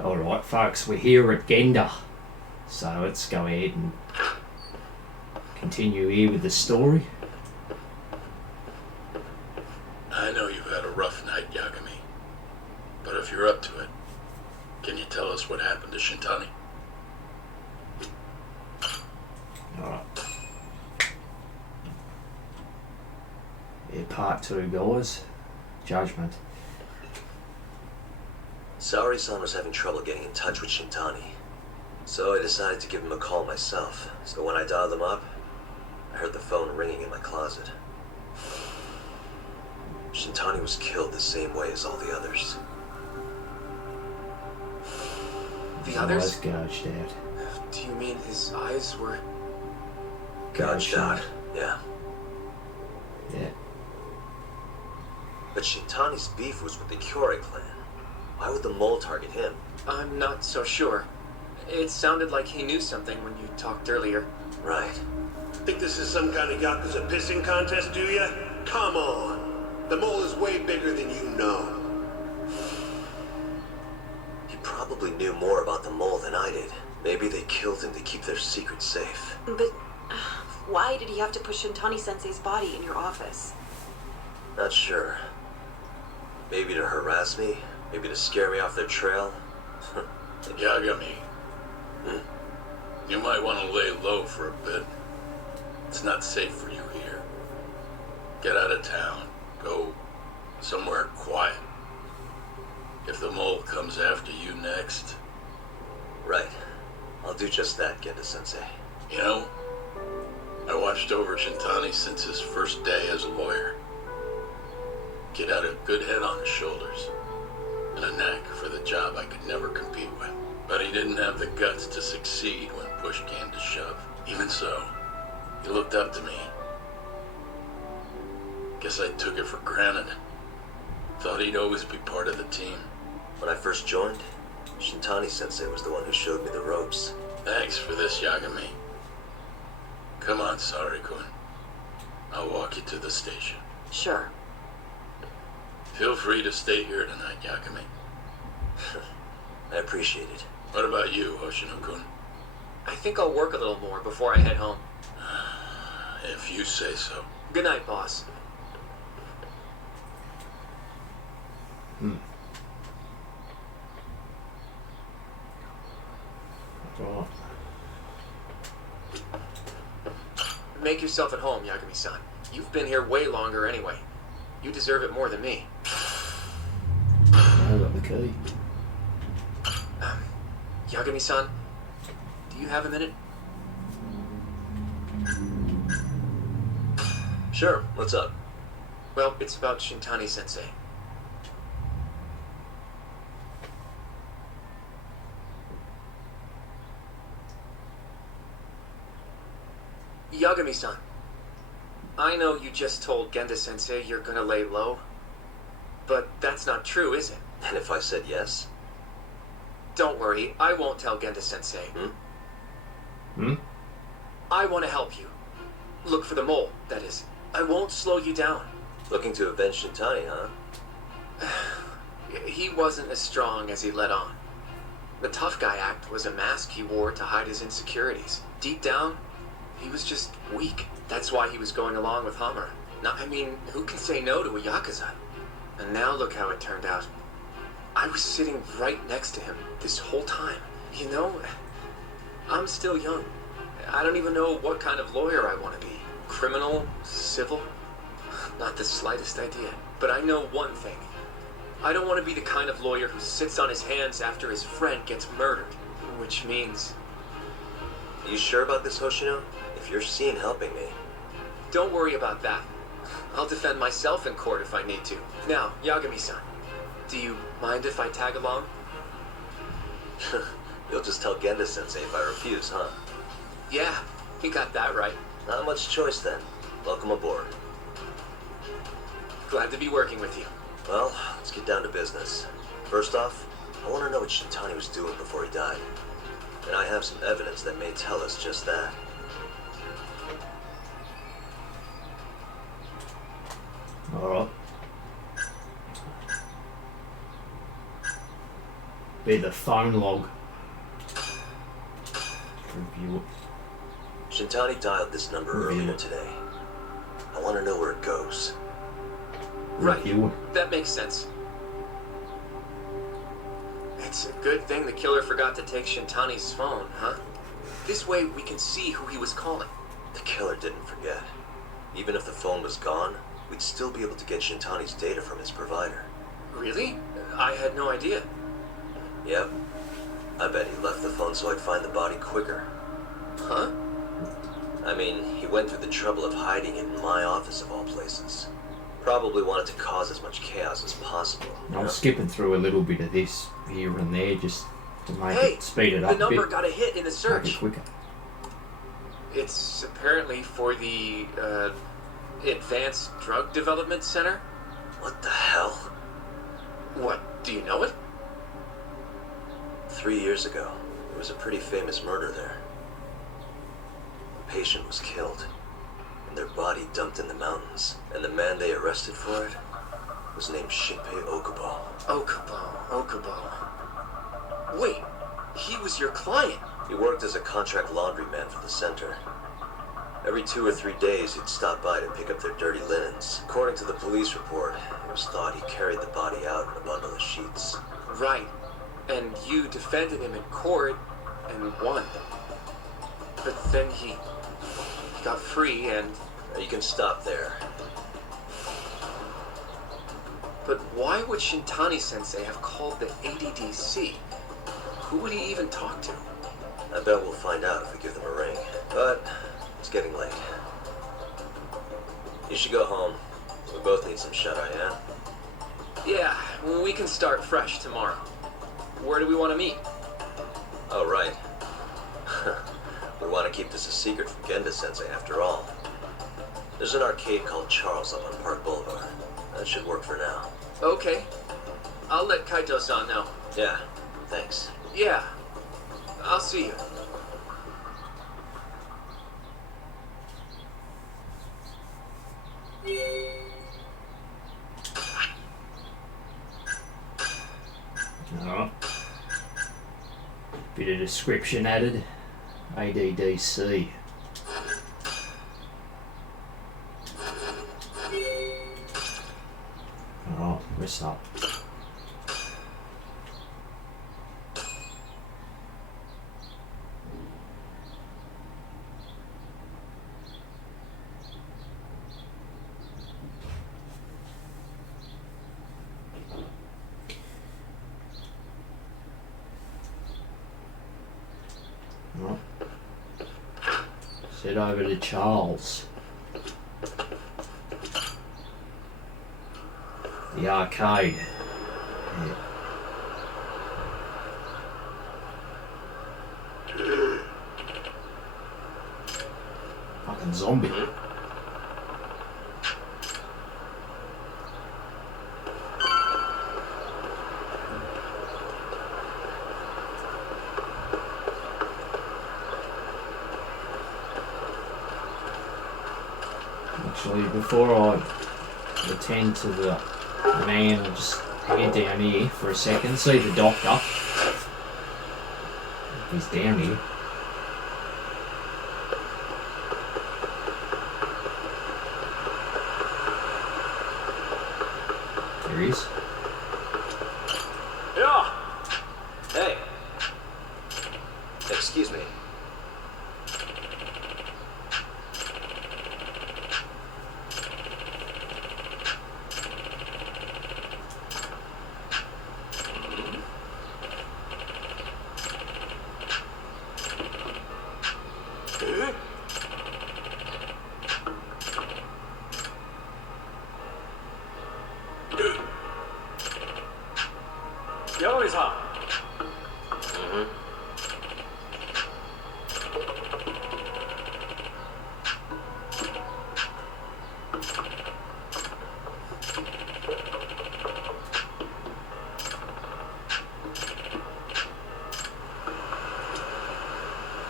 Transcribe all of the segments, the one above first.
Alright folks, we're here at Genda. So let's go ahead and continue here with the story. I know you've had a rough night, Yagami. But if you're up to it, can you tell us what happened to Shintani? Alright. Yeah, part 2 guys. Judgment. Saori-san was having trouble getting in touch with Shintani, so I decided to give him a call myself. So when I dialed him up, I heard the phone ringing in my closet. Shintani was killed the same way as all the others. The His others? eyes gouged out. Do you mean his eyes were... Gouged out, yeah. Yeah. But Shintani's beef was with the Kyorei clan. Why would the mole target him? I'm not so sure. It sounded like he knew something when you talked earlier. Right. Think this is some kind of Yakuza pissing contest, do ya? Come on. The mole is way bigger than you know. He probably knew more about the mole than I did. Maybe they killed him to keep their secret safe. But why did he have to put Shintani-sensei's body in your office? Not sure. Maybe to harass me? Maybe to scare me off their trail? Yagami, you might want to lay low for a bit. It's not safe for you here. Get out of town. Go somewhere quiet. If the mole comes after you next... Right. I'll do just that, Genda-sensei. You know, I watched over Shintani since his first day as a lawyer. Kid had a good head on his shoulders, and a knack for the job I could never compete with. But he didn't have the guts to succeed when push came to shove. Even so, he looked up to me. Guess I took it for granted. Thought he'd always be part of the team. When I first joined, Shintani-sensei was the one who showed me the ropes. Thanks for this, Yagami. Come on, Sari-kun. I'll walk you to the station. Sure. Feel free to stay here tonight, Yagami. I appreciate it. What about you, Hoshino-kun? I think I'll work a little more before I head home. If you say so. Good night, boss. Right. Make yourself at home, Yagami-san. You've been here way longer anyway. You deserve it more than me. I got the key. Yagami-san, do you have a minute? Sure, what's up? Well, it's about Shintani-sensei. Yagami-san, I know you just told Genda-sensei you're gonna lay low, but that's not true, is it? And if I said yes? Don't worry, I won't tell Genda-sensei. I want to help you. Look for the mole, that is. I won't slow you down. Looking to avenge Shintani, huh? He wasn't as strong as he let on. The tough guy act was a mask he wore to hide his insecurities. Deep down, he was just weak. That's why he was going along with Hammer. Now, I mean, who can say no to a Yakuza? And now look how it turned out. I was sitting right next to him this whole time. You know, I'm still young. I don't even know what kind of lawyer I want to be. Criminal? Civil? Not the slightest idea. But I know one thing. I don't want to be the kind of lawyer who sits on his hands after his friend gets murdered. Which means... Are you sure about this, Hoshino? If you're seen helping me... Don't worry about that. I'll defend myself in court if I need to. Now, Yagami-san, do you mind if I tag along? You'll just tell Genda-sensei if I refuse, huh? Yeah, you got that right. Not much choice then. Welcome aboard. Glad to be working with you. Well, let's get down to business. First off, I want to know what Shintani was doing before he died. And I have some evidence that may tell us just that. Alright. be the phone log. Review it. Shintani dialed this number earlier today. I want to know where it goes. Right. Review it. That makes sense. It's a good thing the killer forgot to take Shintani's phone, huh? This way we can see who he was calling. The killer didn't forget. Even if the phone was gone, we'd still be able to get Shintani's data from his provider. Really? I had no idea. Yep. I bet he left the phone so I'd find the body quicker. Huh? I mean, he went through the trouble of hiding it in my office of all places. Probably wanted to cause as much chaos as possible. I'm skipping through a little bit of this here and there just to make Hey, it speed it up the a number bit. got a hit in the Make it search. quicker. It's apparently for the, Advanced Drug Development Center. What the hell? What, do you know it? 3 years ago, there was a pretty famous murder there. A patient was killed, and their body dumped in the mountains. And the man they arrested for it was named Shinpei Okubo. Okubo. Wait, he was your client? He worked as a contract laundryman for the center. Every 2 or 3 days, he'd stop by to pick up their dirty linens. According to the police report, it was thought he carried the body out in a bundle of sheets. Right. And you defended him in court and won. But then he got free and... Now, you can stop there. But why would Shintani-sensei have called the ADDC? Who would he even talk to? I bet we'll find out if we give them a ring. But it's getting late. You should go home. We both need some shut-eye, yeah? Yeah, we can start fresh tomorrow. Where do we want to meet? Oh, right. We want to keep this a secret from Genda-sensei after all. There's an arcade called Charles up on Park Boulevard. That should work for now. Okay. I'll let Kaito-san know. Yeah, thanks. Yeah. I'll see you. Alright. Bit of description added. ADDC. Alright, rest up. Right. Head over to Charles. The arcade. Yeah. Fucking zombie. Actually, before I attend to the man, I'll just head down here for a second, see the doctor. He's down here. There he is. Yeah. Hey. Excuse me.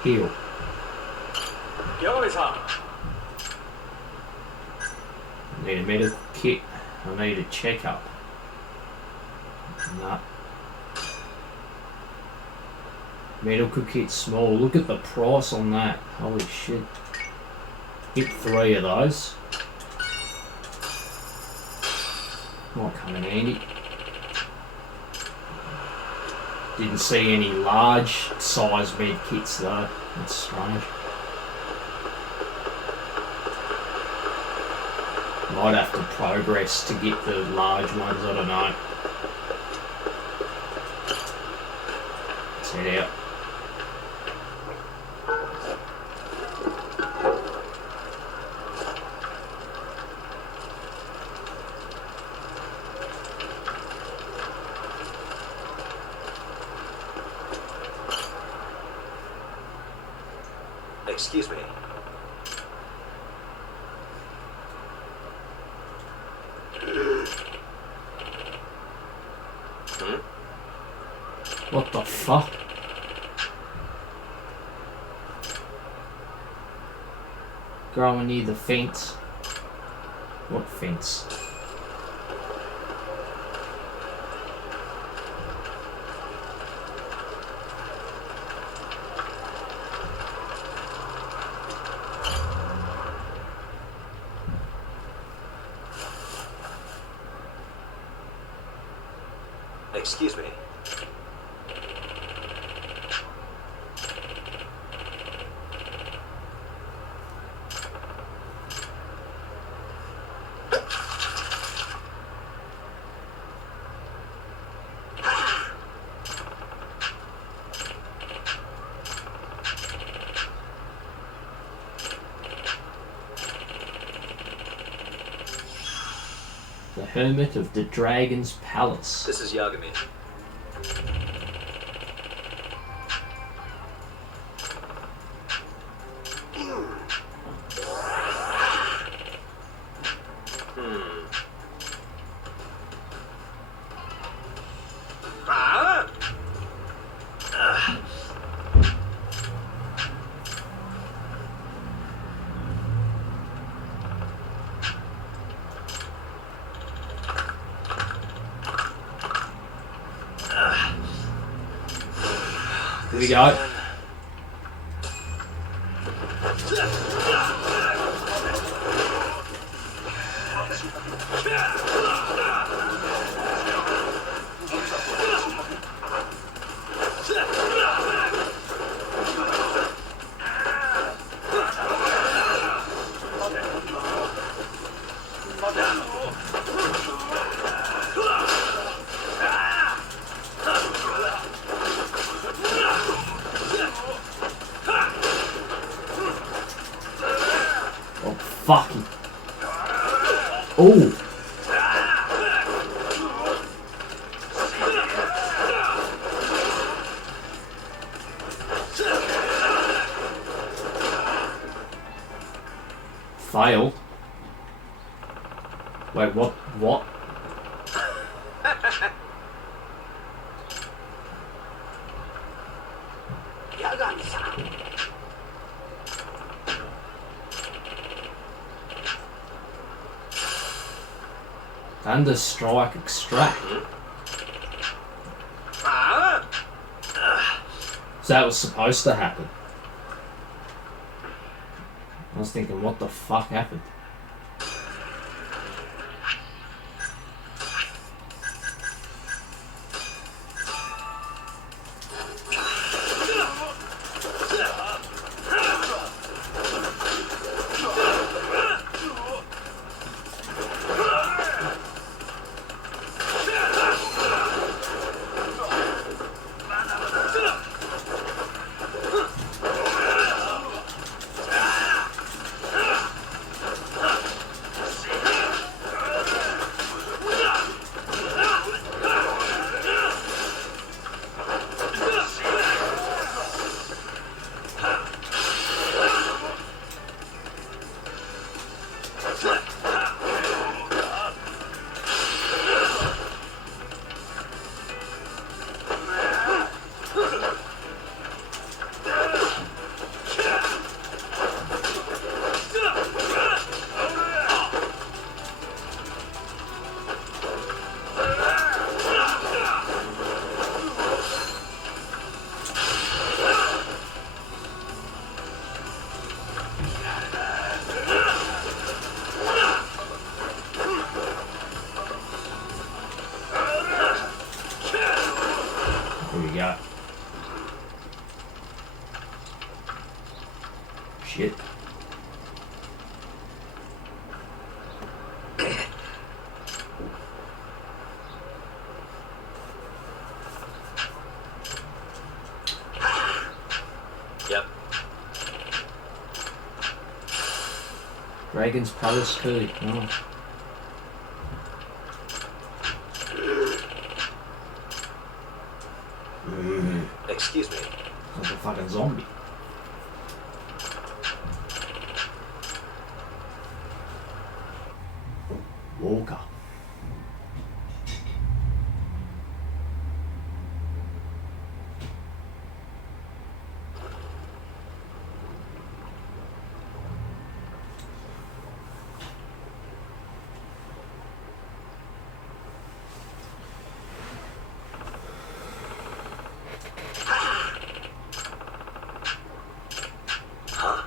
Heal. I need a medical kit. I need a checkup. Nah. Medical kit small. Look at the price on that. Holy shit. Get 3 of those. Might come in handy. Didn't see any large size med kits though. That's strange. Might have to progress to get the large ones, I don't know. Let's head out. Excuse me. What the fuck? Growing near the fence. What fence? Excuse me. The Hermit of the Dragon's Palace. This is Yagami. Here we go. Oh, fucking. Oh. Failed. Wait, what? What? Thunder strike extract. So that was supposed to happen. I was thinking, what the fuck happened? go. Shit. Yep. Dragon's Palace key. Oh. Excuse me. Like a fucking zombie. Walker. Huh?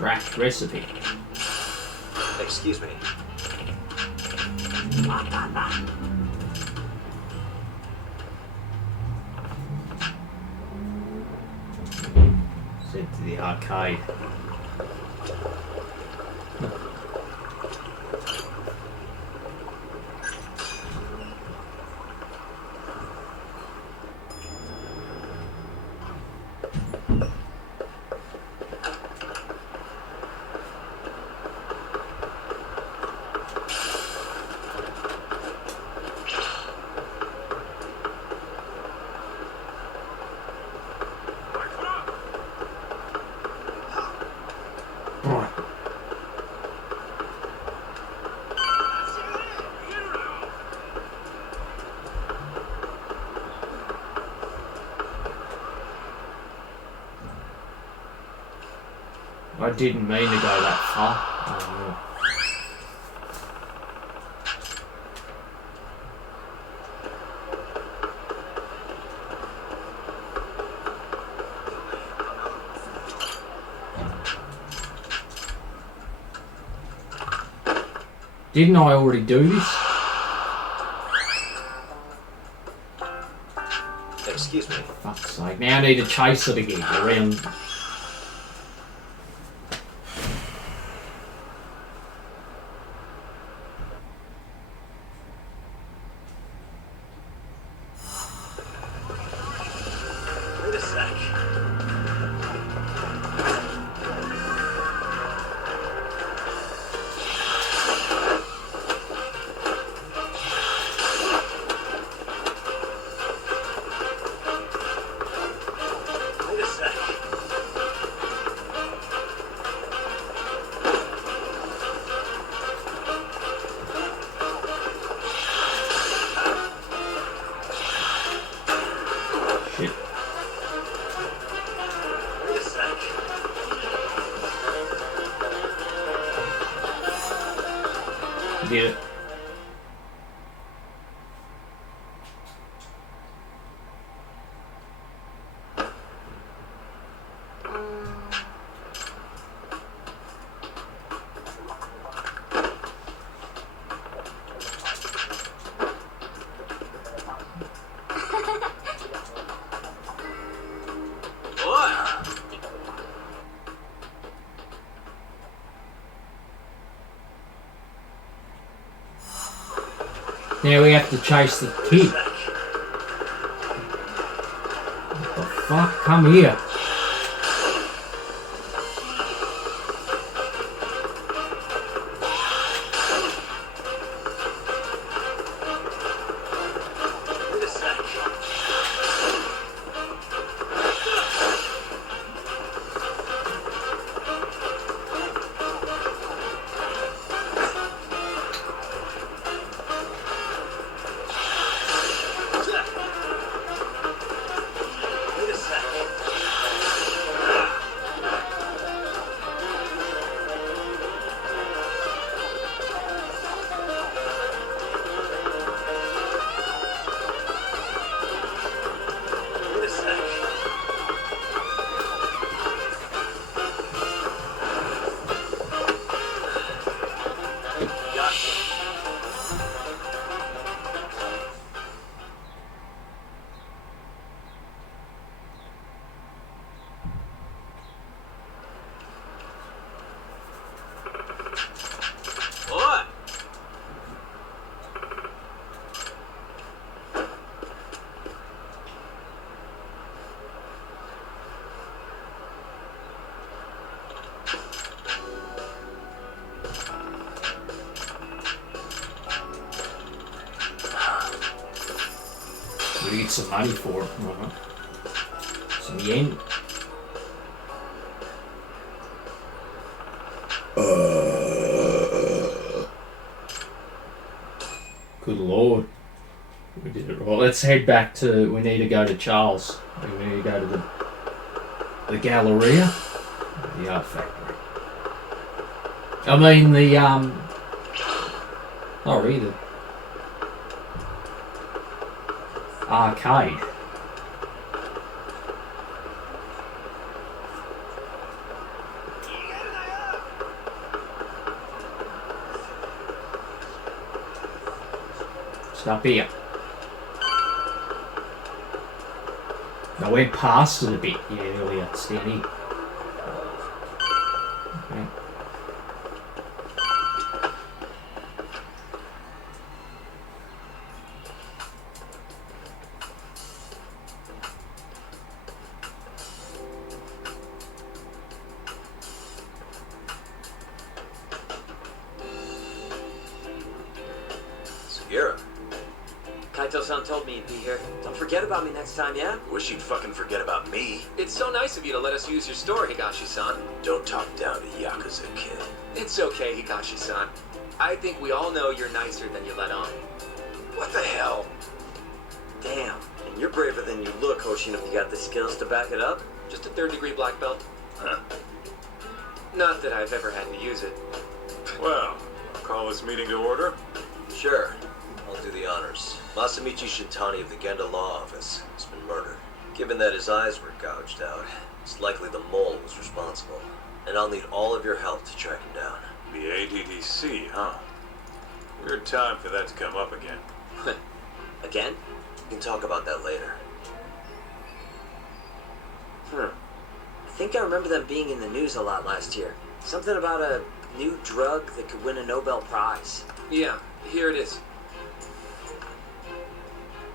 Extract recipe. Excuse me. Sent to the arcade. I didn't mean to go that far. Oh, didn't I already do this? Excuse me. Fuck's sake. Now I need to chase it again around. Wait a sec. Wait a sec. Shit. Wait a sec. Did it. What? Now we have to chase the kid. What the fuck? Come here. Wait a sec. We get some money for it. Right. Some yen. Good lord. We did it right. Let's head back to... We need to go to Charles. We need to go to the Galleria. The art factory. I mean the sorry, the arcade. Stop here. I went past it a bit, yeah, earlier. It's down here. Okay. Shioya, Kaito-san told me you'd be here. Don't forget about me next time, yeah? wish you'd fucking forget about me. It's so nice of you to let us use your store, Higashi-san. Don't talk down to Yakuza, kid. It's okay, Higashi-san. I think we all know you're nicer than you let on. What the hell? Damn. And you're braver than you look, Hoshin, if you got the skills to back it up. Just a third-degree black belt. Huh? Not that I've ever had to use it. Well, I'll call this meeting to order. Sure. I'll do the honors. Masamichi Shintani of the Genda Law Office has been murdered. Given that his eyes were gouged out, it's likely the mole was responsible. And I'll need all of your help to track him down. The ADDC, huh? Weird time for that to come up again. Again? We can talk about that later. I think I remember them being in the news a lot last year. Something about a new drug that could win a Nobel Prize. Yeah, here it is.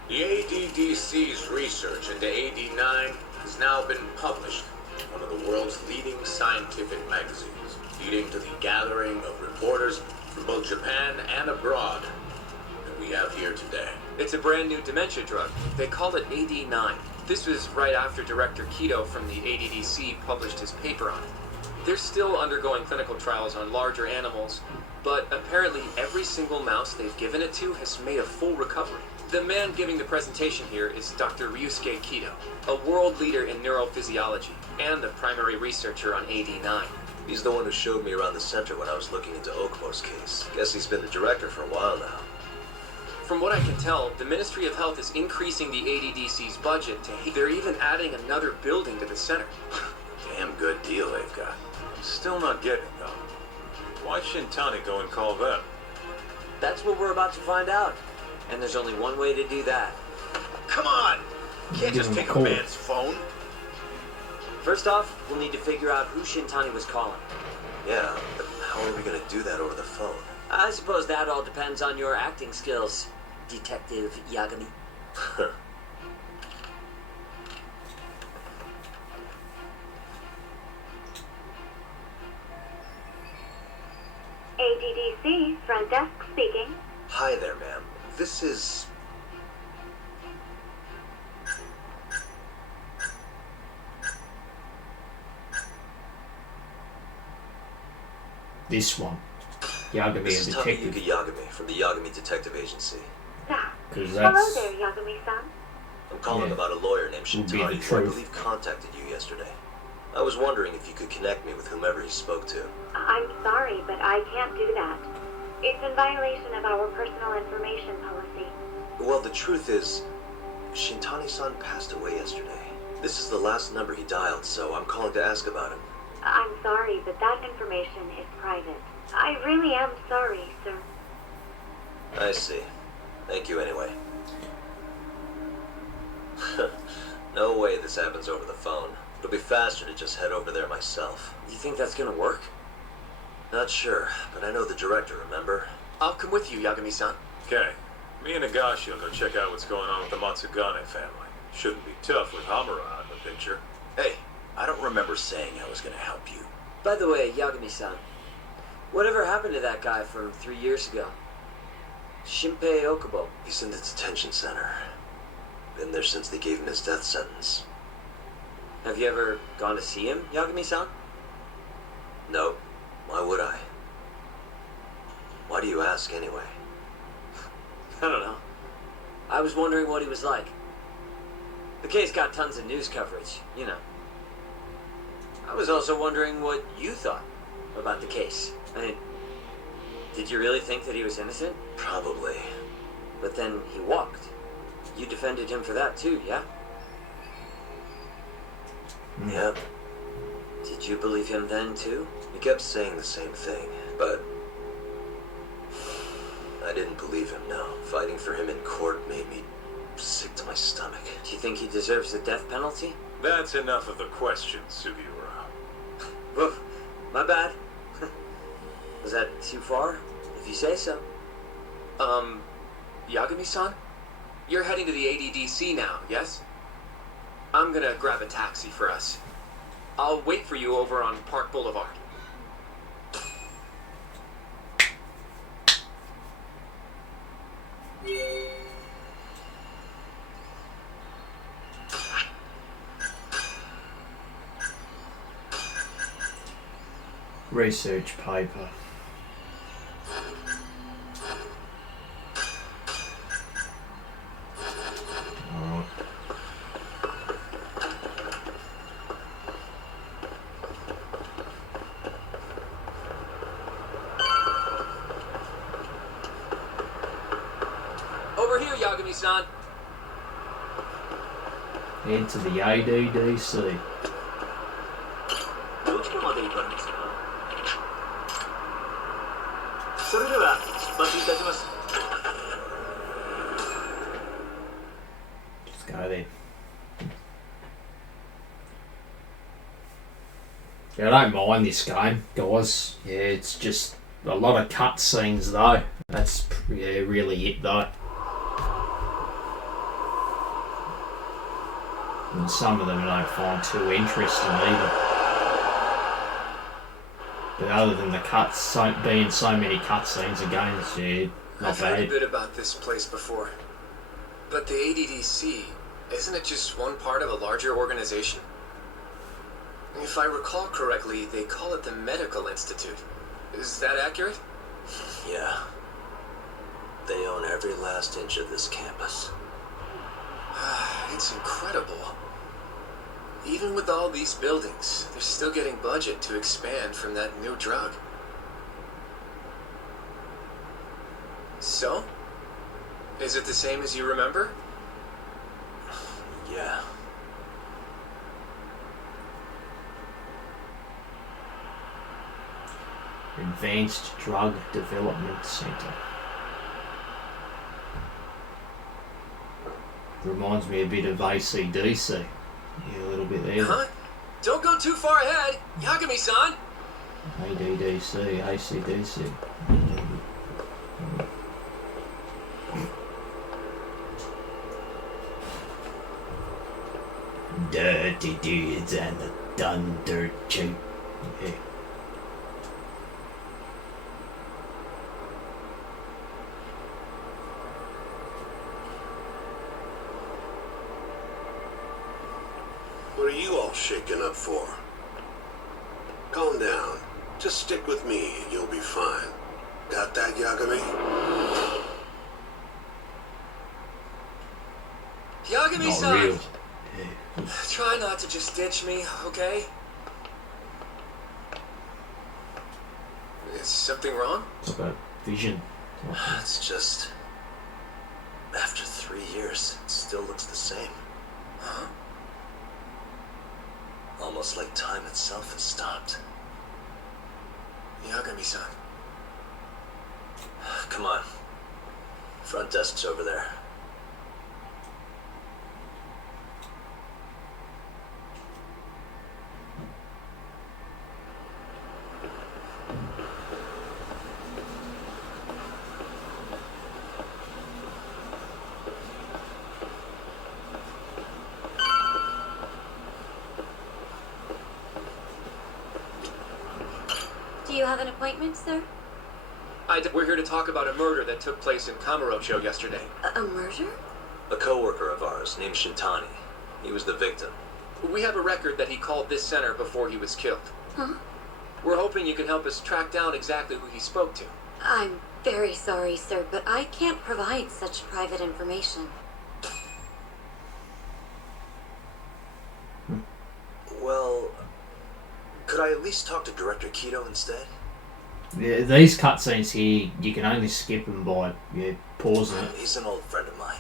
The ADDC's research into AD9 has now been published in one of the world's leading scientific magazines, leading to the gathering of reporters from both Japan and abroad that we have here today. It's a brand new dementia drug. They call it AD9. This was right after Director Kido from the ADDC published his paper on it. They're still undergoing clinical trials on larger animals, but apparently every single mouse they've given it to has made a full recovery. The man giving the presentation here is Dr. Ryusuke Kido, a world leader in neurophysiology and the primary researcher on AD9. He's the one who showed me around the center when I was looking into Okubo's case. Guess he's been the director for a while now. From what I can tell, the Ministry of Health is increasing the ADDC's budget to... They're even adding another building to the center. Damn good deal they've got. Still not getting it, though. Why Shintani go and call them? That's what we're about to find out. And there's only one way to do that. Come on! You can't just take a man's phone. First off, we'll need to figure out who Shintani was calling. Yeah, but how are we gonna do that over the phone? I suppose that all depends on your acting skills, Detective Yagami. ADDC, front desk speaking. Hi there, ma'am. This is... This one. Yagami, This a is detective. Takayuki Yagami from the Yagami Detective Agency. Ah, Because hello that's... there, Yagami-san. I'm calling Yeah. about a lawyer named Would be the Shintani who I truth. believe contacted you yesterday. I was wondering if you could connect me with whomever he spoke to. I'm sorry, but I can't do that. It's in violation of our personal information policy. Well, the truth is, Shintani-san passed away yesterday. This is the last number he dialed, so I'm calling to ask about him. I'm sorry, but that information is private. I really am sorry, sir. I see. Thank you anyway. No way this happens over the phone. It'll be faster to just head over there myself. You think that's gonna work? Not sure, but I know the director, remember? I'll come with you, Yagami-san. Okay. Me and Nagashi will go check out what's going on with the Matsugane family. Shouldn't be tough with Hamura in the picture. Hey, I don't remember saying I was gonna help you. By the way, Yagami-san, whatever happened to that guy from 3 years ago? Shinpei Okubo. He's in the detention center. Been there since they gave him his death sentence. Have you ever gone to see him, Yagami-san? No. Why would I? Why do you ask anyway? I don't know. I was wondering what he was like. The case got tons of news coverage, you know. I was also wondering what you thought about the case. I mean, did you really think that he was innocent? Probably. But then he walked. You defended him for that too, yeah? Yep. Did you believe him then too? He kept saying the same thing, but I didn't believe him, no. Fighting for him in court made me sick to my stomach. Do you think he deserves the death penalty? That's enough of the questions, Sugiura. Woof, my bad. Was that too far? If you say so. Yagami-san? You're heading to the ADDC now, yes? I'm gonna grab a taxi for us. I'll wait for you over on Park Boulevard. Research paper. Alright. Over here, Yagami-san. Into the ADDC. どちらまで行かれますか。それでは出発いたします。 Just go there. Yeah, I don't mind this game, guys. Yeah, it's just a lot of cutscenes though. That's really it though. And some of them I don't find too interesting either. But other than the being so many cutscenes again, it's not I've heard a bad. bit about this place before. But the ADDC, isn't it just one part of a larger organization? If I recall correctly, they call it the Medical Institute. Is that accurate? Yeah. They own every last inch of this campus. It's incredible. Even with all these buildings, they're still getting budget to expand from that new drug. So? Is it the same as you remember? Yeah. Advanced Drug Development Center. Reminds me a bit of ACDC. Yeah, a little bit there. Huh? Don't go too far ahead, Yagami-san! ADDC, ACDC. Dirty dudes and the done dirt cheap. Yeah. What are you all shaken up for? Calm down. Just stick with me and you'll be fine. Got that, Yagami? Not Yagami-san! real. Try not to just ditch me, okay? Is something wrong? What about Vision? It's just... After 3 years, it still looks the same. Huh? Almost like time itself has stopped. Yagami-san. Come on. Front desk's over there. Do you have an appointment, sir? We're here to talk about a murder that took place in Kamurocho yesterday. A murder? A coworker of ours named Shintani. He was the victim. We have a record that he called this center before he was killed. Huh? We're hoping you can help us track down exactly who he spoke to. I'm very sorry, sir, but I can't provide such private information. Well, could I at least talk to Director Keto instead? Yeah, these cutscenes here, you can only skip them by pausing it. He's an old friend of mine.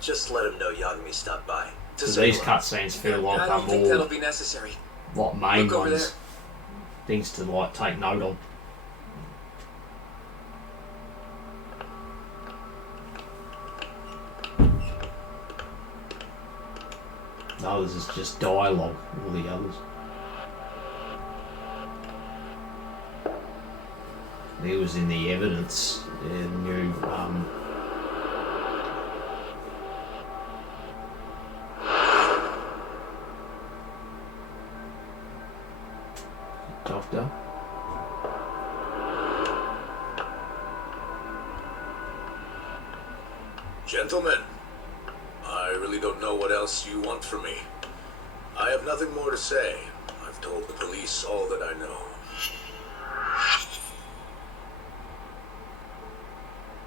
Just let him know Yagami stopped by. So these cutscenes feel like I don't think more that'll be necessary. like main Look over ones, there. things to like take note of. No, this is just dialogue. All the others. He was in the evidence. New. Doctor. Gentlemen, I really don't know what else you want from me. I have nothing more to say. I've told the police all that I know.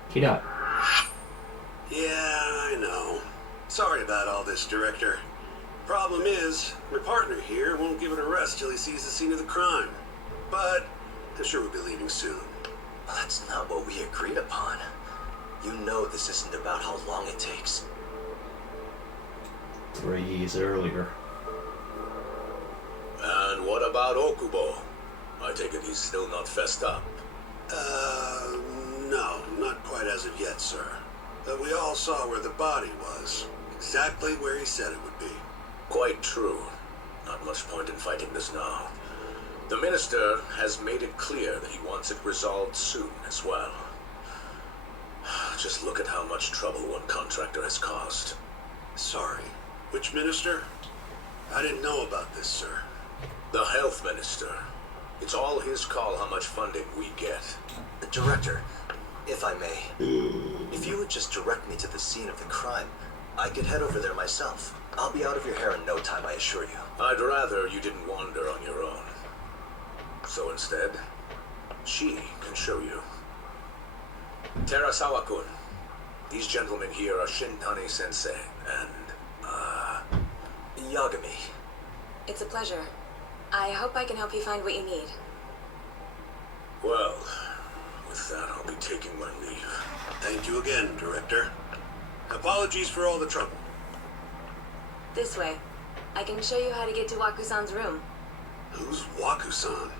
Kiddo. Yeah, I know. Sorry about all this, Director. Problem is, my partner here won't give it a rest till he sees the scene of the crime. But I'm sure we'll be leaving soon. Well, that's not what we agreed upon. You know this isn't about how long it takes. 3 years earlier. And what about Okubo? I take it he's still not fessed up. No, not quite as of yet, sir. But we all saw where the body was. Exactly where he said it would be. Quite true. Not much point in fighting this now. The minister has made it clear that he wants it resolved soon as well. Just look at how much trouble one contractor has caused. Sorry. Which minister? I didn't know about this, sir. The health minister. It's all his call how much funding we get. The Director, if I may, if you would just direct me to the scene of the crime, I could head over there myself. I'll be out of your hair in no time, I assure you. I'd rather you didn't wander on your own. So instead, she can show you. Terasawa-kun, these gentlemen here are Shintani-sensei and, Yagami. It's a pleasure. I hope I can help you find what you need. Well, with that, I'll be taking my leave. Thank you again, Director. Apologies for all the trouble. This way. I can show you how to get to Waku-san's room. Who's Waku-san?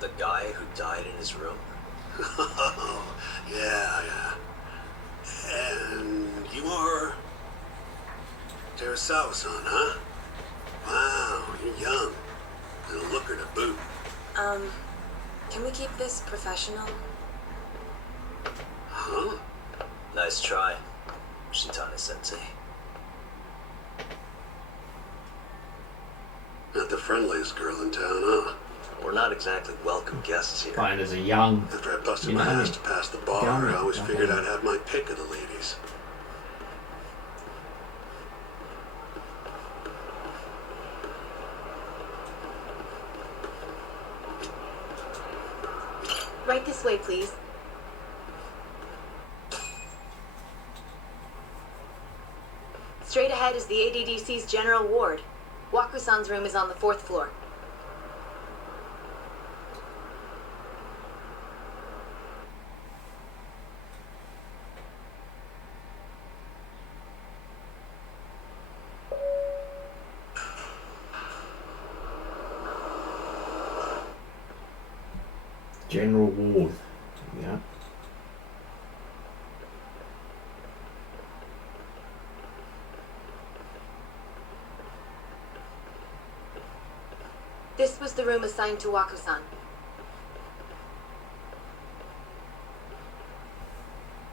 The guy who died in his room? Oh, yeah. And you are Terasawa-san, huh? Wow, you're young. And a looker to boot. Can we keep this professional? Huh? Nice try, Shintani-sensei. Not the friendliest girl in town, huh? We're not exactly welcome guests here. Playing as a young. After I busted You my know, ass to pass the bar, young, I always young. figured I'd have my pick of the ladies. Right this way, please. Straight ahead is the ADDC's general ward. Waku-san's room is on the 4th floor. General ward. Yeah. This was the room assigned to Waku-san.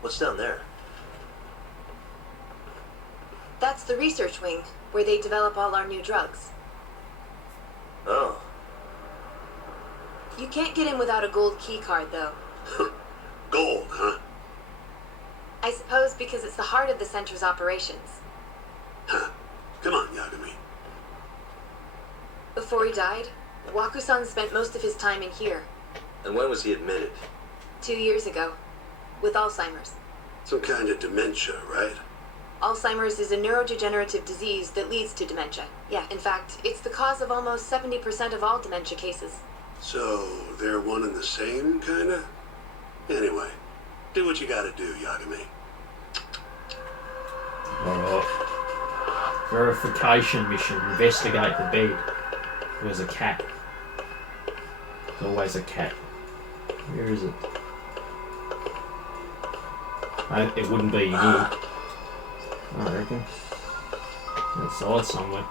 What's down there? That's the research wing, where they develop all our new drugs. Oh, You can't get in without a gold key card, though. Gold, huh? I suppose because it's the heart of the center's operations. Huh. Come on, Yagami. Before he died, Waku-san spent most of his time in here, And when was he admitted? 2 years ago, with Alzheimer's. Some kind of dementia, right? Alzheimer's is a neurodegenerative disease that leads to dementia. Yeah, in fact, it's the cause of almost 70% of all dementia cases. So, they're one and the same, kinda? Anyway, do what you gotta do, Yagami. Alright. Verification mission. Investigate the bed. There's a cat. There's always a cat. Where is it? It wouldn't be here. I reckon. Outside somewhere.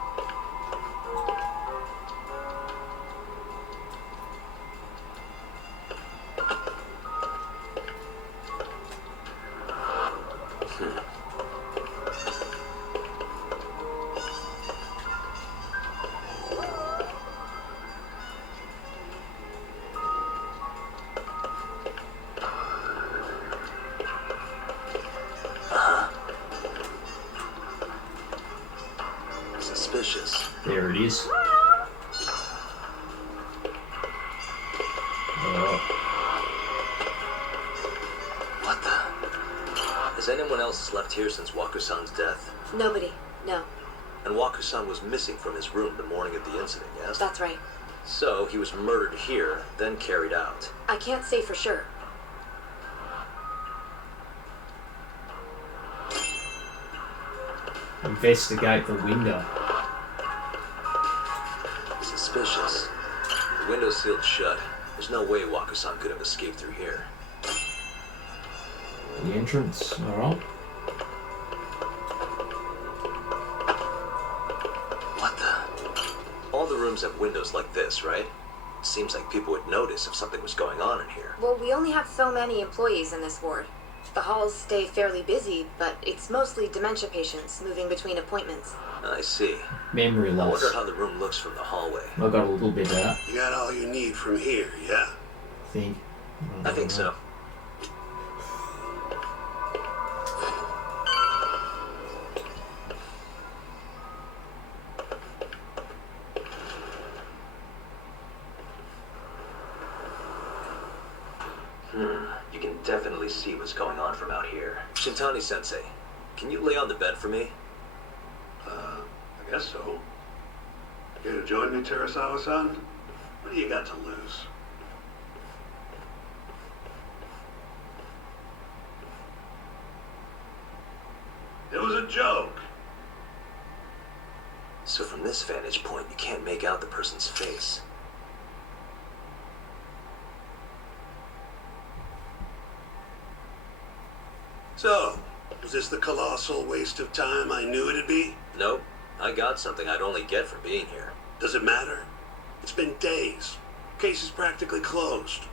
Suspicious. There it is. What the? Has anyone else slept here since Waku-san's death? Nobody. No. And Waku-san was missing from his room the morning of the incident, yes? That's right. So he was murdered here, then carried out. I can't say for sure. Investigate the window. Suspicious. The window's sealed shut. There's no way Waku-san could have escaped through here. The entrance. Alright. What the? All the rooms have windows like this, right? Seems like people would notice if something was going on in here. Well, we only have so many employees in this ward. The halls stay fairly busy, but it's mostly dementia patients moving between appointments. I see. Memory I loss. wonder how the room looks from the hallway. I got a little bit of that. You got all you need from here, yeah? I think. I think so. You can definitely see what's going on from out here. Shintani-sensei, can you lay on the bed for me? I guess so. Here to join me, Terasawa-san? What do you got to lose? It was a joke. So from this vantage point, you can't make out the person's face. So, was this the colossal waste of time I knew it'd be? Nope. I got something I'd only get for being here. Does it matter? It's been days. Case is practically closed.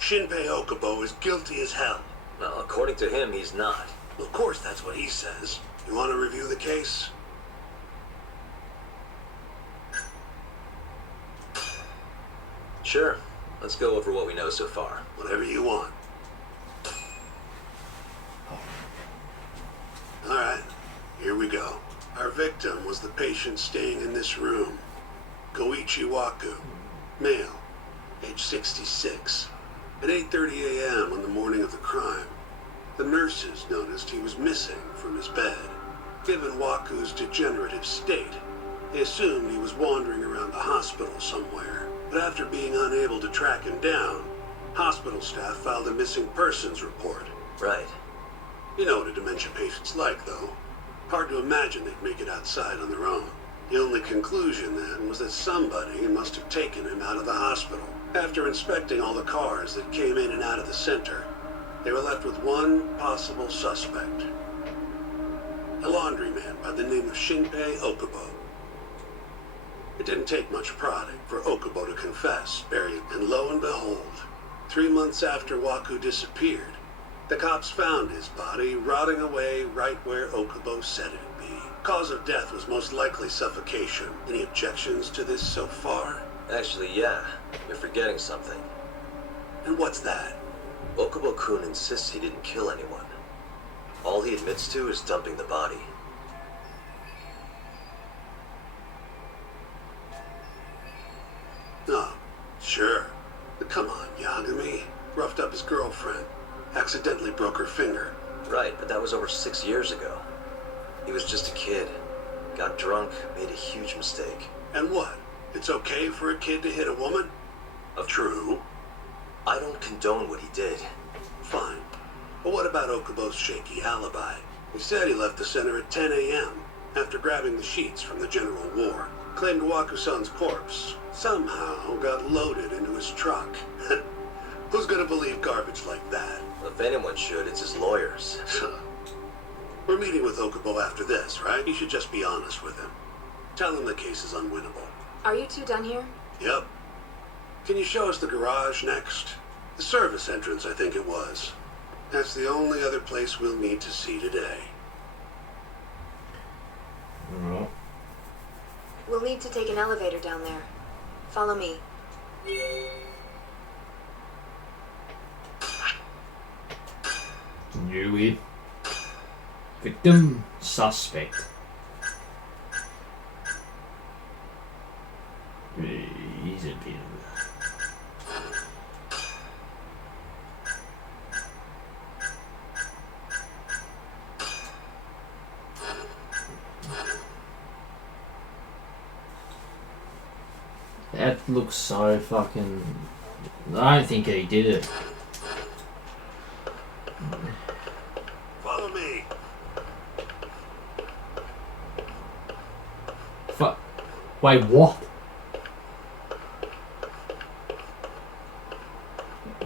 Shinpei Okubo is guilty as hell. Well, according to him, he's not. Well, of course, that's what he says. You want to review the case? Sure. Let's go over what we know so far. Whatever you want. Alright, here we go. Our victim was the patient staying in this room. Goichi Waku, male, age 66. At 8:30 a.m. on the morning of the crime, the nurses noticed he was missing from his bed. Given Waku's degenerative state, they assumed he was wandering around the hospital somewhere. But after being unable to track him down, hospital staff filed a missing persons report. Right. You know what a dementia patient's like, though. Hard to imagine they'd make it outside on their own. The only conclusion, then, was that somebody must have taken him out of the hospital. After inspecting all the cars that came in and out of the center, they were left with one possible suspect. A laundryman by the name of Shinpei Okubo. It didn't take much prodding for Okubo to confess, and lo and behold, 3 months after Waku disappeared, the cops found his body rotting away right where Okubo said it'd be. Cause of death was most likely suffocation. Any objections to this so far? Actually, yeah. You're forgetting something. And what's that? Okubo-kun insists he didn't kill anyone. All he admits to is dumping the body. Oh, sure. But come on, Yagami. Roughed up his girlfriend. Accidentally broke her finger. Right, but that was over 6 years ago. He was just a kid. Got drunk, made a huge mistake. And what? It's okay for a kid to hit a woman? True. I don't condone what he did. Fine. But what about Okubo's shaky alibi? He said he left the center at 10 a.m. after grabbing the sheets from the general war. Claimed Waku-san's corpse somehow got loaded into his truck. Who's gonna believe garbage like that? If anyone should, it's his lawyers. We're meeting with Okubo after this, right? You should just be honest with him. Tell him the case is unwinnable. Are you two done here? Yep. Can you show us the garage next? The service entrance, I think it was. That's the only other place we'll need to see today. Alright. We'll need to take an elevator down there. Follow me. Knew it. Victim suspect. He's a bit of That looks so fucking... I don't think he did it. Follow me. Fuck. Wait, what?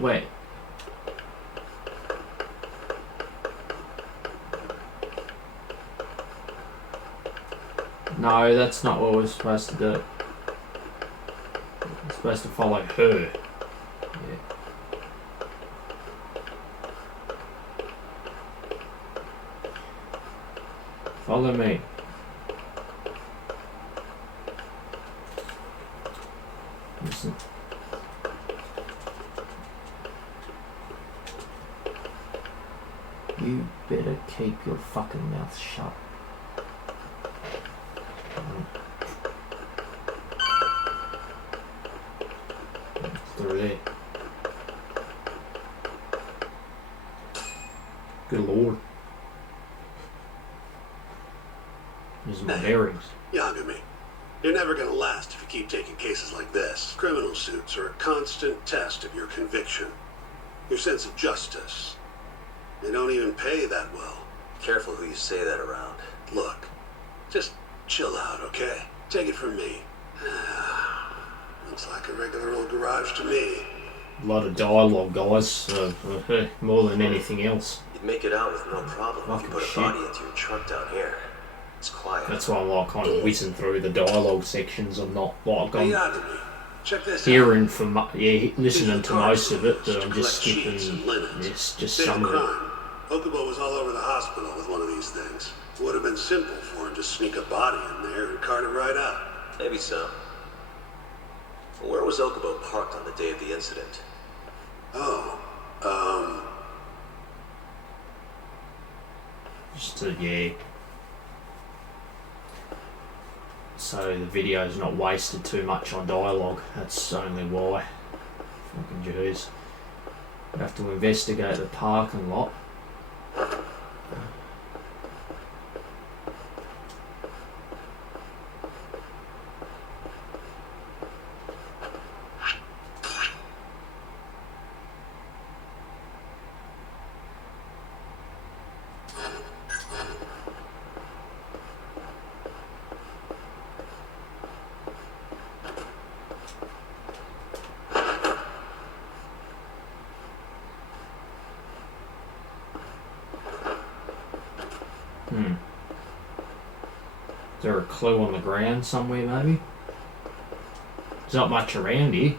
Wait. No, that's not what we're supposed to do. We're supposed to follow her. Yeah. Follow me. Listen. You better keep your fucking mouth shut. Through there. Good lord. There's my bearings. Yagami, you're never gonna last if you keep taking cases like this. Criminal suits are a constant test of your conviction, your sense of justice. They don't even pay that well. Careful who you say that around. Look, just chill out, okay? Take it from me. Looks like a regular old garage to me. A lot of dialogue, guys. More than anything else. You'd make it out with no problem if you Fucking put a shit. body into your truck down here. It's quiet. That's why I'm like kind of whizzing through the dialogue sections. I'm not like Hey, I'm Yagami, check this hearing out. from listening to most of it, but I'm just skipping this, just Day of some of it. crime. Okubo was all over the hospital with one of these things. It would have been simple for him to sneak a body in there and cart it right out. Maybe so. Where was Okubo parked on the day of the incident? Oh, Just to, yeah. So the video's not wasted too much on dialogue. That's only why. Fucking jeez. We have to investigate the parking lot. Is there a clue on the ground somewhere, maybe? There's not much around here.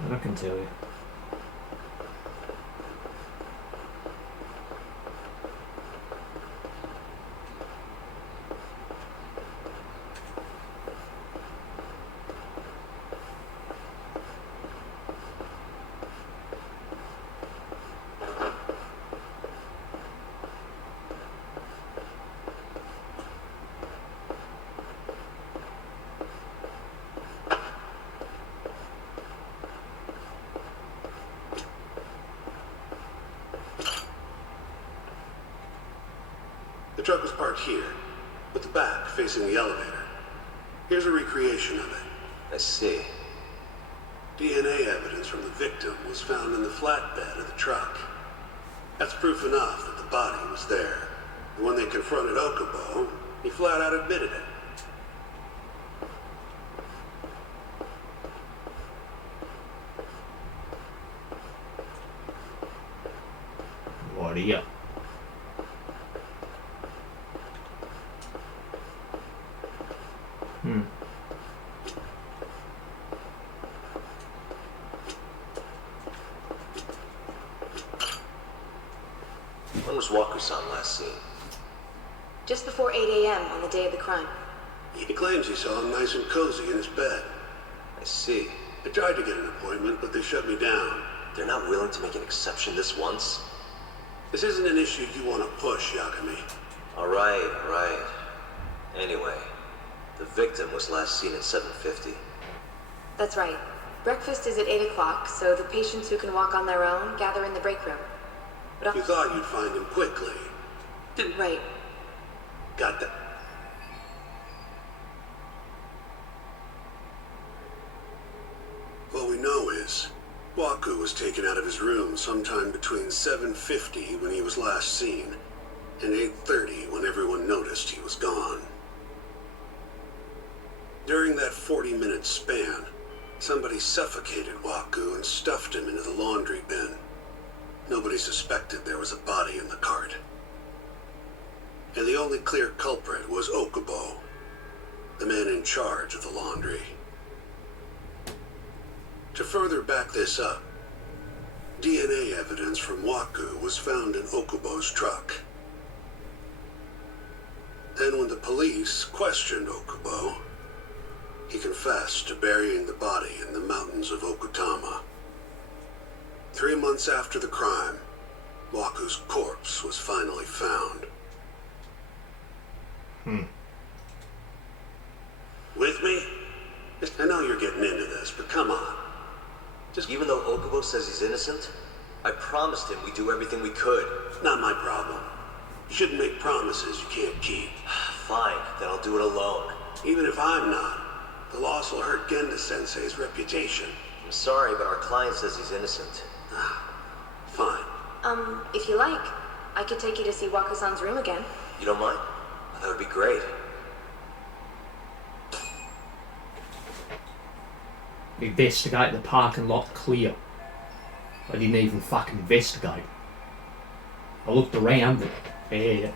That I can tell you. truck was parked here, with the back facing the elevator. Here's a recreation of it. I see. DNA evidence from the victim was found in the flatbed of the truck. That's proof enough that the body was there. And when they confronted Okubo, he flat out admitted it. What are you? When was Waku-san last seen? Just before 8 a.m. on the day of the crime. He claims he saw him nice and cozy in his bed. I see. I tried to get an appointment, but they shut me down. They're not willing to make an exception this once? This isn't an issue you want to push, Yakami. Alright. Anyway, the victim was last seen at 7:50. That's right. Breakfast is at 8 o'clock, so the patients who can walk on their own gather in the break room. But You thought you'd find him quickly. Right. Got that. What we know is, Waku was taken out of his room sometime between 7:50 when he was last seen, and 8:30 when everyone noticed he was gone. During that 40-minute span, somebody suffocated Waku and stuffed him into the laundry bin. Nobody suspected there was a body in the cart. And the only clear culprit was Okubo, the man in charge of the laundry. To further back this up, DNA evidence from Waku was found in Okubo's truck. Then when the police questioned Okubo, he confessed to burying the body in the mountains of Okutama. 3 months after the crime, Waku's corpse was finally found. With me? I know you're getting into this, but come on. Even though Okubo says he's innocent, I promised him we'd do everything we could. Not my problem. You shouldn't make promises you can't keep. Fine, then I'll do it alone. Even if I'm not, the loss will hurt Genda-sensei's reputation. I'm sorry, but our client says he's innocent. Fine. If you like, I could take you to see Waku-san's room again. You don't mind? That would be great. Investigate the parking lot clear. I didn't even fucking investigate. I looked around, but yeah,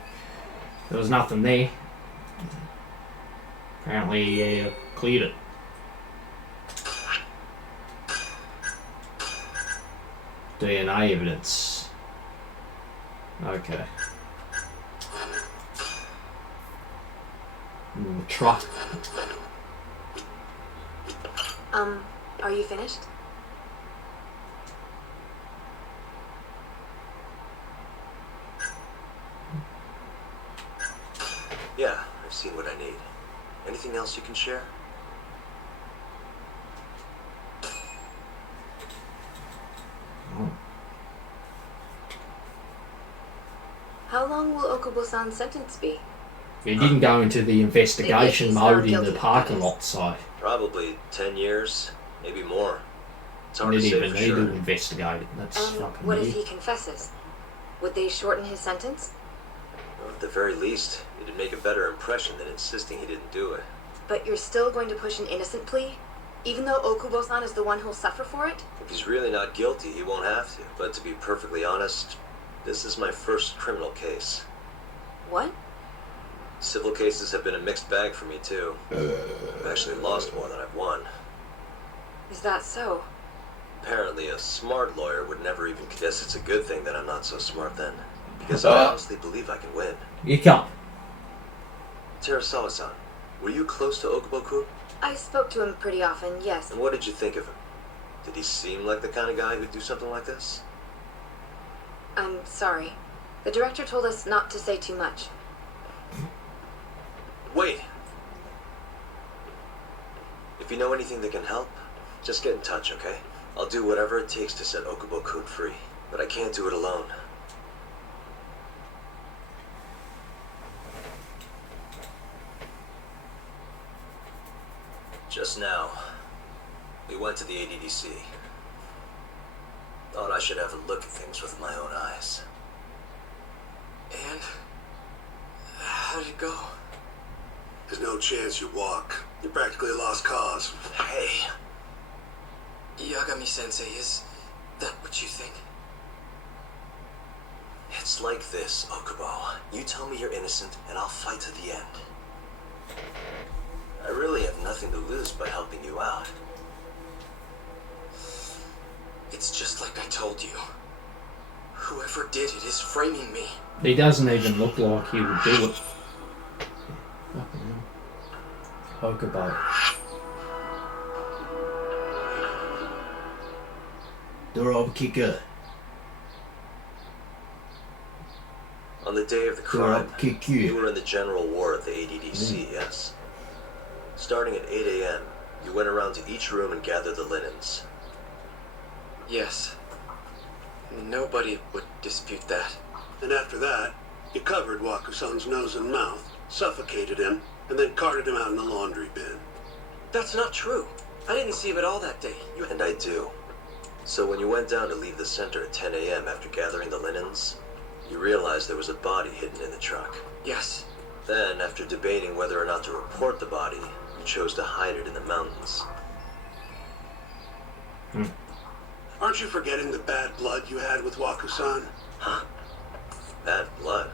there was nothing there. Apparently, cleared it. DNA evidence. Okay. Truck. Are you finished? Yeah, I've seen what I need. Anything else you can share? How long will Okubo-san's sentence be? He didn't go into the investigation If he's mode found in guilty the of parking this. lot side. Probably 10 years, maybe more. It's hard He to say didn't for even need sure. to investigate it. That's And fucking what if weird. he confesses? Would they shorten his sentence? Well, at the very least, it'd make a better impression than insisting he didn't do it. But you're still going to push an innocent plea? Even though Okubo-san is the one who'll suffer for it? If he's really not guilty, he won't have to. But to be perfectly honest, this is my first criminal case. What? Civil cases have been a mixed bag for me, too. I've actually lost more than I've won. Is that so? Apparently, a smart lawyer would never even guess it's a good thing that I'm not so smart then. Because I honestly believe I can win. You can't. Terasawa-san, were you close to Okubo-kun? I spoke to him pretty often, yes. And what did you think of him? Did he seem like the kind of guy who'd do something like this? I'm sorry. The director told us not to say too much. Wait! If you know anything that can help, just get in touch, okay? I'll do whatever it takes to set Okubo-kun free. But I can't do it alone. Just now, we went to the ADDC. Thought I should have a look at things with my own eyes. And how did it go? There's no chance you walk. You're practically a lost cause. Hey, Yagami-sensei, is that what you think? it's like this, Okubo. You tell me you're innocent, and I'll fight to the end. I really have nothing to lose by helping you out. It's just like I told you. Whoever did it is framing me. He doesn't even look like he would do it. Fucking hell. Hokubo. Drop kicker. On the day of the crime, Drop kick you you. were in the general ward at the ADDC, yes? Starting at 8 a.m., you went around to each room and gathered the linens. Yes. Nobody would dispute that. And after that, you covered Wakusan's nose and mouth, suffocated him, and then carted him out in the laundry bin. That's not true. I didn't see him at all that day. And I do. So when you went down to leave the center at 10 a.m. after gathering the linens, you realized there was a body hidden in the truck. Yes. Then, after debating whether or not to report the body, you chose to hide it in the mountains. Aren't you forgetting the bad blood you had with Wakusan? Huh? Bad blood?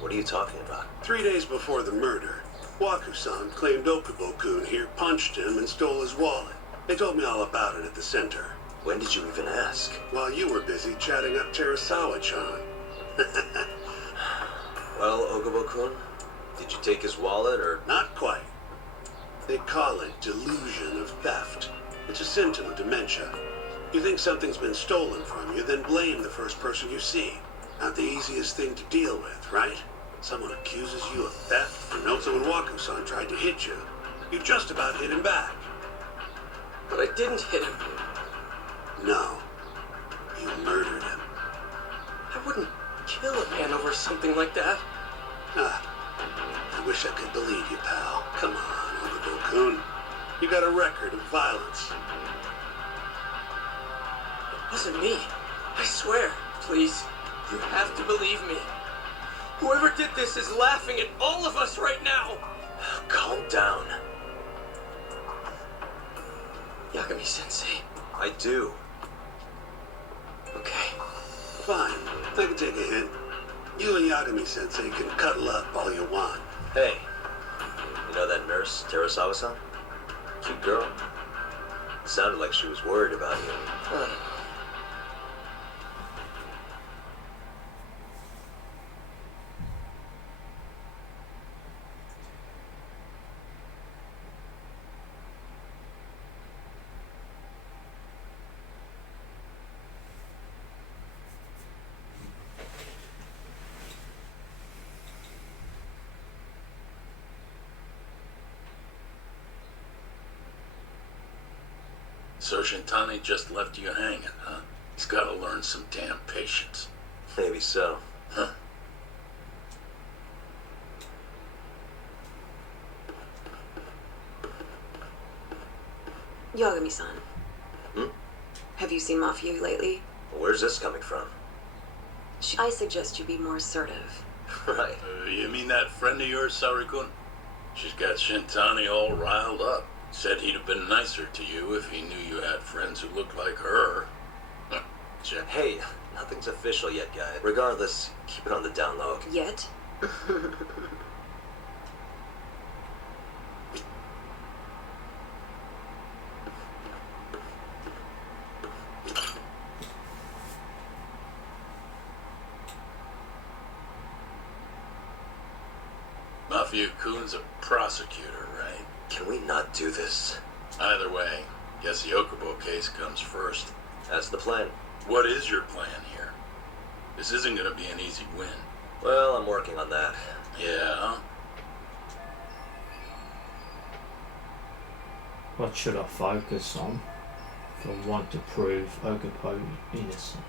What are you talking about? 3 days before the murder, Wakusan claimed Okubo-kun here punched him and stole his wallet. They told me all about it at the center. When did you even ask? While you were busy chatting up Terasawa-chan. Well, Okubo-kun, did you take his wallet or... Not quite. They call it delusion of theft. It's a symptom of dementia. You think something's been stolen from you, then blame the first person you see. Not the easiest thing to deal with, right? Someone accuses you of theft and knows when Waku-san tried to hit you. You just about hit him back. But I didn't hit him. No. You murdered him. I wouldn't kill a man over something like that. Ah. I wish I could believe you, pal. Come on, Okubo-kun. You got a record of violence. It wasn't me. I swear. Please, you have to believe me. Whoever did this is laughing at all of us right now. Calm down. Yagami-sensei. I do. Okay. Fine. I can take a hint. You and Yagami-sensei can cuddle up all you want. Hey, you know that nurse, Terasawa-san? Cute girl. Sounded like she was worried about you. So Shintani just left you hanging, huh? He's gotta learn some damn patience. Maybe so. Huh? Yagami-san. Hmm? Have you seen Mafia lately? Where's this coming from? I suggest you be more assertive. Right. You mean that friend of yours, Sarikun? She's got Shintani all riled up. Said he'd have been nicer to you if he knew you had friends who looked like her. Check. Hey, nothing's official yet, guy. Regardless, keep it on the down low. Yet? Mafia-kun's a prosecutor, right? Can we not do this? Either way, guess the Okubo case comes first. That's the plan. What is your plan here? This isn't gonna be an easy win. Well, I'm working on that. Yeah? What should I focus on if I want to prove Okubo innocent?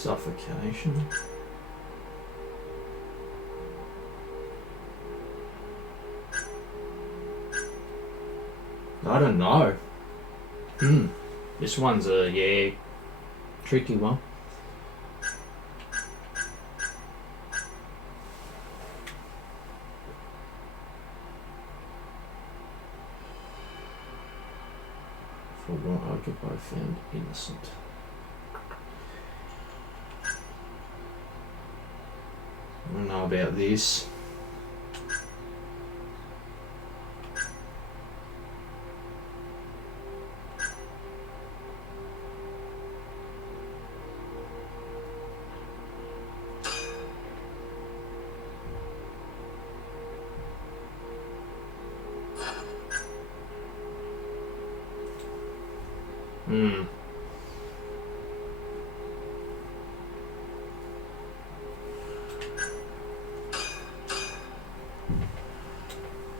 Suffocation. I don't know. This one's a tricky one. For one, Occupy found innocent. I don't know about this.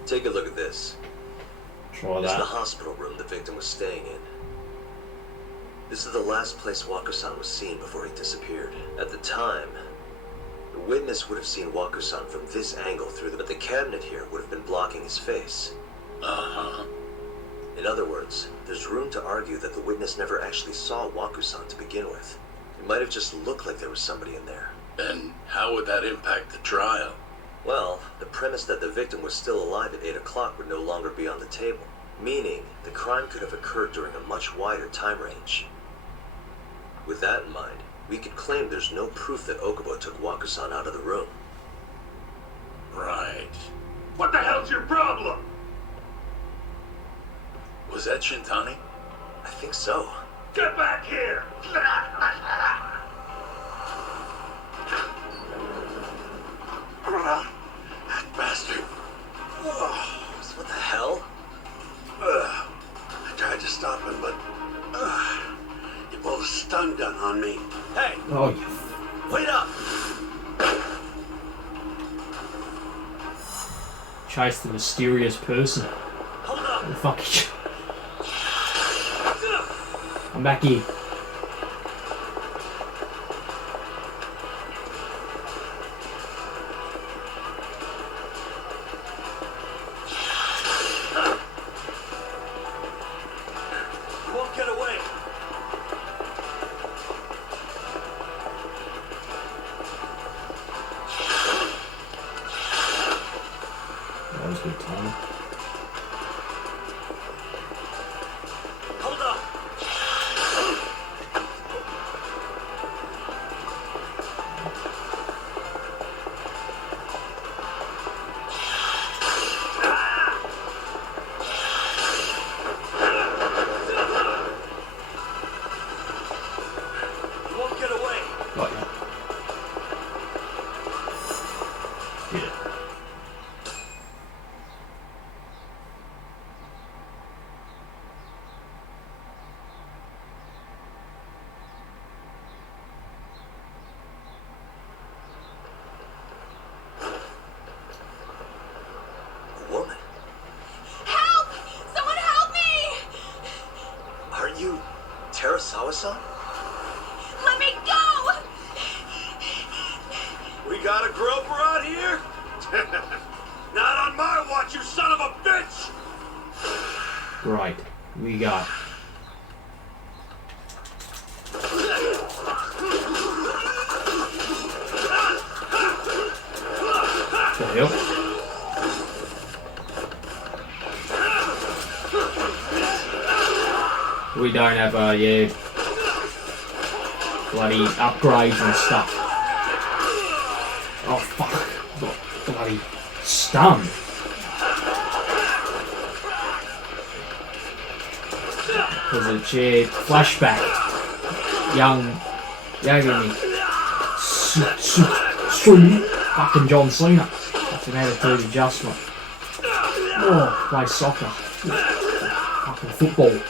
Take a look at this. Try It's the that. hospital room the victim was staying in. This is the last place Waku-san was seen before he disappeared. At the time, the witness would have seen Waku-san from this angle through but the cabinet here would have been blocking his face. Uh-huh. In other words, there's room to argue that the witness never actually saw Waku-san to begin with. It might have just looked like there was somebody in there. And how would that impact the trial? Well, the premise that the victim was still alive at 8 o'clock would no longer be on the table, meaning the crime could have occurred during a much wider time range. With that in mind, we could claim there's no proof that Okubo took Waku-san out of the room. Right. What the hell's your problem? Was that Shintani? I think so. Get back here! That bastard. What the hell? I tried to stop him, but he pulled a stun gun on me. Hey, Oh, wait up! chase the mysterious person. Hold up! Oh, fuck it. I'm back here. You won't get away! That was good timing. Hold up! You won't get away! Got ya. Did it. A woman? Help! Someone help me! Are you Terasawa-san? Let me go! We got a groper out here? Not on my watch, you son of a bitch! Right. We got. The hell? We don't have bloody upgrades and stuff. Oh fuck. Got bloody stunned. There's a chair flashback. Young Yagami. Street. Fucking John Cena. That's an attitude adjustment. Oh, play soccer. Fucking football.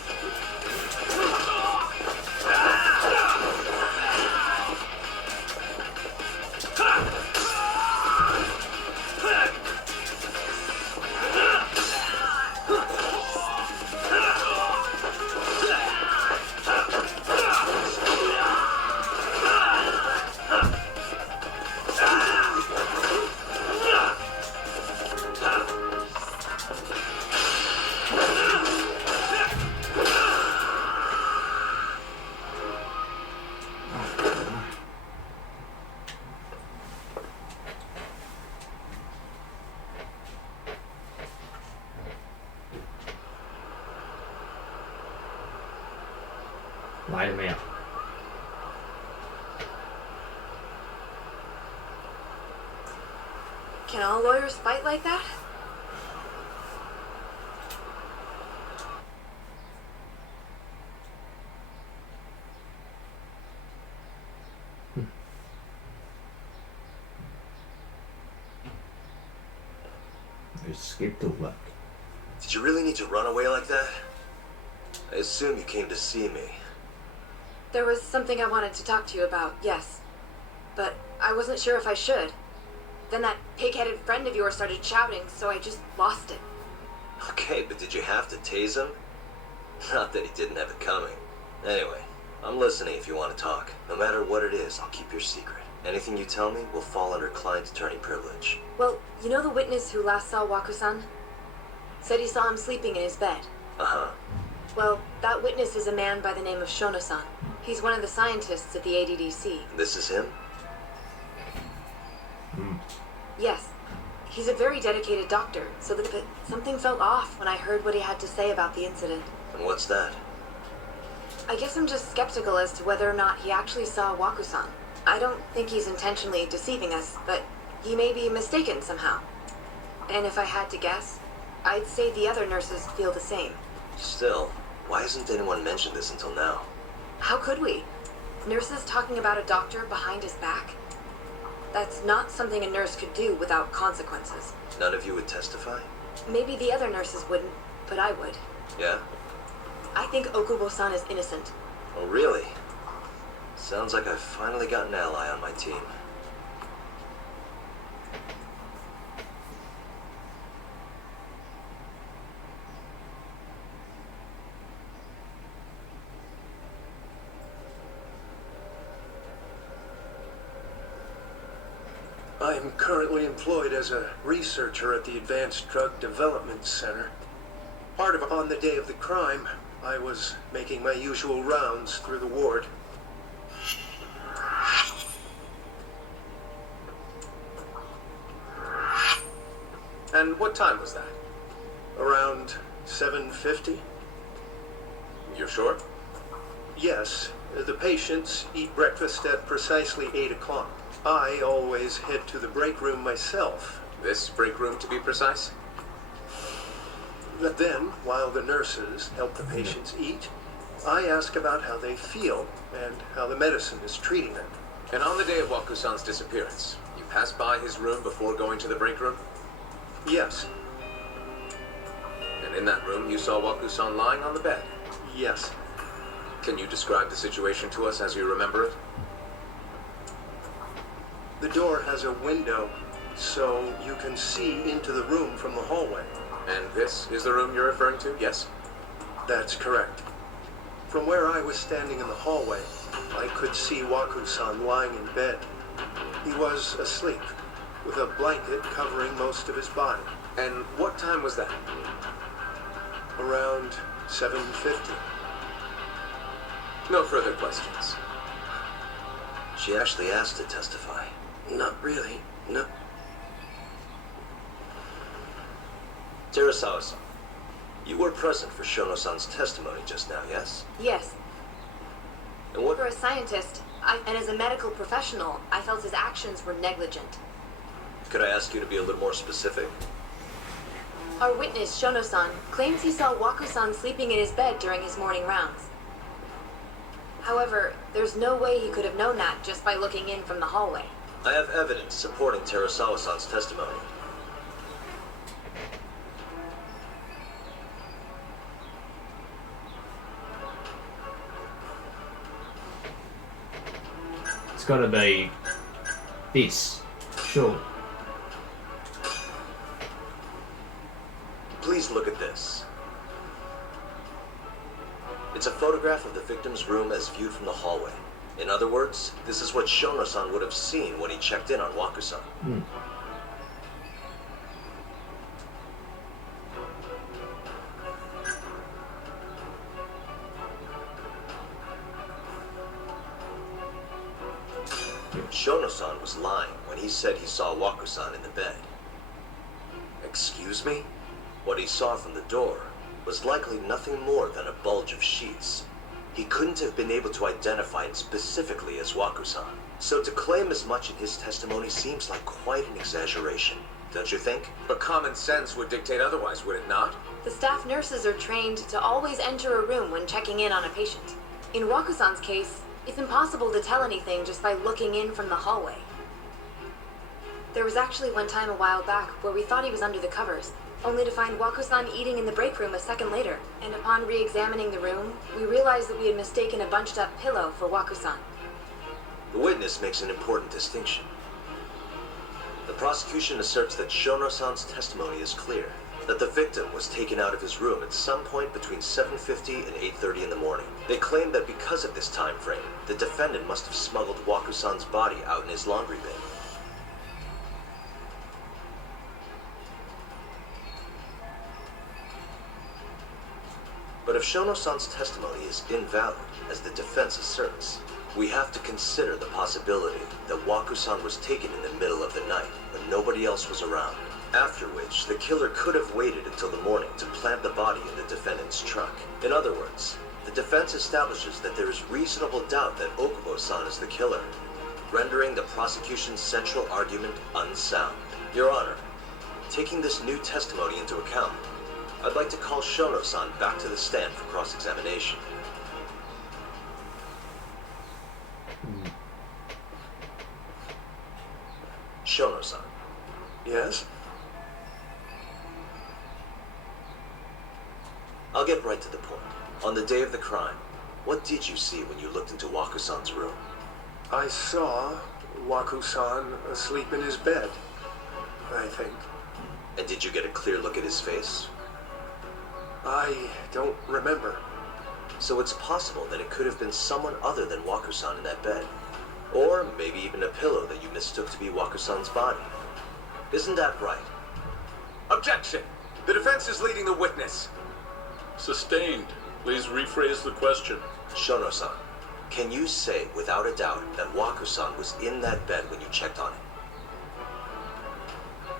Laid him out. Can all lawyers fight like that? They skipped all that. Did you really need to run away like that? I assume you came to see me. There was something I wanted to talk to you about, yes. But I wasn't sure if I should. Then that pig-headed friend of yours started shouting, so I just lost it. Okay, but did you have to tase him? Not that he didn't have it coming. Anyway, I'm listening if you want to talk. No matter what it is, I'll keep your secret. Anything you tell me will fall under client attorney privilege. Well, you know the witness who last saw Waku-san? Said he saw him sleeping in his bed. Uh-huh. Well, that witness is a man by the name of Shono-san. He's one of the scientists at the ADDC. This is him? Yes. He's a very dedicated doctor, but something felt off when I heard what he had to say about the incident. And what's that? I guess I'm just skeptical as to whether or not he actually saw Waku-san. I don't think he's intentionally deceiving us, but he may be mistaken somehow. And if I had to guess, I'd say the other nurses feel the same. Still, why hasn't anyone mentioned this until now? How could we? Nurses talking about a doctor behind his back? That's not something a nurse could do without consequences. None of you would testify? Maybe the other nurses wouldn't, but I would. Yeah? I think Okubo-san is innocent. Oh, really? Sounds like I've finally got an ally on my team. I am currently employed as a researcher at the Advanced Drug Development Center. On the day of the crime, I was making my usual rounds through the ward. And what time was that? Around 7:50? You're sure? Yes, the patients eat breakfast at precisely 8 o'clock. I always head to the break room myself. This break room, to be precise? But then, while the nurses help the patients eat, I ask about how they feel and how the medicine is treating them. And on the day of Waku-san's disappearance, you passed by his room before going to the break room? Yes. And in that room, you saw Waku-san lying on the bed? Yes. Can you describe the situation to us as you remember it? The door has a window, so you can see into the room from the hallway. And this is the room you're referring to, yes? That's correct. From where I was standing in the hallway, I could see Waku-san lying in bed. He was asleep, with a blanket covering most of his body. And what time was that? Around 7:50. No further questions. She actually asked to testify. Not really, no. Terasawa-san, you were present for Shono-san's testimony just now, yes? Yes. And what... For a scientist, and as a medical professional, I felt his actions were negligent. Could I ask you to be a little more specific? Our witness, Shono-san, claims he saw Waku-san sleeping in his bed during his morning rounds. However, there's no way he could have known that just by looking in from the hallway. I have evidence supporting Terasawa-san's testimony. It's gotta be this. Sure. Please look at this. It's a photograph of the victim's room as viewed from the hallway. In other words, this is what Shono-san would have seen when he checked in on Waku-san. Shono-san was lying when he said he saw Waku-san in the bed. Excuse me? What he saw from the door was likely nothing more than a bulge of sheets. He couldn't have been able to identify it specifically as Wakusan. So to claim as much in his testimony seems like quite an exaggeration, don't you think? But common sense would dictate otherwise, would it not? The staff nurses are trained to always enter a room when checking in on a patient. In Wakusan's case, it's impossible to tell anything just by looking in from the hallway. There was actually one time a while back where we thought he was under the covers, only to find Wakusan eating in the break room a second later. And upon re-examining the room, we realized that we had mistaken a bunched-up pillow for Wakusan. The witness makes an important distinction. The prosecution asserts that Shono-san's testimony is clear, that the victim was taken out of his room at some point between 7:50 and 8:30 in the morning. They claim that because of this time frame, the defendant must have smuggled Wakusan's body out in his laundry bin. But if Shono-san's testimony is invalid, as the defense asserts, we have to consider the possibility that Wakusan was taken in the middle of the night when nobody else was around, after which the killer could have waited until the morning to plant the body in the defendant's trunk. In other words, the defense establishes that there is reasonable doubt that Okubo-san is the killer, rendering the prosecution's central argument unsound. Your Honor, taking this new testimony into account, I'd like to call Shono-san back to the stand for cross-examination. Shono-san. Yes? I'll get right to the point. On the day of the crime, what did you see when you looked into Waku-san's room? I saw Waku-san asleep in his bed, I think. And did you get a clear look at his face? I don't remember. So it's possible that it could have been someone other than Waku-san in that bed. Or maybe even a pillow that you mistook to be Waku-san's body. Isn't that right? Objection! The defense is leading the witness. Sustained. Please rephrase the question. Shono-san, can you say without a doubt that Waku-san was in that bed when you checked on him?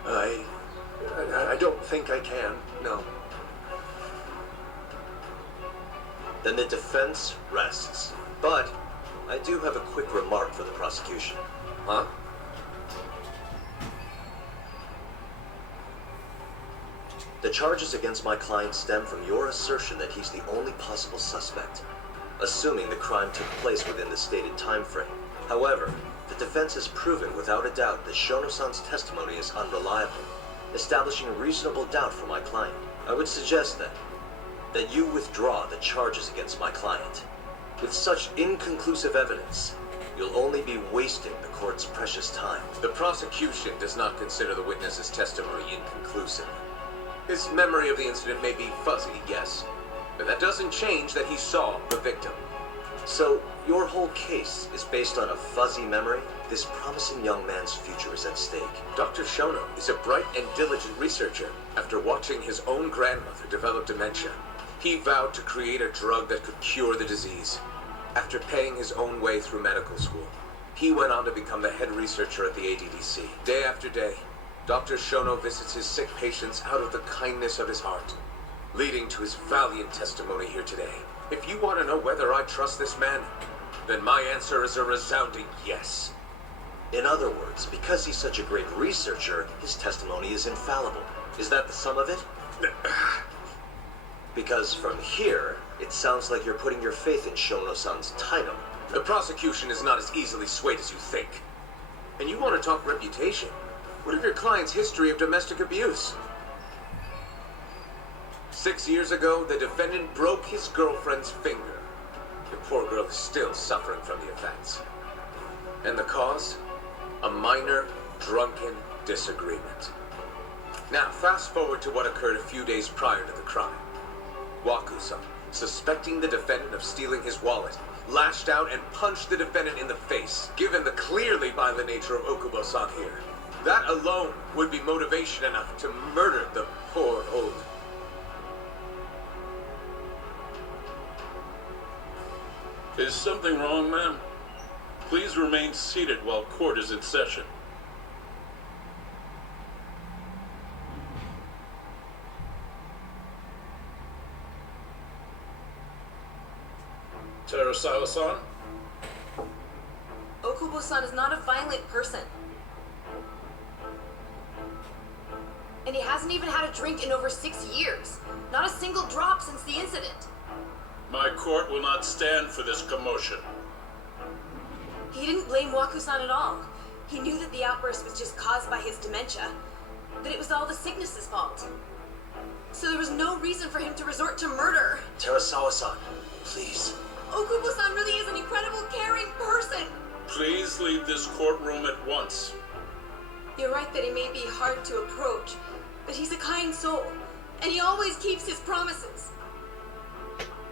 I don't think I can, no. Then the defense rests. But I do have a quick remark for the prosecution. Huh? The charges against my client stem from your assertion that he's the only possible suspect, assuming the crime took place within the stated time frame. However, the defense has proven without a doubt that Shono-san's testimony is unreliable, establishing reasonable doubt for my client. I would suggest that you withdraw the charges against my client. With such inconclusive evidence, you'll only be wasting the court's precious time. The prosecution does not consider the witness's testimony inconclusive. His memory of the incident may be fuzzy, yes, but that doesn't change that he saw the victim. So, your whole case is based on a fuzzy memory? This promising young man's future is at stake. Dr. Shono is a bright and diligent researcher. After watching his own grandmother develop dementia, he vowed to create a drug that could cure the disease. After paying his own way through medical school, he went on to become the head researcher at the ADDC. Day after day, Dr. Shono visits his sick patients out of the kindness of his heart, leading to his valiant testimony here today. If you want to know whether I trust this man, then my answer is a resounding yes. In other words, because he's such a great researcher, his testimony is infallible. Is that the sum of it? Because from here, it sounds like you're putting your faith in Shono-san's title. The prosecution is not as easily swayed as you think. And you want to talk reputation? What of your client's history of domestic abuse? 6 years ago, the defendant broke his girlfriend's finger. The poor girl is still suffering from the effects. And the cause? A minor, drunken disagreement. Now, fast forward to what occurred a few days prior to the crime. Waku-san, suspecting the defendant of stealing his wallet, lashed out and punched the defendant in the face, given the clearly violent nature of Okubo-san here. That alone would be motivation enough to murder the poor old. Is something wrong, ma'am? Please remain seated while court is in session. Terasawa-san? Okubo-san is not a violent person. And he hasn't even had a drink in over 6 years. Not a single drop since the incident. My court will not stand for this commotion. He didn't blame Waku-san at all. He knew that the outburst was just caused by his dementia. That it was all the sickness's fault. So there was no reason for him to resort to murder. Terasawa-san, please. Okubo-san really is an incredible, caring person. Please leave this courtroom at once. You're right that he may be hard to approach, but he's a kind soul, and he always keeps his promises.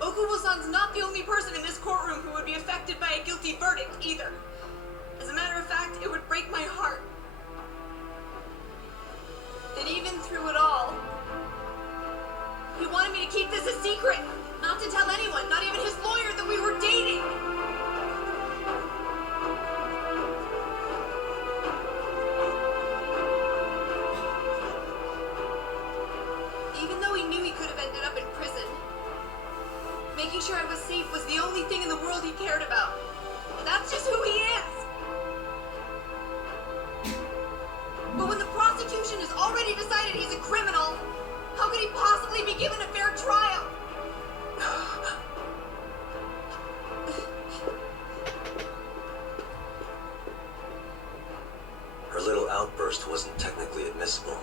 Okubo-san's not the only person in this courtroom who would be affected by a guilty verdict, either. As a matter of fact, it would break my heart. And even through it all, he wanted me to keep this a secret, not to tell anyone, not even his lawyer, that we were dating. Even though he knew he could have ended up in prison, making sure I was safe was the only thing in the world he cared about. That's just who he is. But when the prosecution has already decided he's a criminal, how could he possibly be given a fair trial? Her little outburst wasn't technically admissible,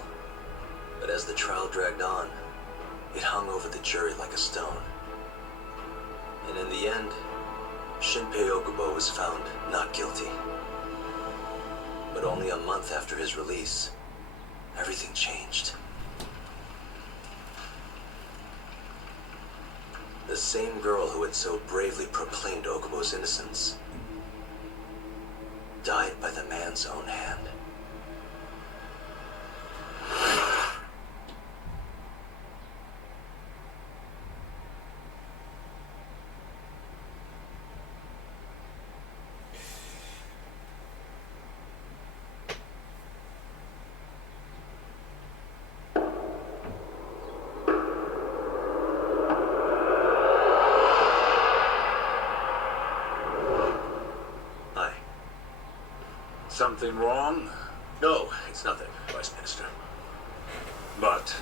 but as the trial dragged on, it hung over the jury like a stone. And in the end, Shinpei Okubo was found not guilty. But only a month after his release, everything changed. The same girl who had so bravely proclaimed Okubo's innocence died by the man's own hand. Something wrong? No, it's nothing, Vice Minister. But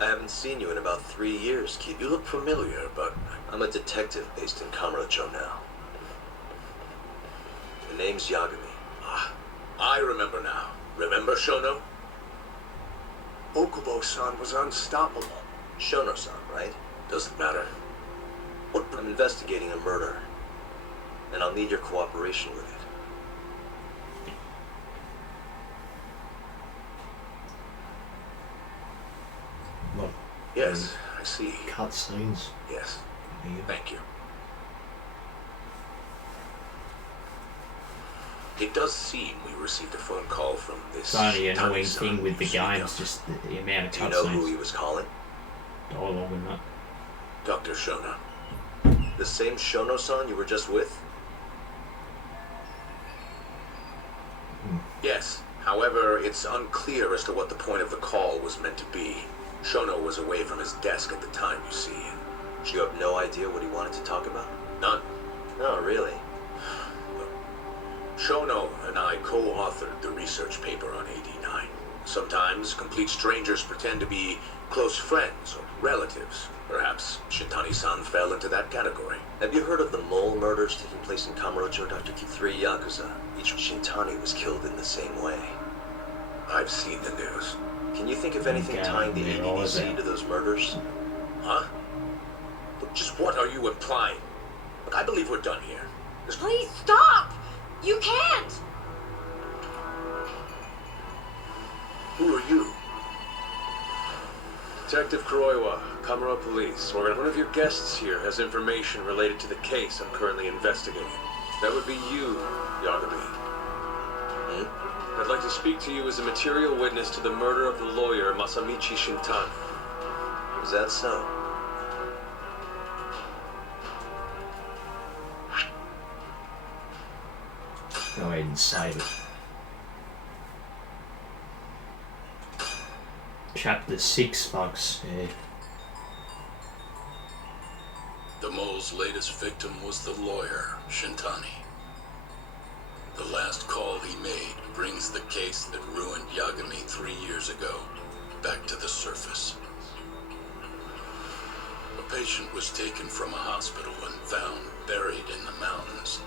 I haven't seen you in about 3 years, Keith. you look familiar, but I'm a detective based in Kamurocho now. The name's Yagami. I remember now. Remember Shono? Okubo-san was unstoppable. Shono-san, right? Doesn't matter. I'm investigating a murder, and I'll need your cooperation with it. Look, Yes, I see. cutscenes. Yes. Yeah. Thank you. It does seem we received a phone call from this. It's only an annoying Tani-san thing with the who speak game, up. it's just the amount of Do you know who he cutscenes. was calling? Dialogue and that. Dr. Shona. The same Shono-san you were just with? Yes. However, it's unclear as to what the point of the call was meant to be. Shono was away from his desk at the time, you see. You have no idea what he wanted to talk about? None. No, really? Shono and I co-authored the research paper on AD9. Sometimes complete strangers pretend to be close friends or relatives. Perhaps Shintani-san fell into that category. Have you heard of the mole murders taking place in Kamurocho, Dr. Keith? 3 Yakuza. Each Shintani was killed in the same way. I've seen the news. Can you think of anything Yeah, tying the they're all ADDC there. to those murders? Huh? Look, just what are you implying? Look, I believe we're done here. Please stop! You can't! Who are you? Detective Kuroiwa, Kamura Police. One of your guests here has information related to the case I'm currently investigating. That would be you, Yagami. I'd like to speak to you as a material witness to the murder of the lawyer Masamichi Shintani. Is that so? Go ahead and save it. Chapter 6, folks. Yeah. The The mole's latest victim was the lawyer, Shintani. The last call he made brings the case that ruined Yagami 3 years ago back to the surface. A patient was taken from a hospital and found buried in the mountains.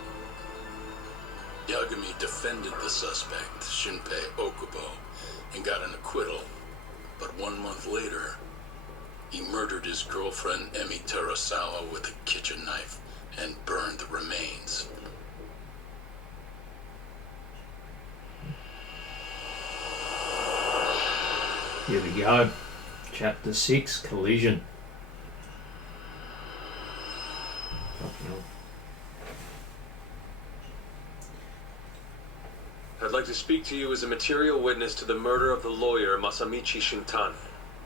Yagami defended the suspect, Shinpei Okubo, and got an acquittal. But 1 month later, he murdered his girlfriend Emi Terasawa with a kitchen knife and burned the remains. Here we go. Chapter 6, Collision. Fucking hell. I'd like to speak to you as a material witness to the murder of the lawyer Masamichi Shintani.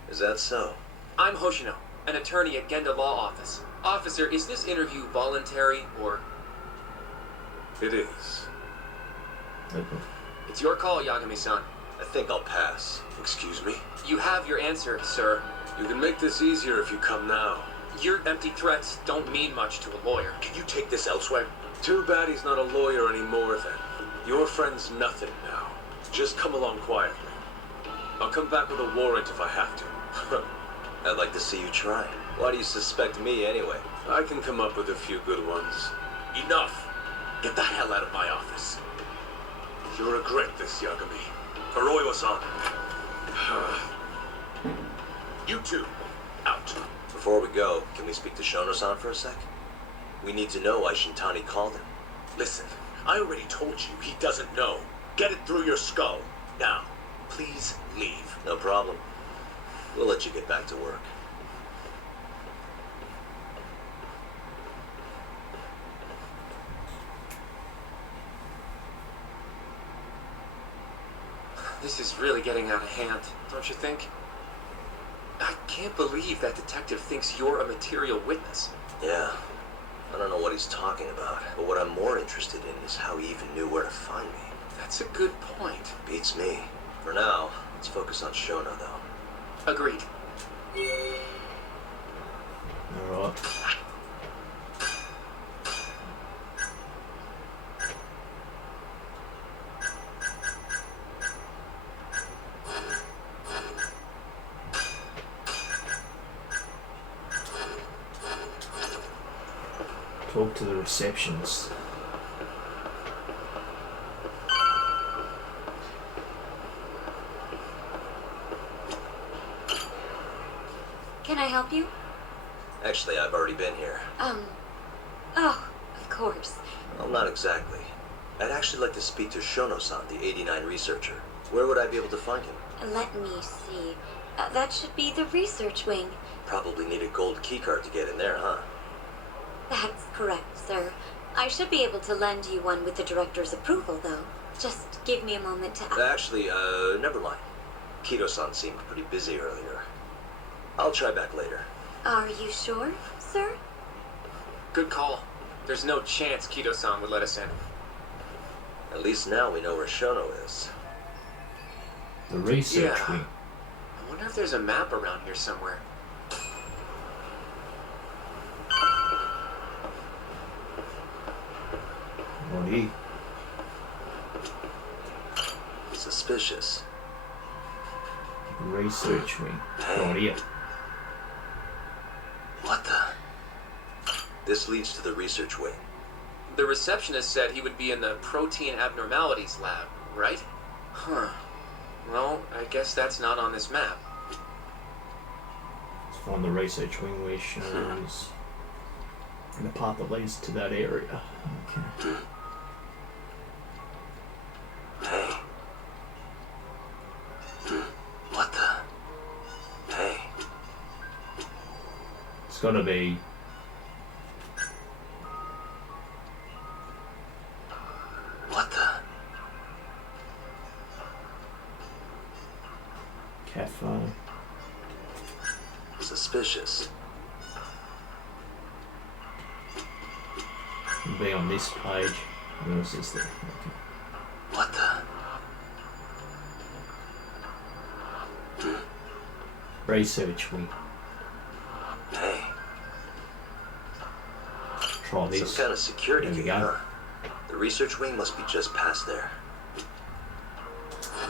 Is that so? I'm Hoshino, an attorney at Genda Law Office. Officer, is this interview voluntary or... It is. It's your call, Yagami-san. I think I'll pass. Excuse me? You have your answer, sir. You can make this easier if you come now. Your empty threats don't mean much to a lawyer. Can you take this elsewhere? Too bad he's not a lawyer anymore then. Your friend's nothing now. Just come along quietly. I'll come back with a warrant if I have to. I'd like to see you try. Why do you suspect me anyway? I can come up with a few good ones. Enough. Get the hell out of my office. You'll regret this, Yagami. Kuroiwa-san. You two, out. Before we go, can we speak to Shono-san for a sec? We need to know why Shintani called him. Listen, I already told you he doesn't know. Get it through your skull. Now, please leave. No problem. We'll let you get back to work. This is really getting out of hand, don't you think? I can't believe that detective thinks you're a material witness. Yeah. I don't know what he's talking about, but what I'm more interested in is how he even knew where to find me. That's a good point. Beats me. For now, let's focus on Shona, though. Agreed. Alright. Talk to the receptionist. Can I help you? Actually, I've already been here. Oh, of course. Well, not exactly. I'd actually like to speak to Shono-san, the 89 researcher. Where would I be able to find him? Let me see. That should be the research wing. Probably need a gold keycard to get in there, huh? That's correct, sir. I should be able to lend you one with the director's approval, though. Just give me a moment to... Actually, never mind. Kido-san seemed pretty busy earlier. I'll try back later. Are you sure, sir? Good call. There's no chance Kido-san would let us in. At least now we know where Shono is. The research Yeah. wing. I wonder if there's a map around here somewhere. Righty. Suspicious. Research wing. Hey. Right here. What the? This leads to the research wing. The receptionist said he would be in the protein abnormalities lab, right? Huh. Well, I guess that's not on this map. Let's find the research wing where shows the path that leads to that area. Okay. Hey. What the? Hey. It's gotta be. What the? Cafe. Suspicious. It'll be on this page. Where else is there? Okay. What the? Research wing. Hey. try this. Some kind of security There we gate, go. huh? The research wing must be just past there.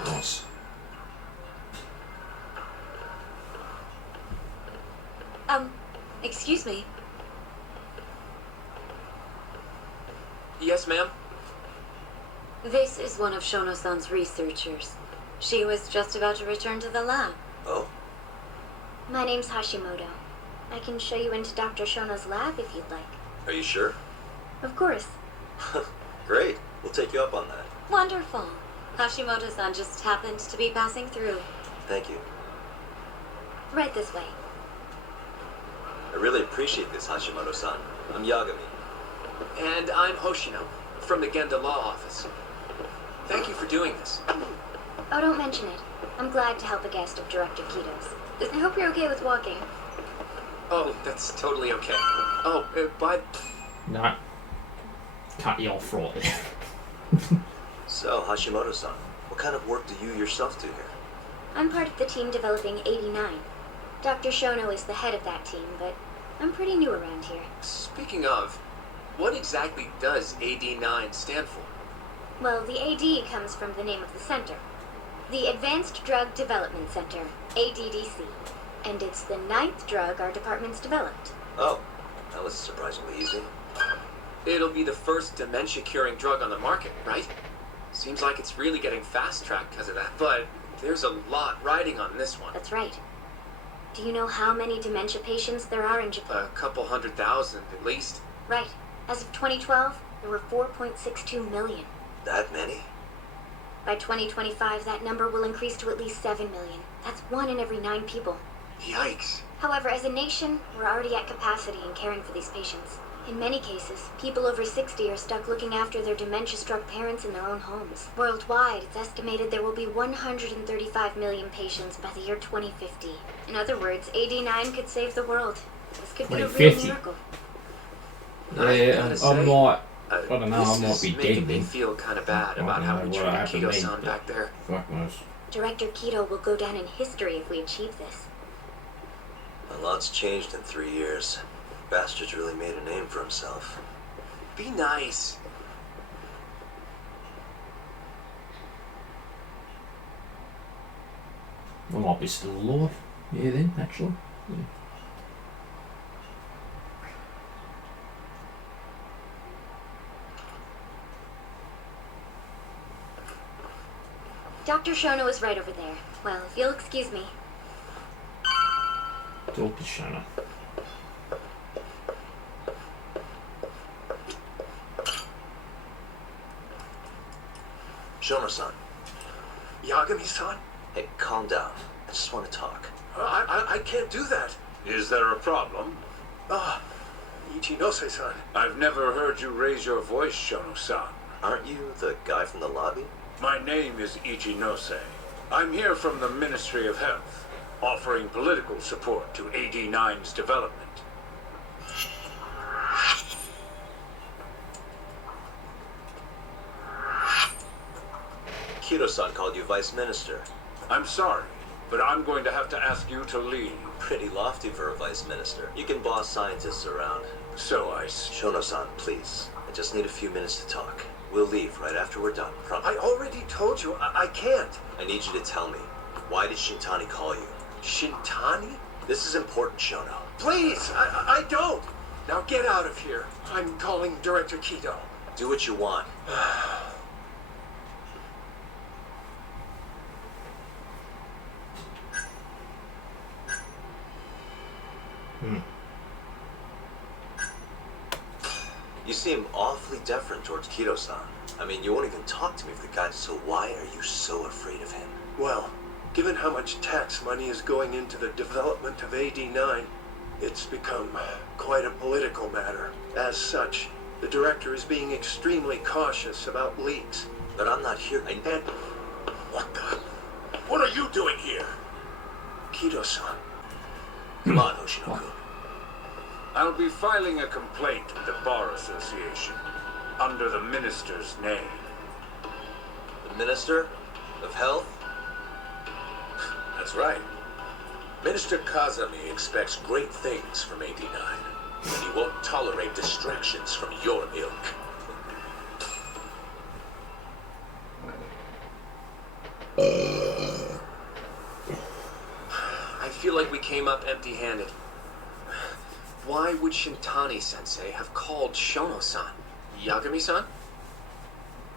Nice. Excuse me. Yes, ma'am? This is one of Shono-san's researchers. She was just about to return to the lab. Oh? My name's Hashimoto. I can show you into Dr. Shono's lab if you'd like. Are you sure? Of course. Great. We'll take you up on that. Wonderful. Hashimoto-san just happened to be passing through. Thank you. Right this way. I really appreciate this, Hashimoto-san. I'm Yagami. And I'm Hoshino, from the Genda Law Office. Thank you for doing this. Oh, don't mention it. I'm glad to help a guest of Director Kito's. I hope you're okay with walking. Oh, that's totally okay. Oh, but... No. Cut you off right there. So, Hashimoto-san, what kind of work do you yourself do here? I'm part of the team developing 89. Dr. Shono is the head of that team, but I'm pretty new around here. Speaking of, what exactly does AD9 stand for? Well, the AD comes from the name of the center. The Advanced Drug Development Center, ADDC. And it's the 9th drug our department's developed. Oh, that was surprisingly easy. It'll be the first dementia-curing drug on the market, right? Seems like it's really getting fast-tracked because of that. But there's a lot riding on this one. That's right. Do you know how many dementia patients there are in Japan? A couple 100,000 at least. Right. As of 2012, there were 4.62 million. That many? By 2025, that number will increase to at least 7 million. That's 1 in every 9 people. Yikes. However, as a nation, we're already at capacity in caring for these patients. In many cases, people over 60 are stuck looking after their dementia-struck parents in their own homes. Worldwide, it's estimated there will be 135 million patients by the year 2050. In other words, AD9 could save the world. This could be a real 2050. miracle. Yeah, I might. I don't know, I might be This is making dead me then. feel kind of bad I about don't how know we what treated happened to me, Kito-san but- back there. Fuck knows. Director Kito will go down in history if we achieve this. A lot's changed in 3 years. Bastard's really made a name for himself. Be nice. I might be still alive. Yeah, then, actually. Yeah. Dr. Shono is right over there. Well, if you'll excuse me. Talk to Shana. Shono-san, Yagami-san? hey, calm down. I just want to talk. I can't do that. Is there a problem? Ichinose-san. I've never heard you raise your voice, Shono-san. Aren't you the guy from the lobby? My name is Ichinose. I'm here from the Ministry of Health, offering political support to AD9's development. Kito-san called you vice minister. I'm sorry, but I'm going to have to ask you to leave. Pretty lofty for a vice minister. You can boss scientists around. So I see. Shono-san, please. I just need a few minutes to talk. We'll leave right after we're done. Promise. I already told you, I can't. I need you to tell me, why did Shintani call you? Shintani? This is important, Shono. Please, I don't. Now get out of here. I'm calling Director Kito. Do what you want. You seem awfully deferent towards Kito-san. I mean, you won't even talk to me if the guy... So why are you so afraid of him? Well, given how much tax money is going into the development of AD9, it's become quite a political matter. As such, the director is being extremely cautious about leaks. But I'm not here... And What the? What are you doing here? Kito-san. Come on, Hoshino-kun. I'll be filing a complaint with the Bar Association under the minister's name. The Minister of Health? That's right. Minister Kazami expects great things from AD9. and he won't tolerate distractions from your ilk. I feel like we came up empty-handed. Why would Shintani-sensei have called Shono-san? Yagami-san?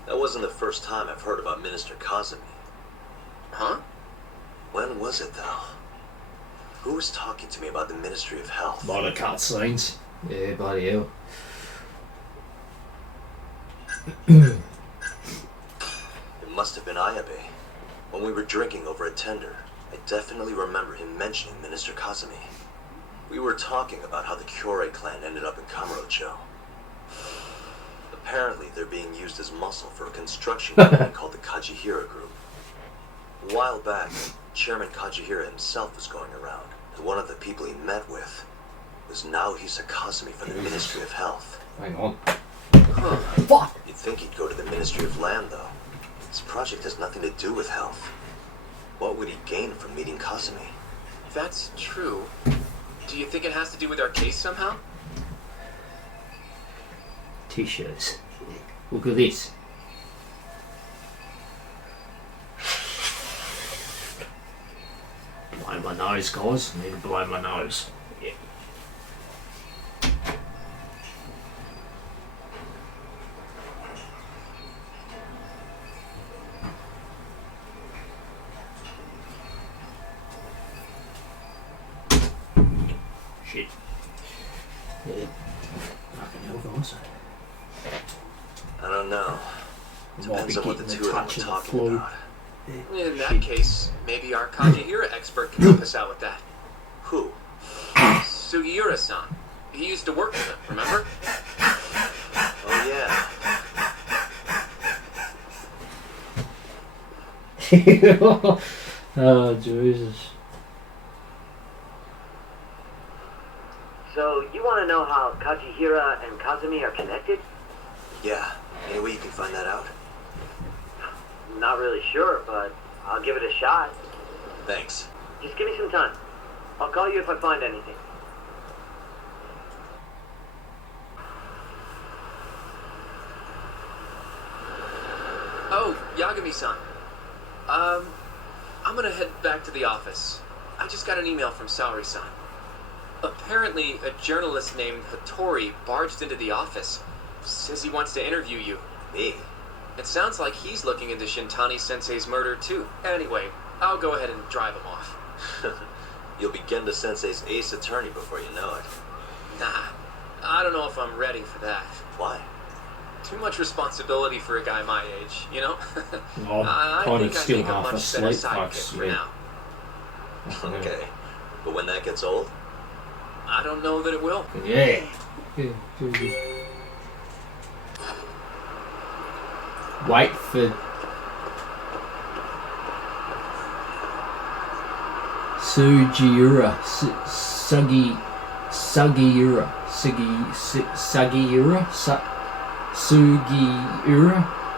That wasn't the first time I've heard about Minister Kazumi. Huh? When was it, though? Who was talking to me about the Ministry of Health? A lot of cutscenes. Yeah, bloody hell. It must have been Ayabe. When we were drinking over a tender, I definitely remember him mentioning Minister Kazumi. We were talking about how the Kyorei clan ended up in Kamurocho. Apparently, they're being used as muscle for a construction company called the Kajihira Group. A while back, Chairman Kajihira himself was going around, and one of the people he met with was Naohisa Kazumi from the Ministry of Health. Hang on. Fuck! You'd think he'd go to the Ministry of Land, though. This project has nothing to do with health. What would he gain from meeting Kazumi? If that's true, do you think it has to do with our case somehow? T-shirts. Look at this. Blow my nose, guys. I need to blow my nose. Yeah. Shit. Yeah. Fucking hell, guys. I don't know. Depends on what the two of them were talking about. In that case, maybe our Kajihira expert can help us out with that. Who? Sugiura-san. He used to work with him, remember? Oh, yeah. Oh, Jesus. So, you want to know how Kajihira and Kazumi are connected? Yeah. Any way you can find that out? Not really sure, but I'll give it a shot. Thanks. Just give me some time. I'll call you if I find anything. Oh, Yagami-san. I'm gonna head back to the office. I just got an email from Saori-san. Apparently, a journalist named Hattori barged into the office. Says he wants to interview you. Me? It sounds like he's looking into Shintani-sensei's murder, too. Anyway, I'll go ahead and drive him off. You'll be Genda Sensei's ace attorney before you know it. Nah, I don't know if I'm ready for that. Why? Too much responsibility for a guy my age, you know? Well, I kind think of I still make a half much asleep, better sidekick folks. for Yeah. now. Okay. But when that gets old? I don't know that it will. Yeah. Yeah. Wait for Sugiura, Sugiura, Sugiura,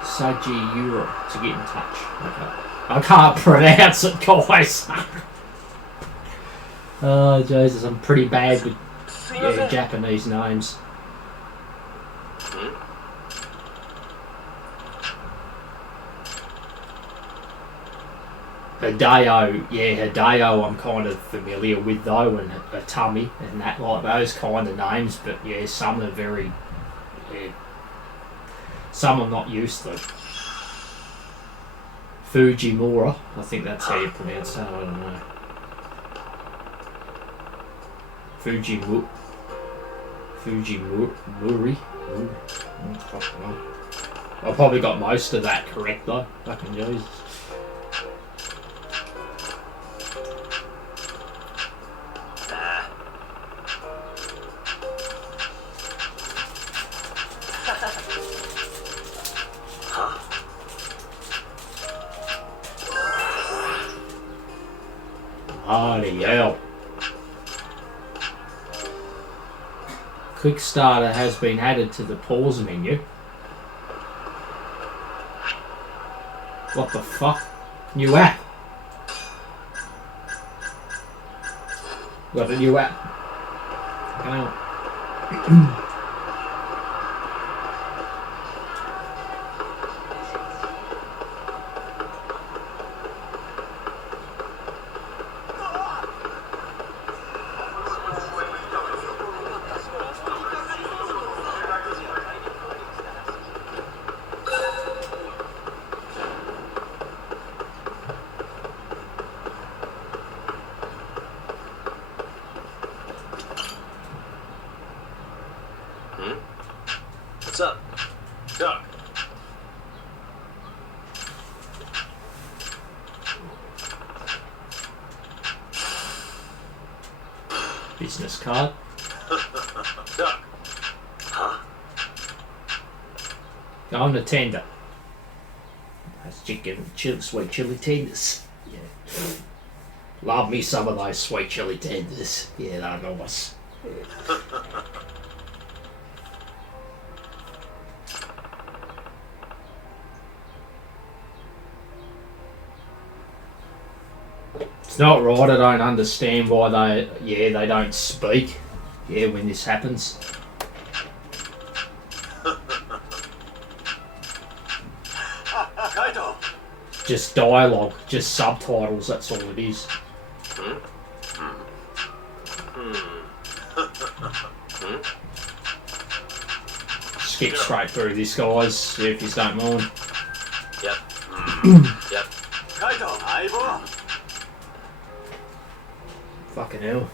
Sugiura to get in touch. Okay. I can't pronounce it, guys. Oh Jesus, I'm pretty bad with Japanese names. Hideo, Hideo I'm kind of familiar with though, and Atami and that, like those kind of names, but yeah, some are very, some I'm not used to. Fujimura, I think that's how you pronounce that, I don't know. Fujimuri. I probably got most of that correct though, fucking Jesus. Holy hell. Quickstarter has been added to the pause menu. What the fuck? New app. Got a new app. Hang on. What's up? Doc. Business card. Doc. Huh? Go on the tender. That's chicken, sweet chili tenders. Yeah. Love me some of those sweet chili tenders. Yeah, they're nice. It's not right. I don't understand why they don't speak. Yeah, when this happens. Kaito! Just dialogue, just subtitles, that's all it is. Skip straight through this, guys, if you don't mind. Yep. Yep. Kaito, Aibo! Fucking hell.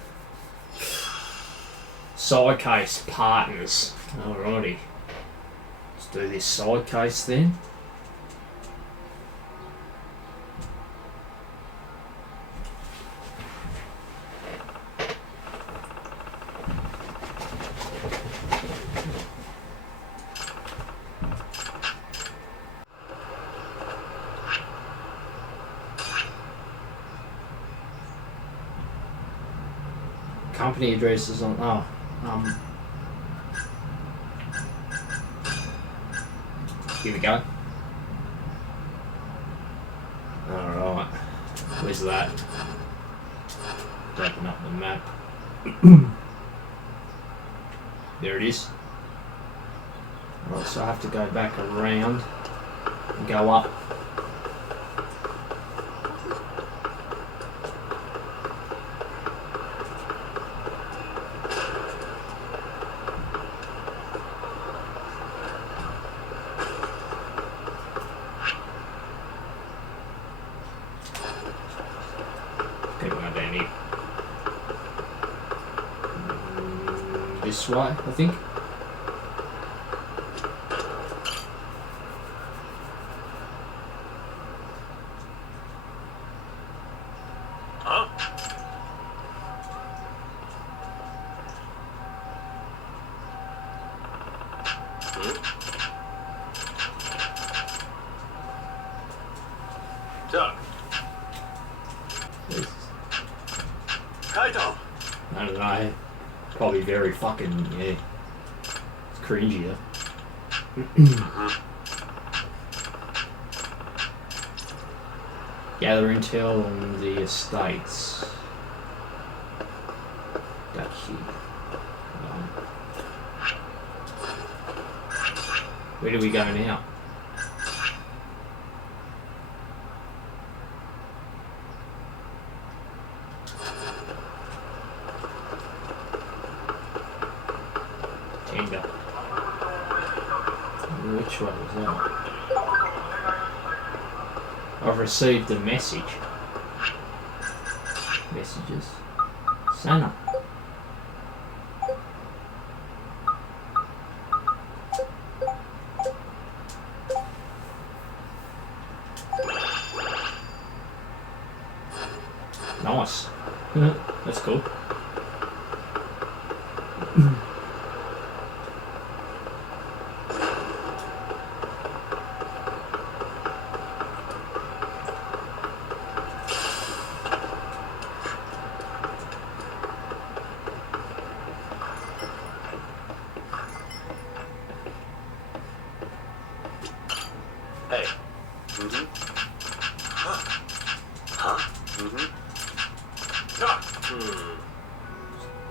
Side case partners. Alrighty. Let's do this side case then. Company addresses on. Here we go. Alright. Where's that? Open up the map. There it is. Alright, so I have to go back around and go up. This way, I think. Huh? Doc. Kaito! I don't know. Probably very fucking, yeah. It's cringy, yeah. Gather intel on the estates. Duchy. Where do we go now? Tender. Which one was that? I've received a message. Messages. Sana. Nice. That's cool. Hey.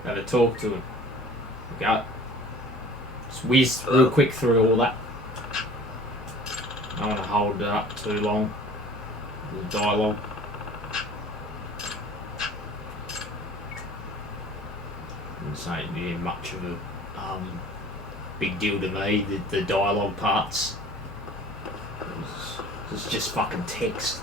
Gotta talk to him. Got whiz real quick through all that. I don't want to hold it up too long. The dialogue. This ain't yeah, much of a big deal to me. The dialogue parts. It's just fucking text.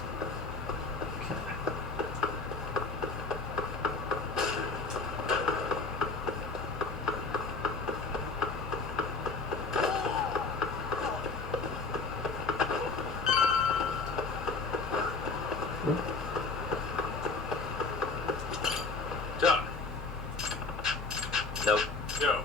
Doc. Nope. Yo.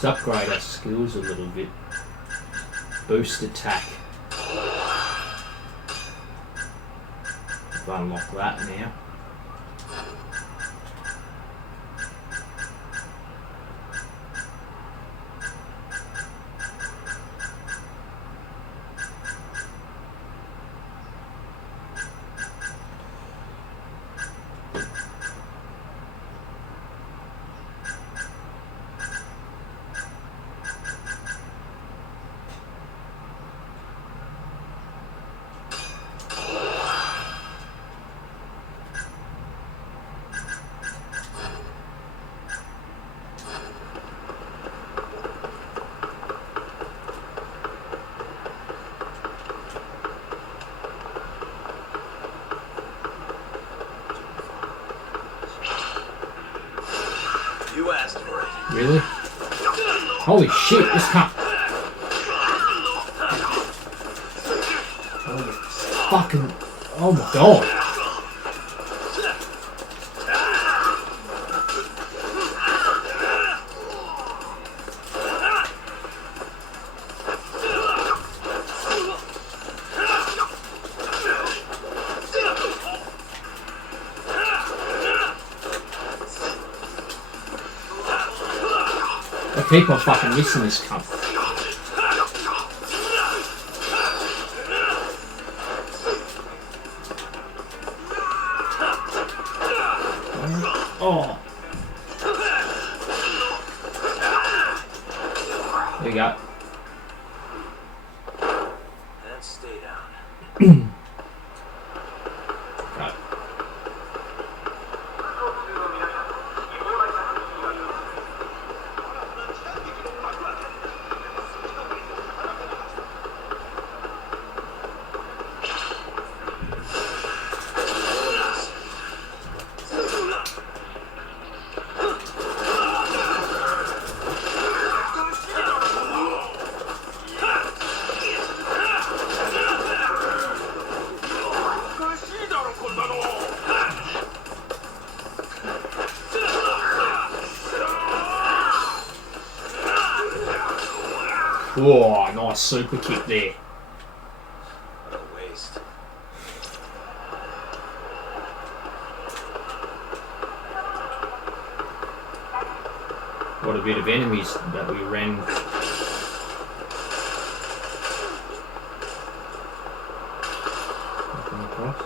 Let's upgrade our skills a little bit. Boost attack. I've unlocked that now. You asked for it. Really? Holy shit, this cunt. Holy fucking. Oh my god. I keep on fucking missing this cunt. Oh. There you go. And stay down. Right. Whoa, nice super kick there. What a waste. What a bit of enemies that we ran. Come across.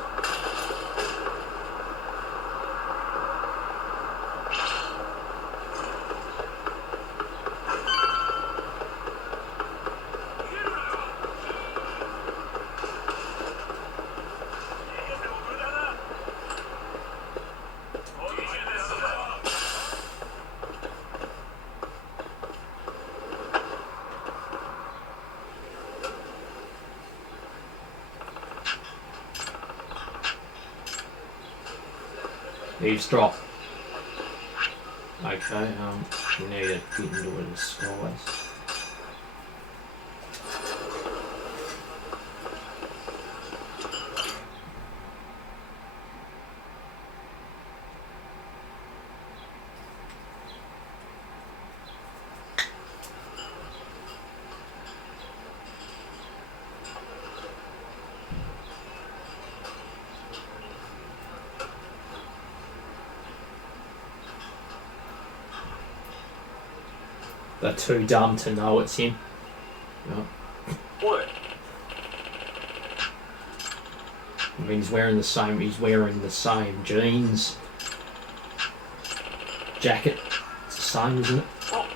Eavesdrop. Okay, we need to get into where the skull is. They're too dumb to know it's him. Yeah. What? I mean, he's wearing the same jeans, jacket. It's the same, isn't it? Oh.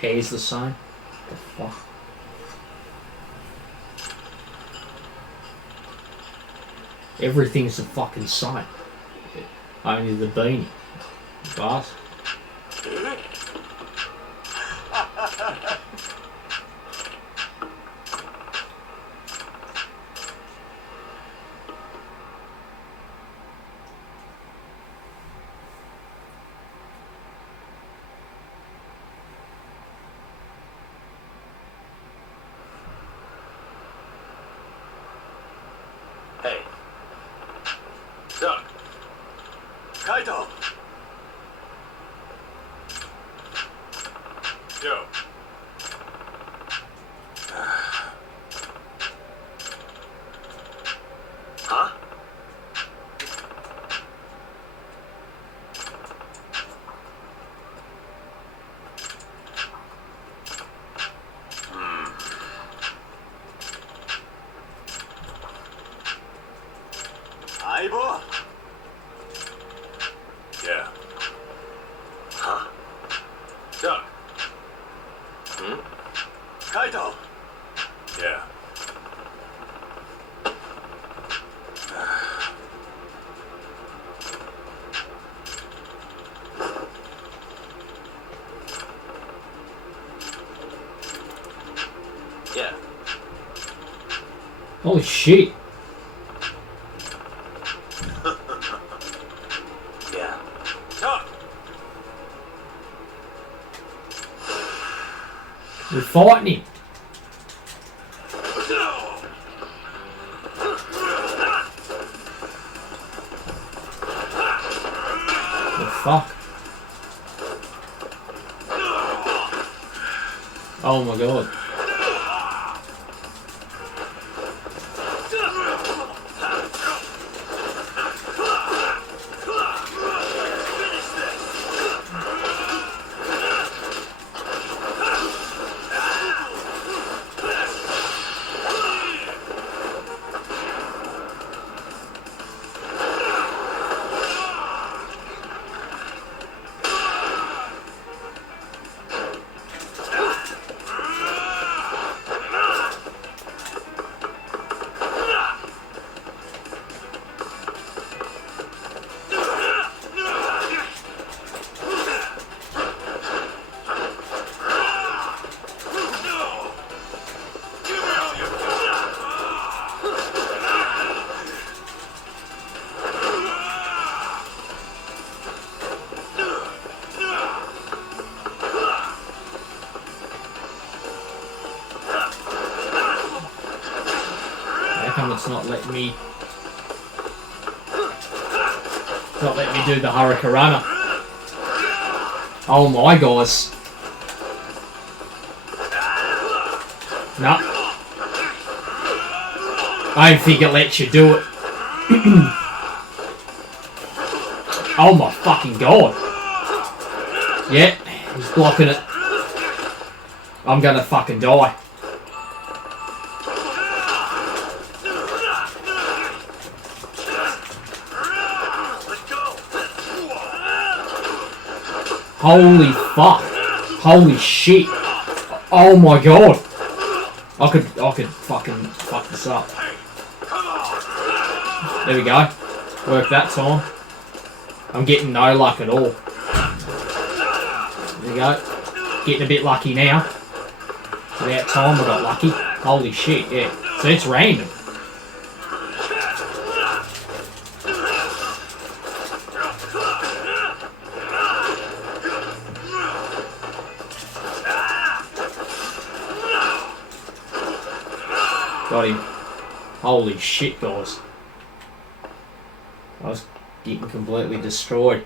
Hair's the same. The fuck? Everything's the fucking same. Only the beanie. Bastard. Hey. Doug. Kaito! Yo. Huh? Aibo? Yeah. Huh? Doug. Kaito! Yeah. Yeah. Holy shit. Yeah. Doug. We're fighting him. The fuck? Oh my god. How come it's not letting me... It's not letting me do the Hurricanrana. Oh my guys. No. I don't think it lets you do it. Oh my fucking god. Yeah, he's blocking it. I'm gonna fucking die. Holy fuck. Holy shit. Oh my god. I could fucking fuck this up. There we go. Worked that time. I'm getting no luck at all. There we go. Getting a bit lucky now. About time I got lucky. Holy shit, yeah. So it's random. Got him. Holy shit, guys. I was getting completely destroyed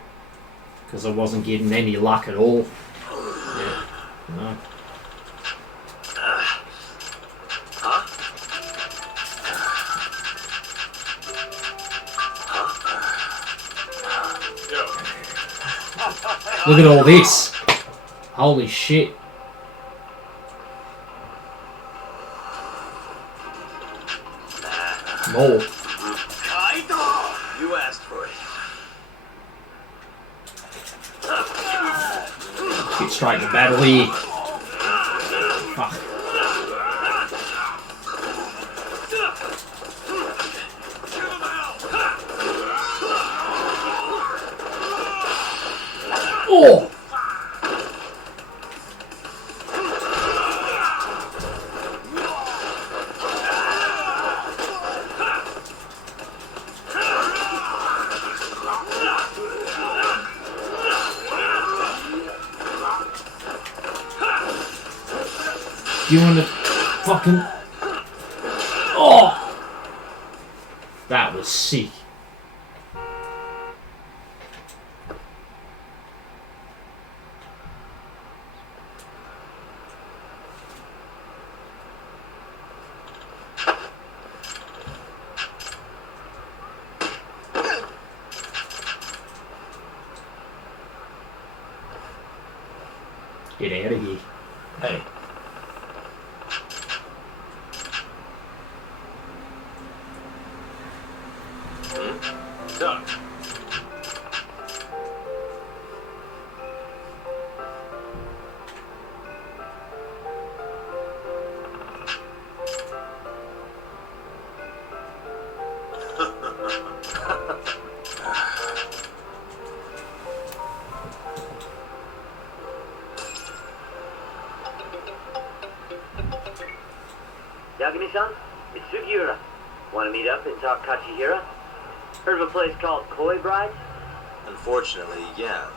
because I wasn't getting any luck at all. Yeah. No. Look at all this. Holy shit. More. You asked for it. Get straight to battle here. Fuck. Oh! You want to fucking... Oh! That was sick. Get out of here. Hey. Done. Yagami-san, it's Sugiura. Want to meet up and talk Kachihira? Heard of a place called Koi Bride? Unfortunately, yeah.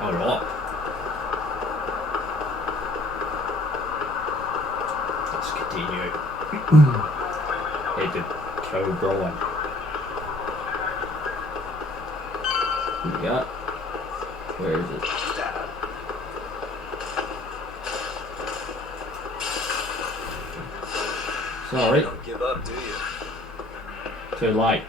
Alright. Let's continue. Head to Cobra. Yeah. Where is it? Sorry. You don't give up, do you? Too late.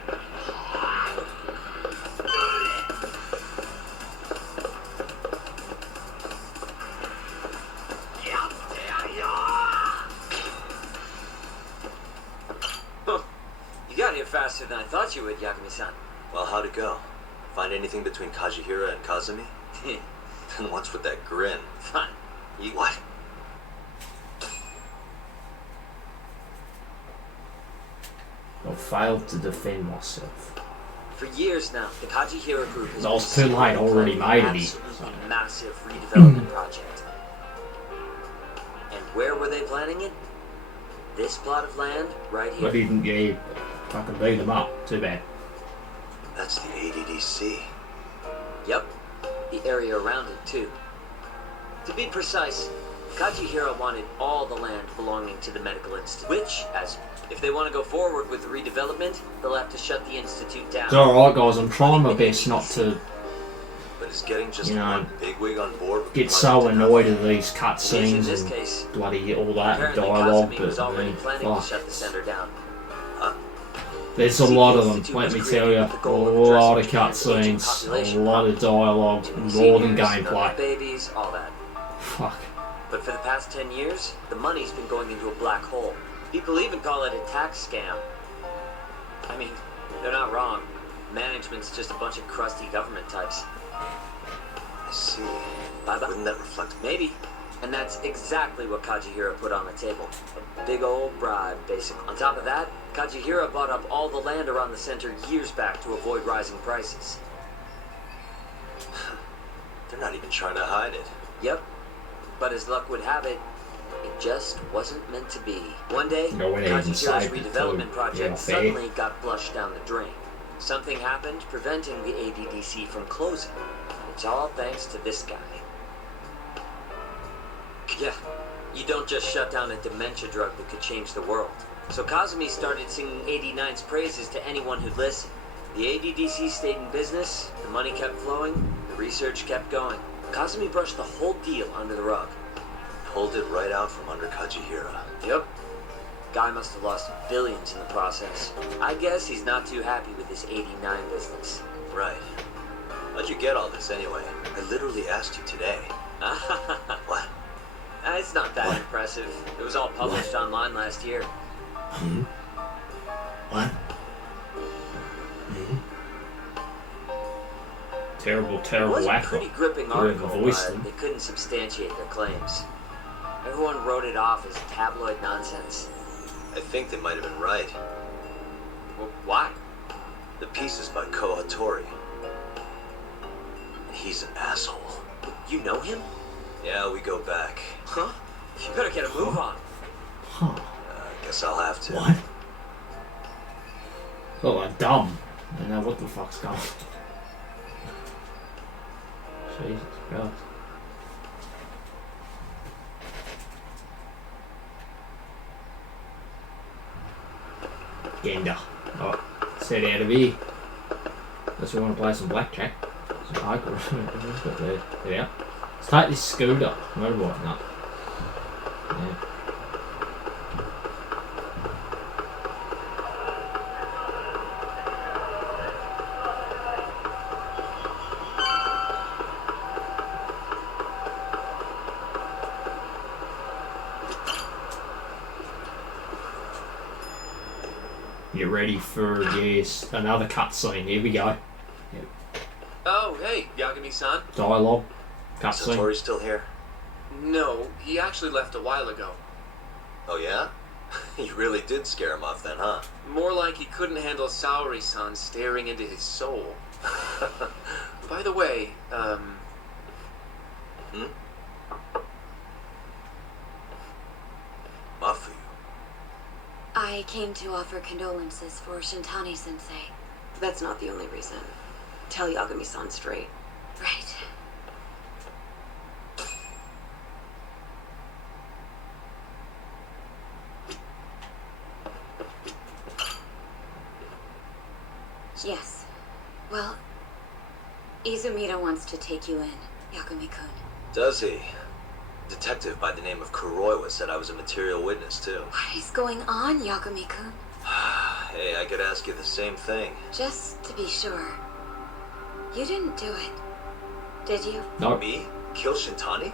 You got here faster than I thought you would, Yagami-san. Well, how'd it go? Find anything between Kajihira and Kazumi? And what's with that grin? Fun. You what? I failed to defend myself. For years now, the Kajihira group has I been was too late, I already planning made an it. absolutely massive redevelopment project. And where were they planning it? This plot of land right here. But even, yeah, fucking beat them up. Too bad. That's the ADDC. Yep, the area around it too. To be precise, Kajihira wanted all the land belonging to the medical institute, which, as if they want to go forward with the redevelopment, they'll have to shut the institute down. It's alright, guys. I'm trying my best not to, But is getting just you know, one bigwig on board get so annoyed at these In cutscenes this and case, bloody all that apparently dialogue, Kazumi was but already man, planning to fuck. shut the center down. There's a lot of them, let me tell you. A lot of cutscenes, a lot of dialogue, more than gameplay. Babies, all that. Fuck. But for the past 10 years, the money's been going into a black hole. People even call it a tax scam. I mean, they're not wrong. Management's just a bunch of crusty government types. I see. Bye-bye. Wouldn't that reflect... Maybe. And that's exactly what Kajihira put on the table. A big old bribe, basically. On top of that, Kajihira bought up all the land around the center years back to avoid rising prices. They're not even trying to hide it. Yep. But as luck would have it, it just wasn't meant to be. One day, No one even Kajihira's saved it, redevelopment so, project yeah, suddenly got flushed down the drain. Something happened preventing the ADDC from closing. It's all thanks to this guy. Yeah, you don't just shut down a dementia drug that could change the world. So Kazumi started singing 89's praises to anyone who'd listen. The ADDC stayed in business, the money kept flowing, the research kept going. Kazumi brushed the whole deal under the rug. pulled it right out from under Kajihira. Yep. Guy must have lost billions in the process. I guess he's not too happy with his 89 business. Right. How'd you get all this anyway? I literally asked you today. What? It's not that impressive. It was all published online last year. What? Terrible It was a whack. pretty gripping article, but they couldn't substantiate their claims. Everyone wrote it off as tabloid nonsense. I think they might have been right. Well, why? The piece is by Ko Hattori. And he's an asshole. You know him? Yeah, we go back. Huh? You better get a move on. Huh. Guess I'll have to. What? Oh, I'm dumb. I don't know what the fuck's going on. Jesus Christ. Genda. Oh, set out of here. Unless we want to play some blackjack. Some poker. Yeah. Let's take this scooter. Motorbike, no. Yeah. Get ready for, yes, another cutscene. Here we go. Yep. Oh, hey, Yagami-san. Dialogue. Is Cutscene. Hattori still here? No, he actually left a while ago. Oh yeah? You really did scare him off then, huh? More like he couldn't handle Saori-san staring into his soul. By the way, Mafu. I came to offer condolences for Shintani-sensei. That's not the only reason. Tell Yagami-san straight. Right. Yes. Well, Izumita wants to take you in, Yagami-kun. Does he? Detective by the name of Kuroiwa said I was a material witness too. What is going on, Yagami-kun? Hey, I could ask you the same thing. Just to be sure, you didn't do it, did you? No. Me? Kill Shintani?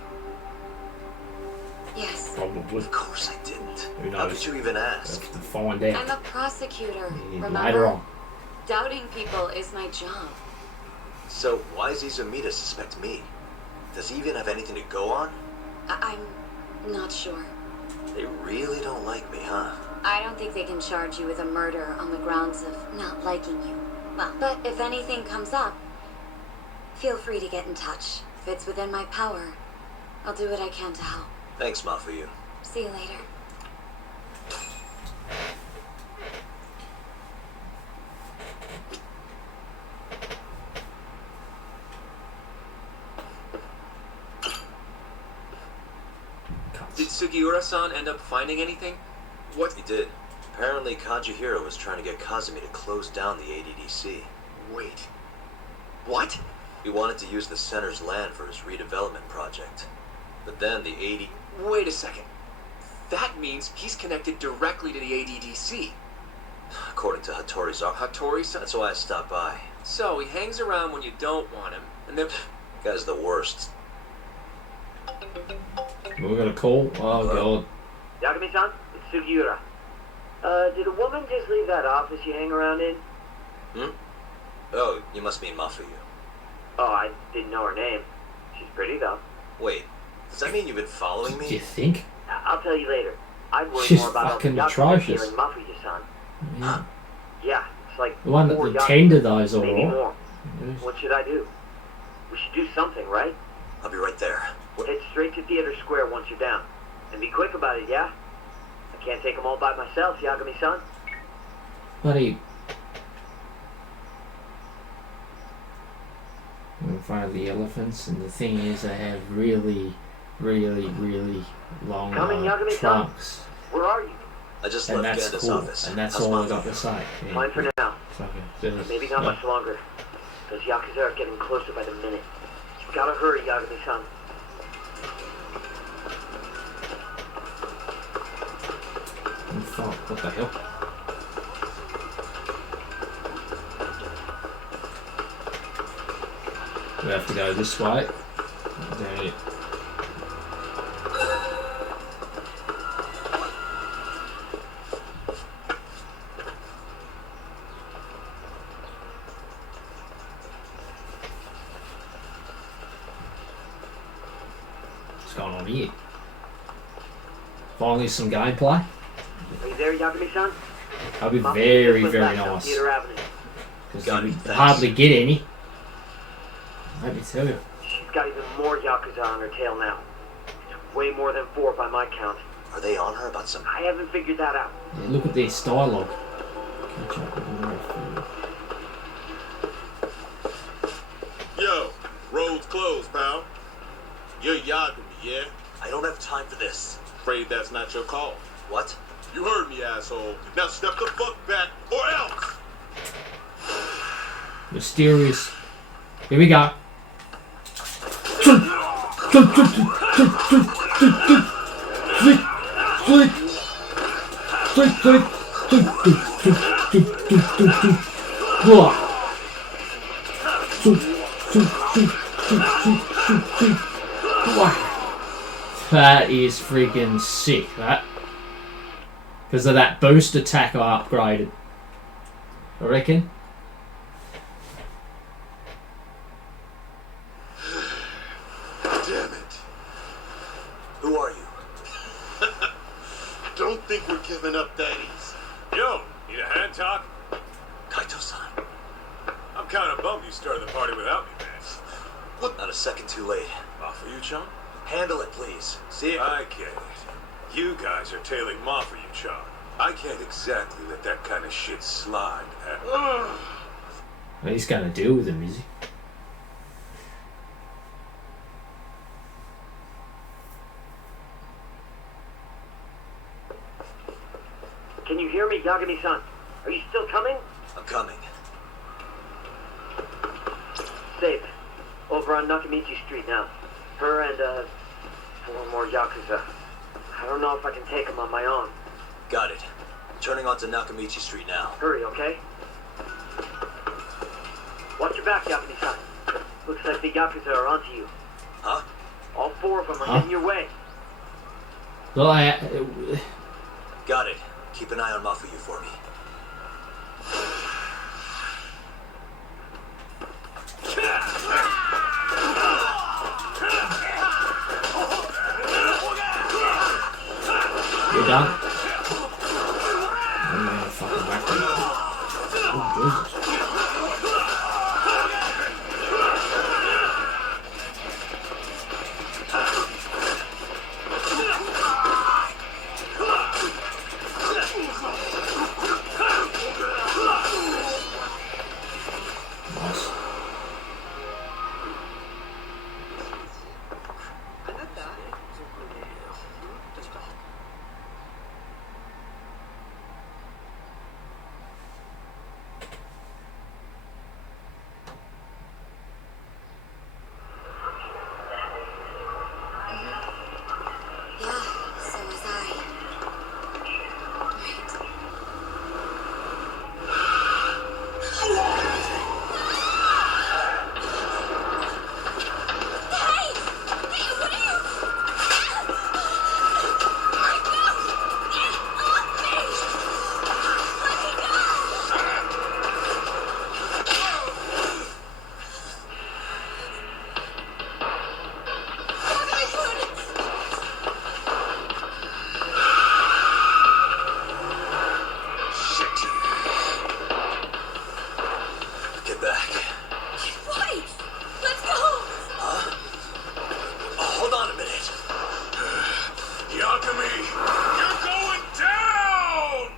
Yes. Probably. Of course I didn't. Who How knows? could you even ask? Have to find out. I'm a prosecutor, remember? Later on. Doubting people is my job. So why does Izumita suspect me? Does he even have anything to go on? I'm not sure. They really don't like me, huh? I don't think they can charge you with a murder on the grounds of not liking you. Well, but if anything comes up, feel free to get in touch. If it's within my power, I'll do what I can to help. Thanks, Mafuyu. See you later. did Sugiura-san end up finding anything? What? He did. Apparently, Kajihira was trying to get Kazumi to close down the ADDC. Wait. What? He wanted to use the center's land for his redevelopment project. But then the Wait a second. That means he's connected directly to the ADDC. According to Hattori's Hattori-san? That's why I stopped by. So he hangs around when you don't want him, and then... Guy's the worst. We got a call. Oh Hello? god. Yagami-san, it's Sugiura. Did a woman just leave that office you hang around in? Oh, you must mean Mafuyu. Oh, I didn't know her name. She's pretty, though. Wait, does that mean you've been following Do you me? think? I'll tell you later. I'd worry She's more about fucking Yakuza atrocious. killing Mafuyu-san. Yeah. Yeah, it's like The one that 4 the Yakuza, tender those maybe alright. more. What should I do? We should do something, right? I'll be right there. Head straight to Theater Square once you're down. And be quick about it, yeah? I can't take them all by myself, Yagami-san. Buddy. In front of the elephants, and the thing is, they have really, really, really long Coming, Yagami-san? trunks, Where are you? I just and left that's Ganda's cool. office. And that's How's all I Mafuyu? got to say. Yeah. Fine for now. Fucking Maybe not much longer. Those Yakuza are getting closer by the minute. You gotta hurry, Yagami-san. fuck, what the hell? We have to go this way. Down here. What's going on here? Finally some gameplay. Are you there, Yagami-san? That'd be Mafia very, just went very back down nice. Theater Avenue. Because you hardly get any. Let me tell you. She's got even more Yakuza on her tail now. It's way more than 4 by my count. Are they on her about some... I haven't figured that out. Yeah, look at this dialogue. Catch up with the Yo, road's closed, pal. You're Yagami, yeah? I don't have time for this. Afraid that's not your call. What? You heard me, asshole. Now step the fuck back, or else! Mysterious. Here we go. That is freaking sick, that. Because of that boost attack I upgraded. I reckon. Damn it. Who are you? Don't think we're giving up that easy. Yo, need a hand talk? Kaito-san. I'm kind of bummed you started the party without me, man. What? Not a second too late. Off for you, Chon? Handle it, please. See ya. I get it. You guys are tailing Ma for you, Chon. I can't exactly let that kind of shit slide. Well, he's going to deal with him, is he? Can you hear me, Yagami-san? Are you still coming? I'm coming. Safe. Over on Nakamichi Street now. Her and, 4 more Yakuza. I don't know if I can take them on my own. Got it. Turning onto Nakamichi Street now. Hurry, okay? Watch your back, Yagami-san. Looks like the Yakuza are onto you. Huh? All 4 of them are getting your way. Well, Got it. Keep an eye on Mafuyu for me. You're done. I'm gonna fucking whack him. Oh, Jesus. Yeah, so was I. Get back. Wait! Let's go! Huh? Hold on a minute. Yakami, you're going down!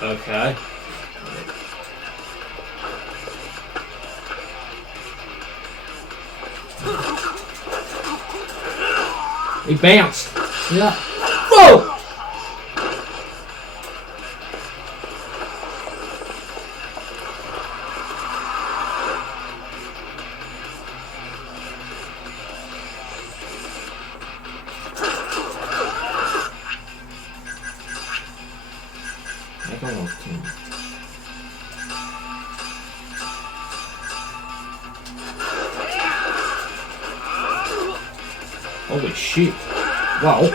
Okay. He bounced. Yeah. Whoa! Holy shit. Wow.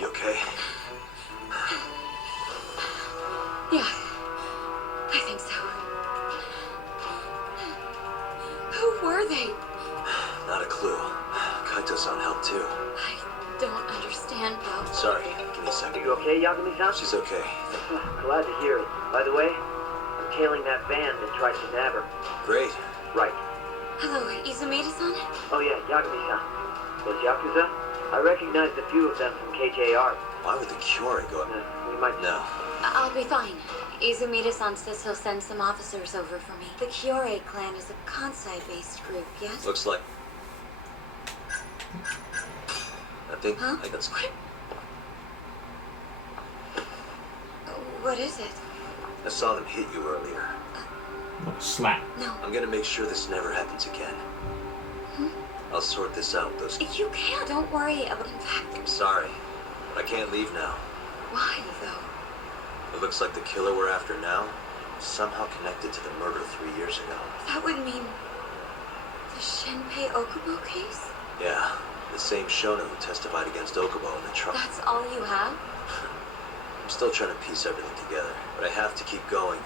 You okay? Yeah, I think so. Who were they? Not a clue. Kaito-san helped too. I don't understand, Bo. Sorry, give me a Are second. you okay, Yagami-san? She's okay. Glad to hear it. By the way, I'm tailing that van that tried to nab her. Great. Right. Hello, Izumida-san? Oh yeah, Yagami-san. Those Yakuza? I recognized a few of them from KJR. Why would the Kyorei go up? We might... No. I'll be fine. Izumida-san says he'll send some officers over for me. The Kyorei clan is a Kansai-based group, yes? Looks like... I think Huh? that's... What is it? I saw them hit you earlier. Slap. No. I'm gonna make sure this never happens again. I'll sort this out with those... You can't. Don't worry about... In fact, I'm sorry, but I can't leave now. why, though? It looks like the killer we're after now is somehow connected to the murder 3 years ago. That would mean... the Shinpei Okubo case? Yeah, the same Shona who testified against Okubo in the trial. That's all you have? I'm still trying to piece everything together, but I have to keep going.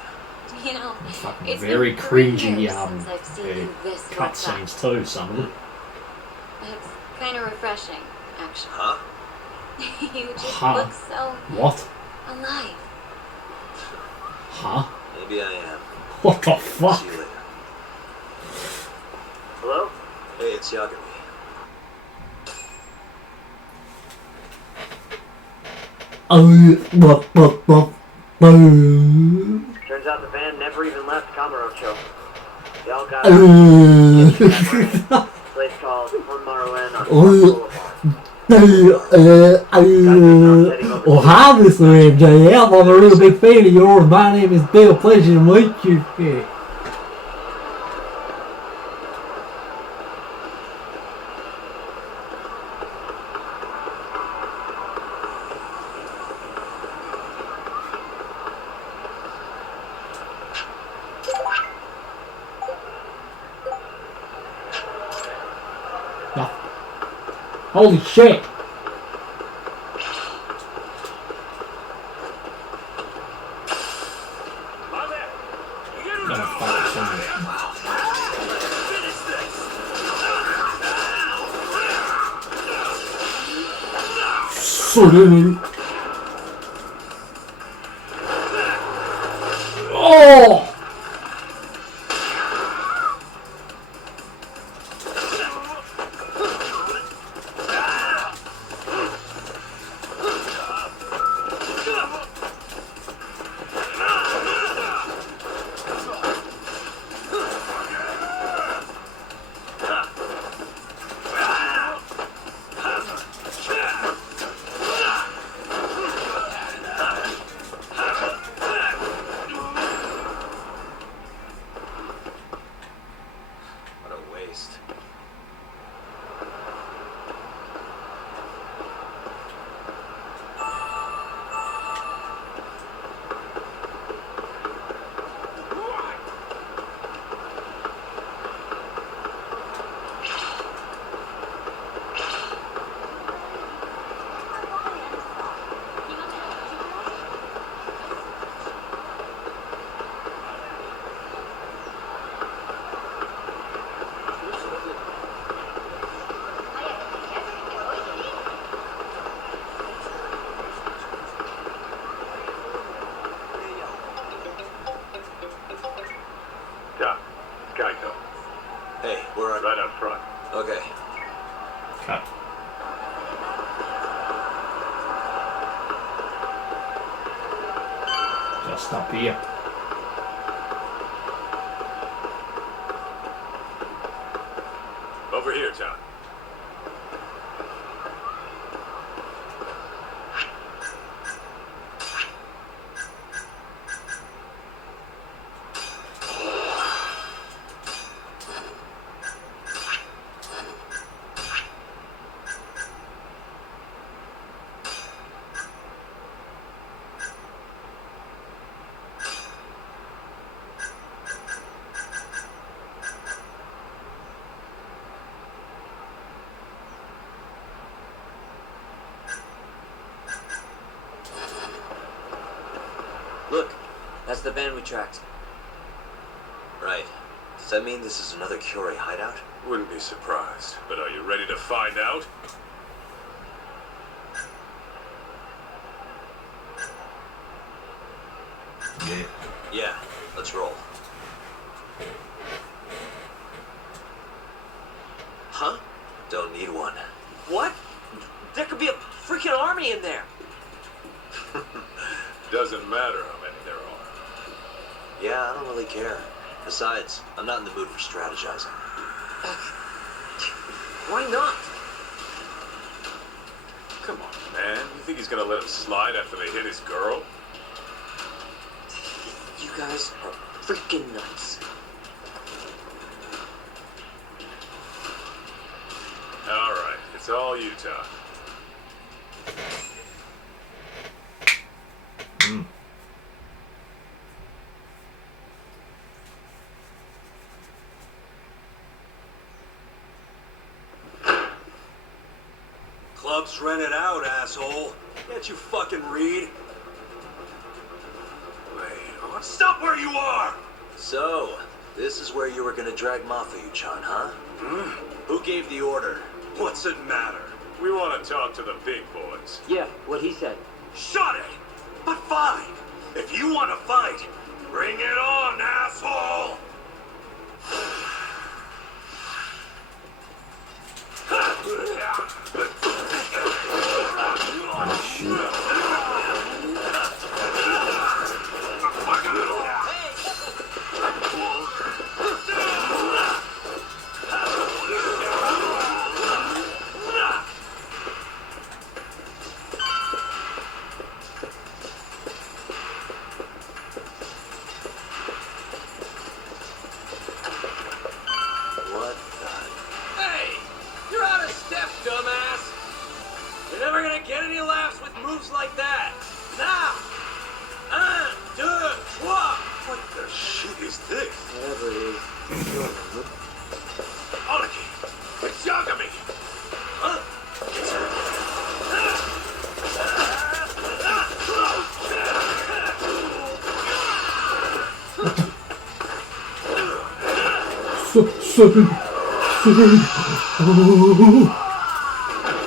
You know, Fucking it's very been 3 cringy years since I've seen you this worked up. cutscenes too, some of them. It's kind of refreshing, actually. Huh? You just Huh? look so What? alive. Huh? Maybe I am. What the fuck? See you later. Hello? Hey, it's Yagami. Turns out the van never even left Kamurocho. They all got place called Honmaru-en on Well, hi, Mr. MJF. I'm a real big fan of yours. My name is Bill. Pleasure to meet you. Yeah. Holy shit! Oh! just up here. Over here, John. Look, that's the van we tracked. Right. Does that mean this is another Curie hideout? Wouldn't be surprised. But are you ready to find out? Yeah. Yeah, let's roll. Huh? Don't need one. What? There could be a freaking army in there. Doesn't matter how many there are. Yeah, I don't really care. Besides, I'm not in the mood for strategizing. Why not? Come on, man. You think he's gonna let him slide after they hit his girl? You guys are freaking nuts. All right, it's all you, Tom. Club's rented out, asshole. Can't you fucking read? Wait, what? Stop where you are! So, this is where you were gonna drag Mafuyu-chan, huh? Who gave the order? What's it matter? We want to talk to the big boys. Yeah, what he said. Shut it! But fine. If you want to fight, bring it on, asshole! What the... Hey! You're out of step, dumbass! You're never gonna get any laughs with moves like that! Now! Un, deux, trois! What the shit is this? Whatever it is. Olaki! It's Yagami! Huh?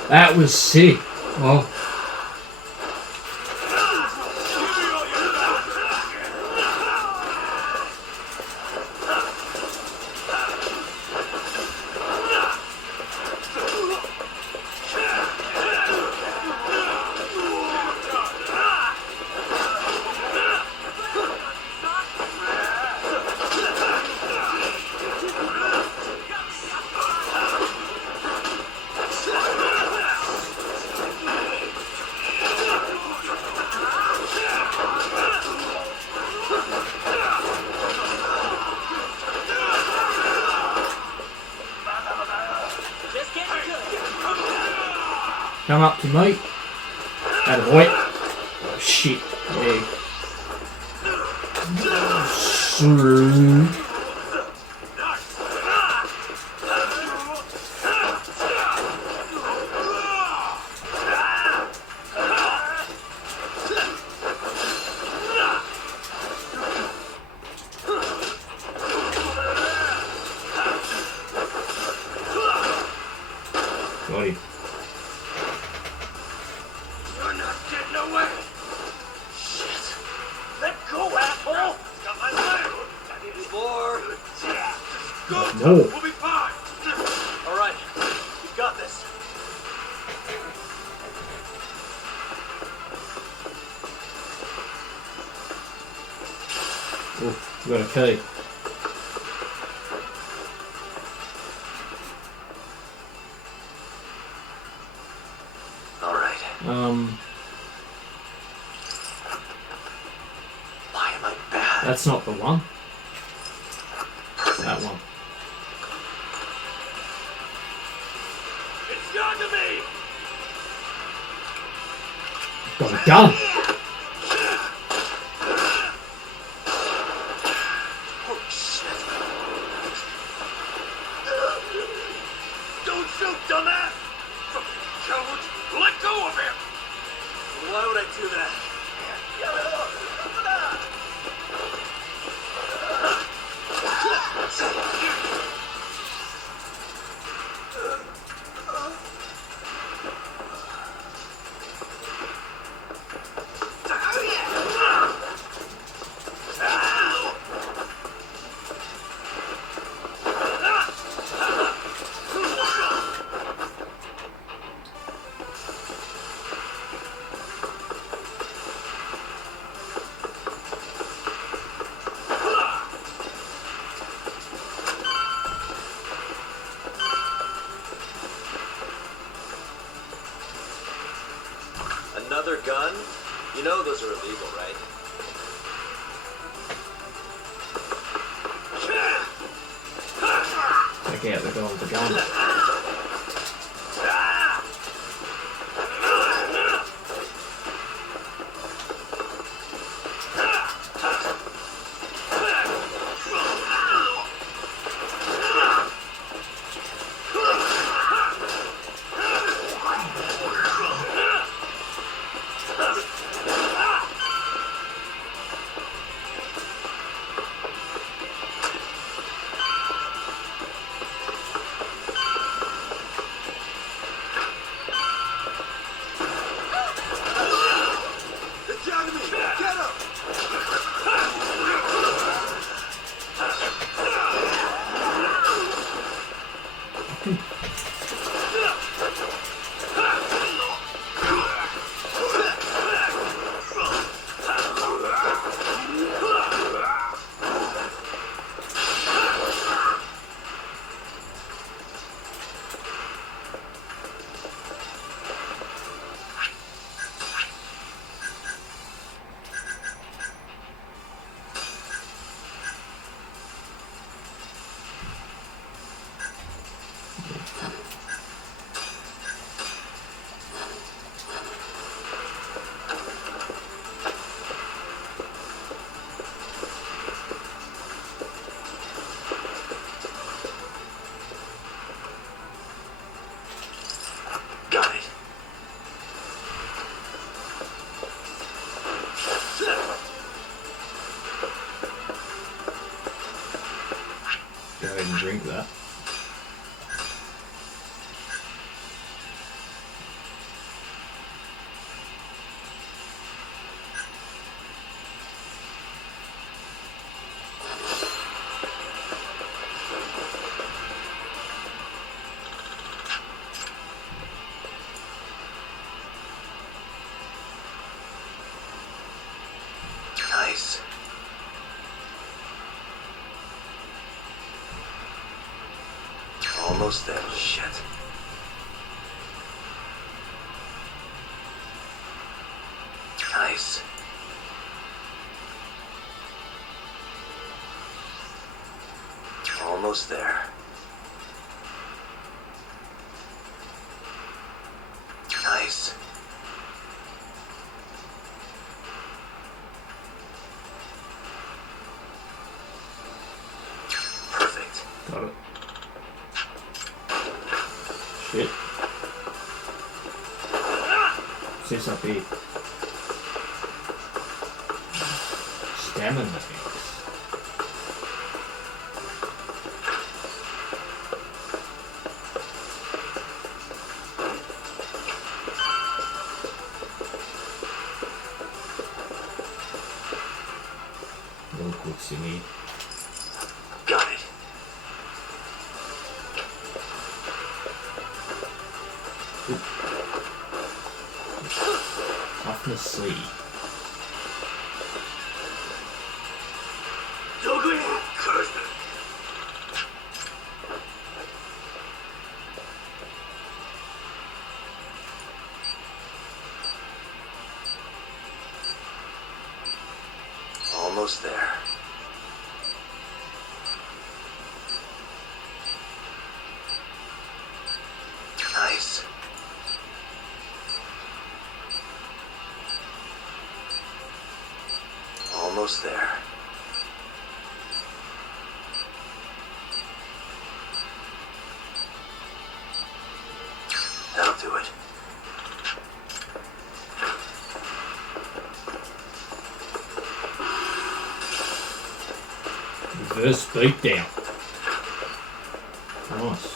That was sick. Oh. Come up to me. Attaboy. Oh shit. Yeah. Got him. You're not getting away! Shit! Let go, asshole! Got my leg! I need more! Go, No. We'll be fine! Alright, you got this. Oof, we got a key. All right. Why am I bad? That's not the one. That one. It's got to be! Got a gun. Oh, shit. Don't shoot, dumbass! Fucking coward! Let go of him! Why would I do that? Another gun? You know those are illegal, right? Take out the guy with the gun. Go ahead and drink that. Nice. Almost there. Shit. Nice. Almost there. Nice. Perfect. Got it. Shit. What's this up here? Stamina things. Little quick thingy. Got it. Off the sea. Almost there. Nice. Almost there. That'll do it. Reverse beatdown. Nice.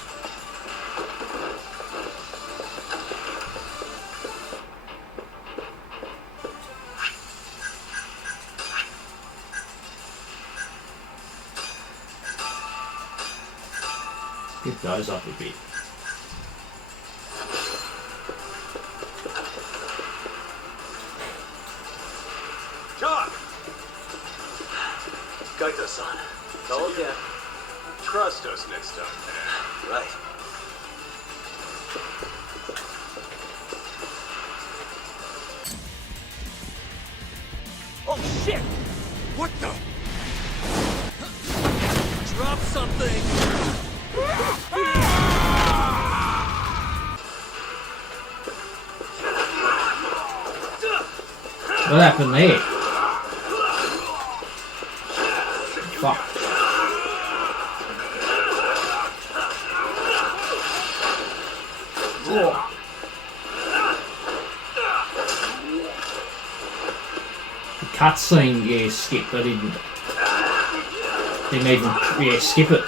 Get those up a bit. John! Gaito-san. Told ya. Trust us next time, man. Right. Oh shit! What the? Drop something! What happened there? Fuck. Oh. The cutscene, yeah, skip. I didn't even, skip it.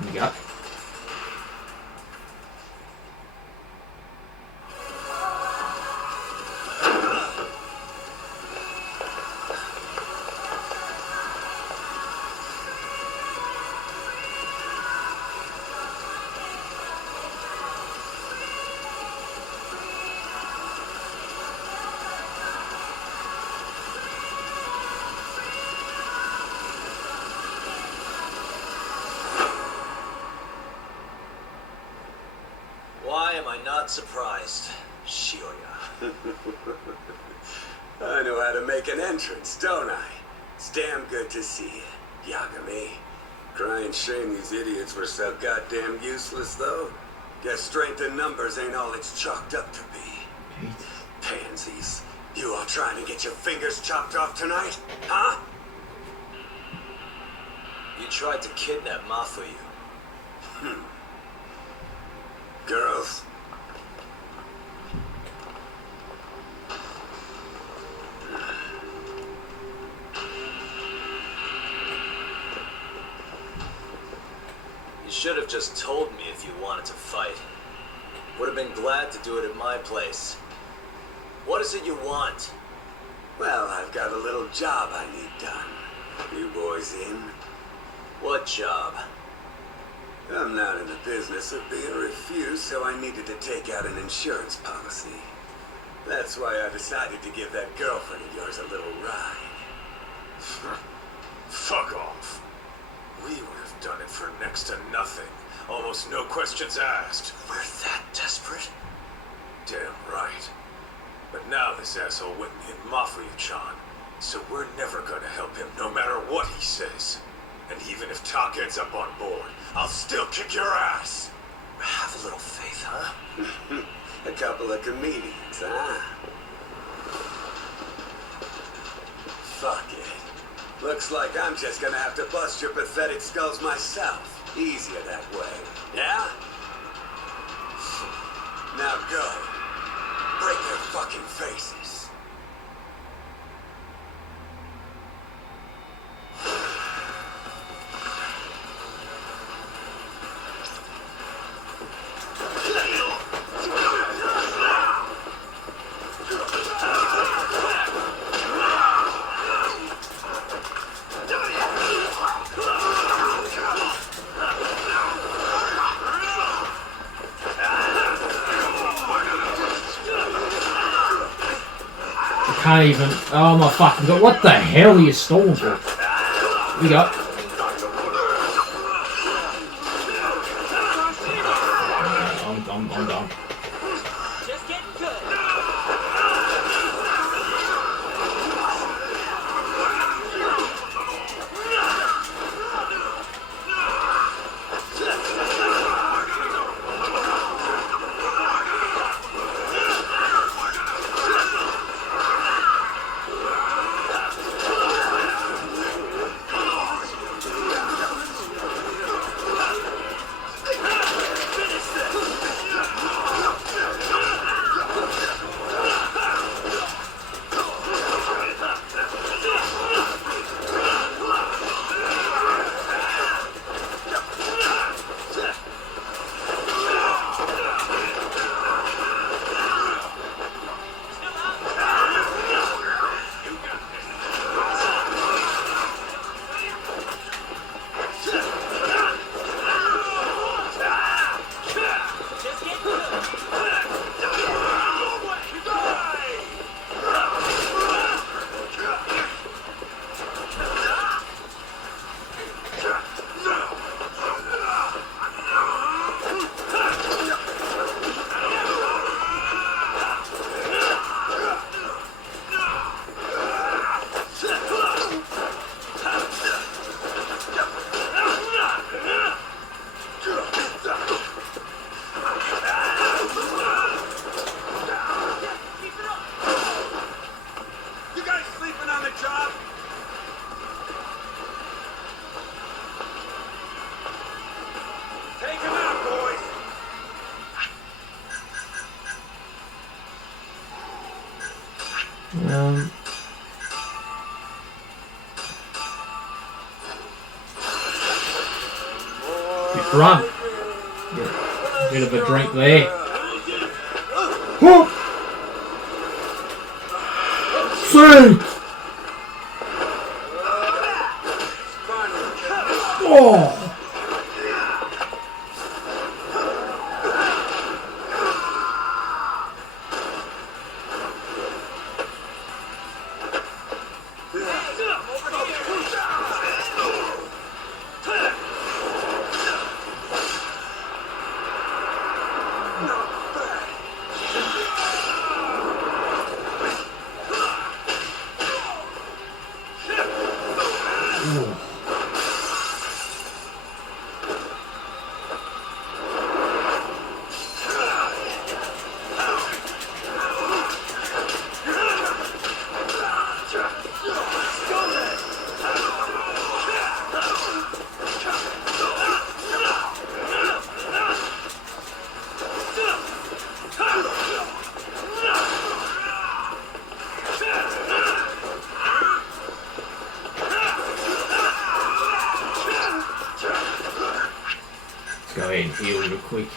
There we go. Why am I not surprised? Shioya. I know how to make an entrance, don't I? It's damn good to see you, Yagami. Crying shame these idiots were so goddamn useless, though. Guess strength in numbers ain't all it's chalked up to be. Pansies. You all trying to get your fingers chopped off tonight? Huh? You tried to kidnap Mafuyu. Girls? You should have just told me if you wanted to fight. Would have been glad to do it at my place. What is it you want? Well, I've got a little job I need done. You boys in? What job? I'm not in the business of being refused, so I needed to take out an insurance policy. That's why I decided to give that girlfriend of yours a little ride. Fuck off. We would have done it for next to nothing. Almost no questions asked. We're that desperate? Damn right. But now this asshole went me and Mafuyu-chan, so we're never gonna help him no matter what he says. And even if Tak ends up on board, I'll still kick your ass! Have a little faith, huh? A couple of comedians, huh? Fuck it. Looks like I'm just gonna have to bust your pathetic skulls myself. Easier that way. Yeah? Now go. Break their fucking faces. can't even. Oh my fucking god! What the hell are you stalling for? Here we go. I'm done. Just getting good. Run. Yeah. Bit of a drink there. See. Oh. Go ahead and heal real quick.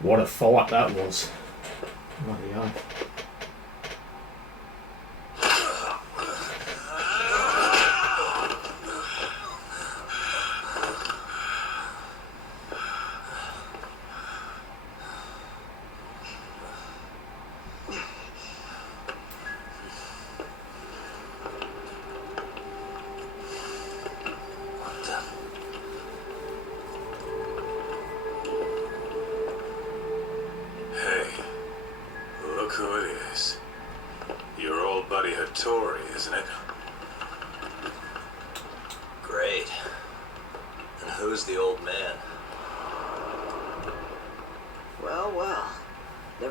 What a fight that was. Bloody hell.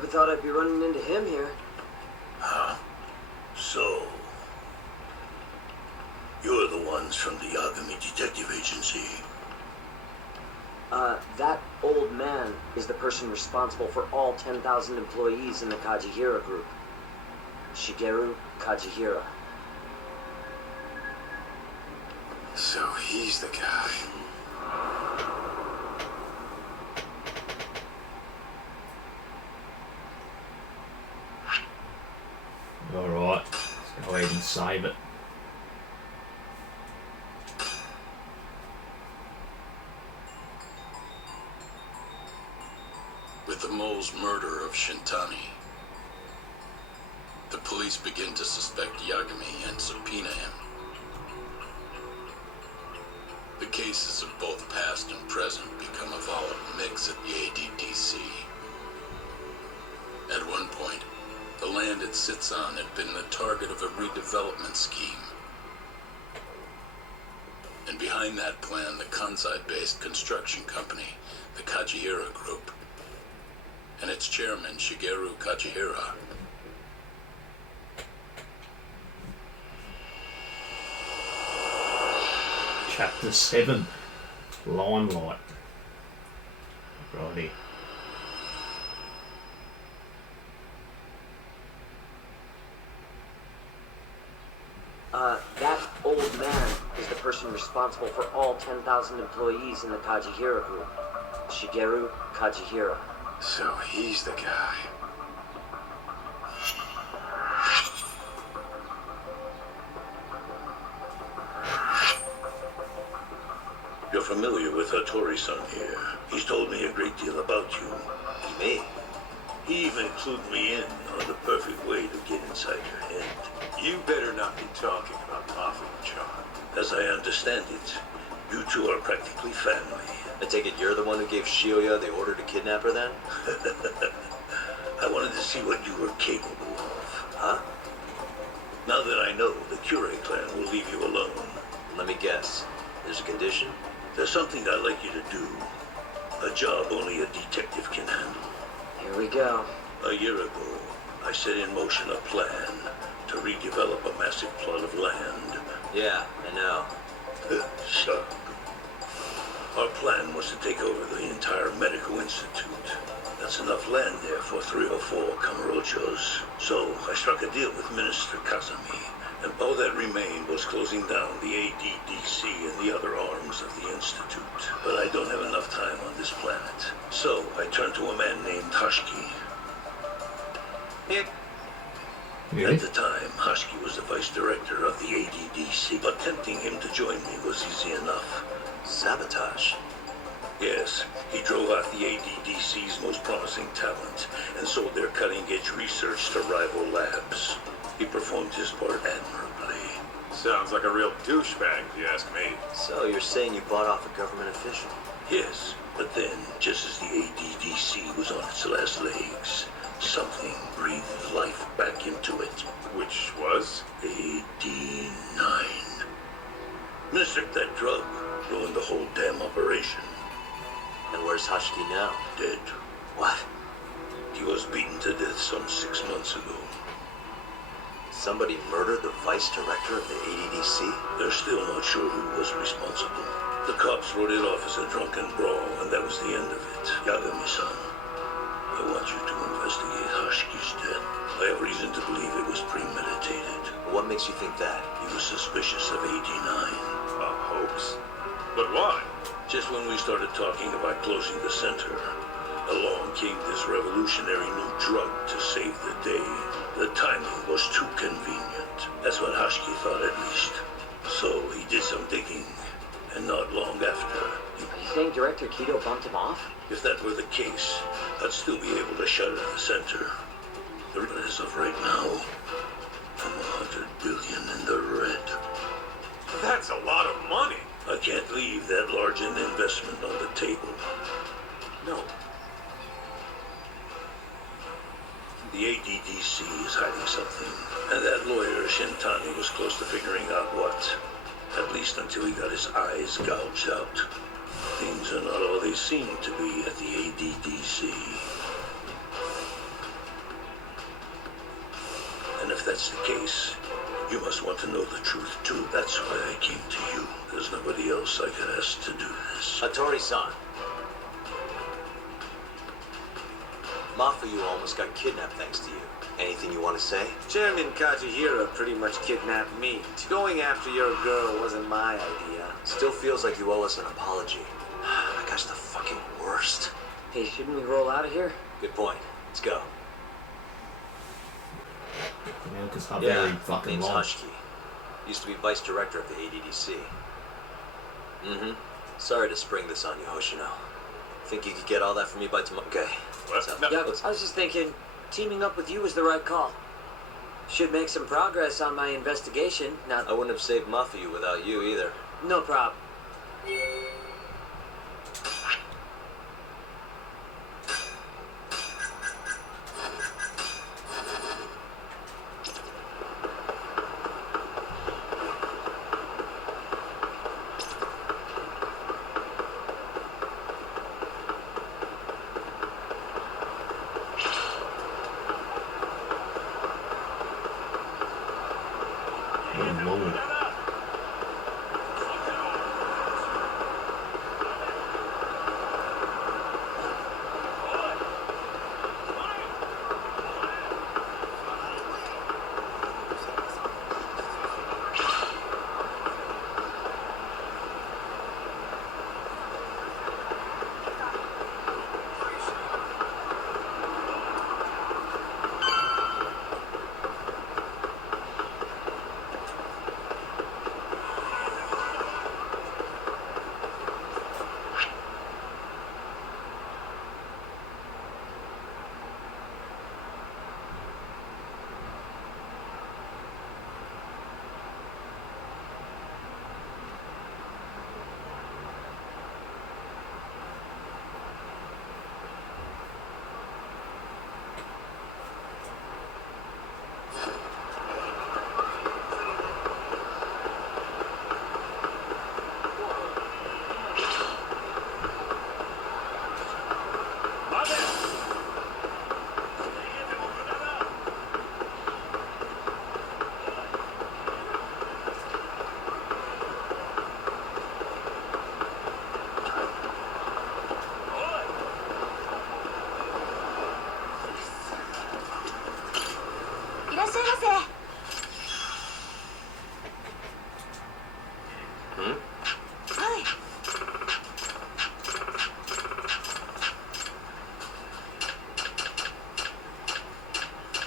thought I'd be running into him here. Huh? So, you're the ones from the Yagami Detective Agency. That old man is the person responsible for all 10,000 employees in the Kajihira group. Shigeru Kajihira. So he's the guy. Alright, let's go ahead and save it. With the mole's murder of Shintani, the police begin to suspect Yagami and subpoena him. The cases of both past and present become a violent mix at the ADDC. At one point, the land it sits on had been the target of a redevelopment scheme. And behind that plan, the Kansai-based construction company, the Kajihira Group, and its chairman, Shigeru Kajihira. Chapter 7, Limelight. Righty. That old man is the person responsible for all 10,000 employees in the Kajihira group. Shigeru Kajihira. So he's the guy. You're familiar with Hattori-san here. He's told me a great deal about you. Me? He even clued me in on the perfect way to get inside your head. You better not be talking about Mafia-chan. As I understand it, you two are practically family. I take it you're the one who gave Shioya the order to kidnap her then? I wanted to see what you were capable of. Huh? Now that I know, the Curie clan will leave you alone. Let me guess. There's a condition? There's something I'd like you to do. A job only a detective can handle. Here we go. A year ago, I set in motion a plan to redevelop a massive plot of land. Yeah, I know. Shut up. Our plan was to take over the entire medical institute. That's enough land there for 3 or 4 Kamurochos. So I struck a deal with Minister Kazami, and all that remained was closing down the ADDC and the other arms of the institute. But I don't have enough time on this planet. So I turned to a man named Hashiki. Really? At the time, Hashiki was the vice director of the ADDC, but tempting him to join me was easy enough. Sabotage? Yes, he drove out the ADDC's most promising talent and sold their cutting-edge research to rival labs. He performed his part admirably. Sounds like a real douchebag, if you ask me. So you're saying you bought off a government official? Yes, but then, just as the ADDC was on its last legs, something breathed life back into it. Which was? AD9. Minister, that drug ruined the whole damn operation. And where's Hashiki now? Dead. What? He was beaten to death some 6 months ago. Somebody murdered the vice director of the ADDC? They're still not sure who was responsible. The cops wrote it off as a drunken brawl, and that was the end of it. Yagami-san, I want you to investigate Hashiki's death. I have reason to believe it was premeditated. What makes you think that? He was suspicious of AD9. A hoax? But why? Just when we started talking about closing the center, along came this revolutionary new drug to save the day. The timing was too convenient. That's what Hashiki thought, at least. So he did some digging, and not long after. Are you saying Director Kido bumped him off? If that were the case, I'd still be able to shut at the center. As of right now, I'm 100 billion in the red. That's a lot of money. I can't leave that large an investment on the table. No. The ADDC is hiding something, and that lawyer Shintani was close to figuring out what. At least until he got his eyes gouged out. Things are not all they seem to be at the ADDC. that's the case, you must want to know the truth too. That's why I came to you. There's nobody else I could ask to do this. Hattori-san. Mafuyu almost got kidnapped thanks to you. Anything you want to say? Chairman Kajihira pretty much kidnapped me. Going after your girl wasn't my idea. Still feels like you owe us an apology. That guy's the fucking worst. Hey, shouldn't we roll out of here? Good point. Let's go. Yeah, because I'm very fucking name's long. Hushki. Used to be vice director of the ADDC. Mm-hmm. Sorry to spring this on you, Hoshino. Think you could get all that for me by tomorrow? Okay. Yeah, I was just thinking, teaming up with you was the right call. Should make some progress on my investigation. I wouldn't have saved Mafuyu without you either. No problem. Oh, Lord.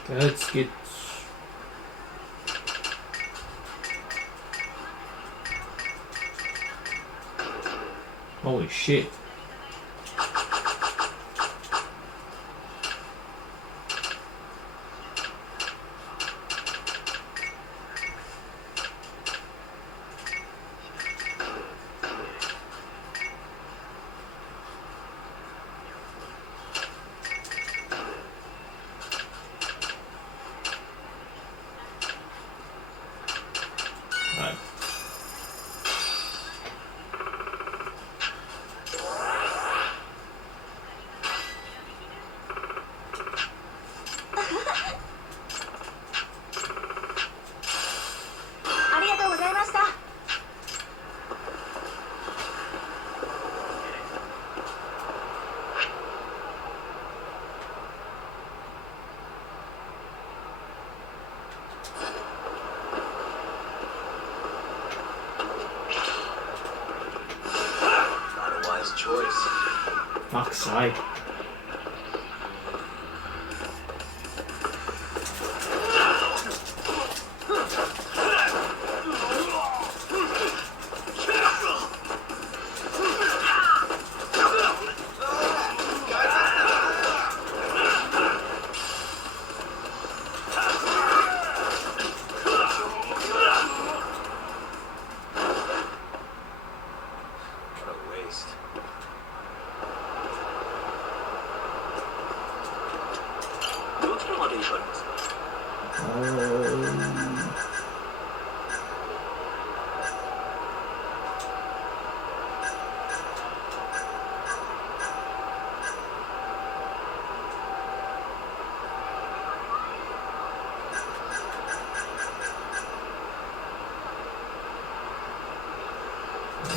Let's get... Holy shit. Right. Not a wise choice. Fuck's sake. What a waste.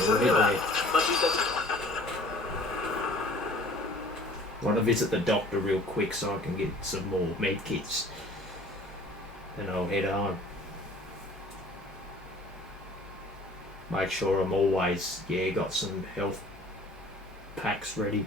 we'll head there. Want to visit the doctor real quick so I can get some more med kits. Then I'll head home. Make sure I'm always, got some health packs ready.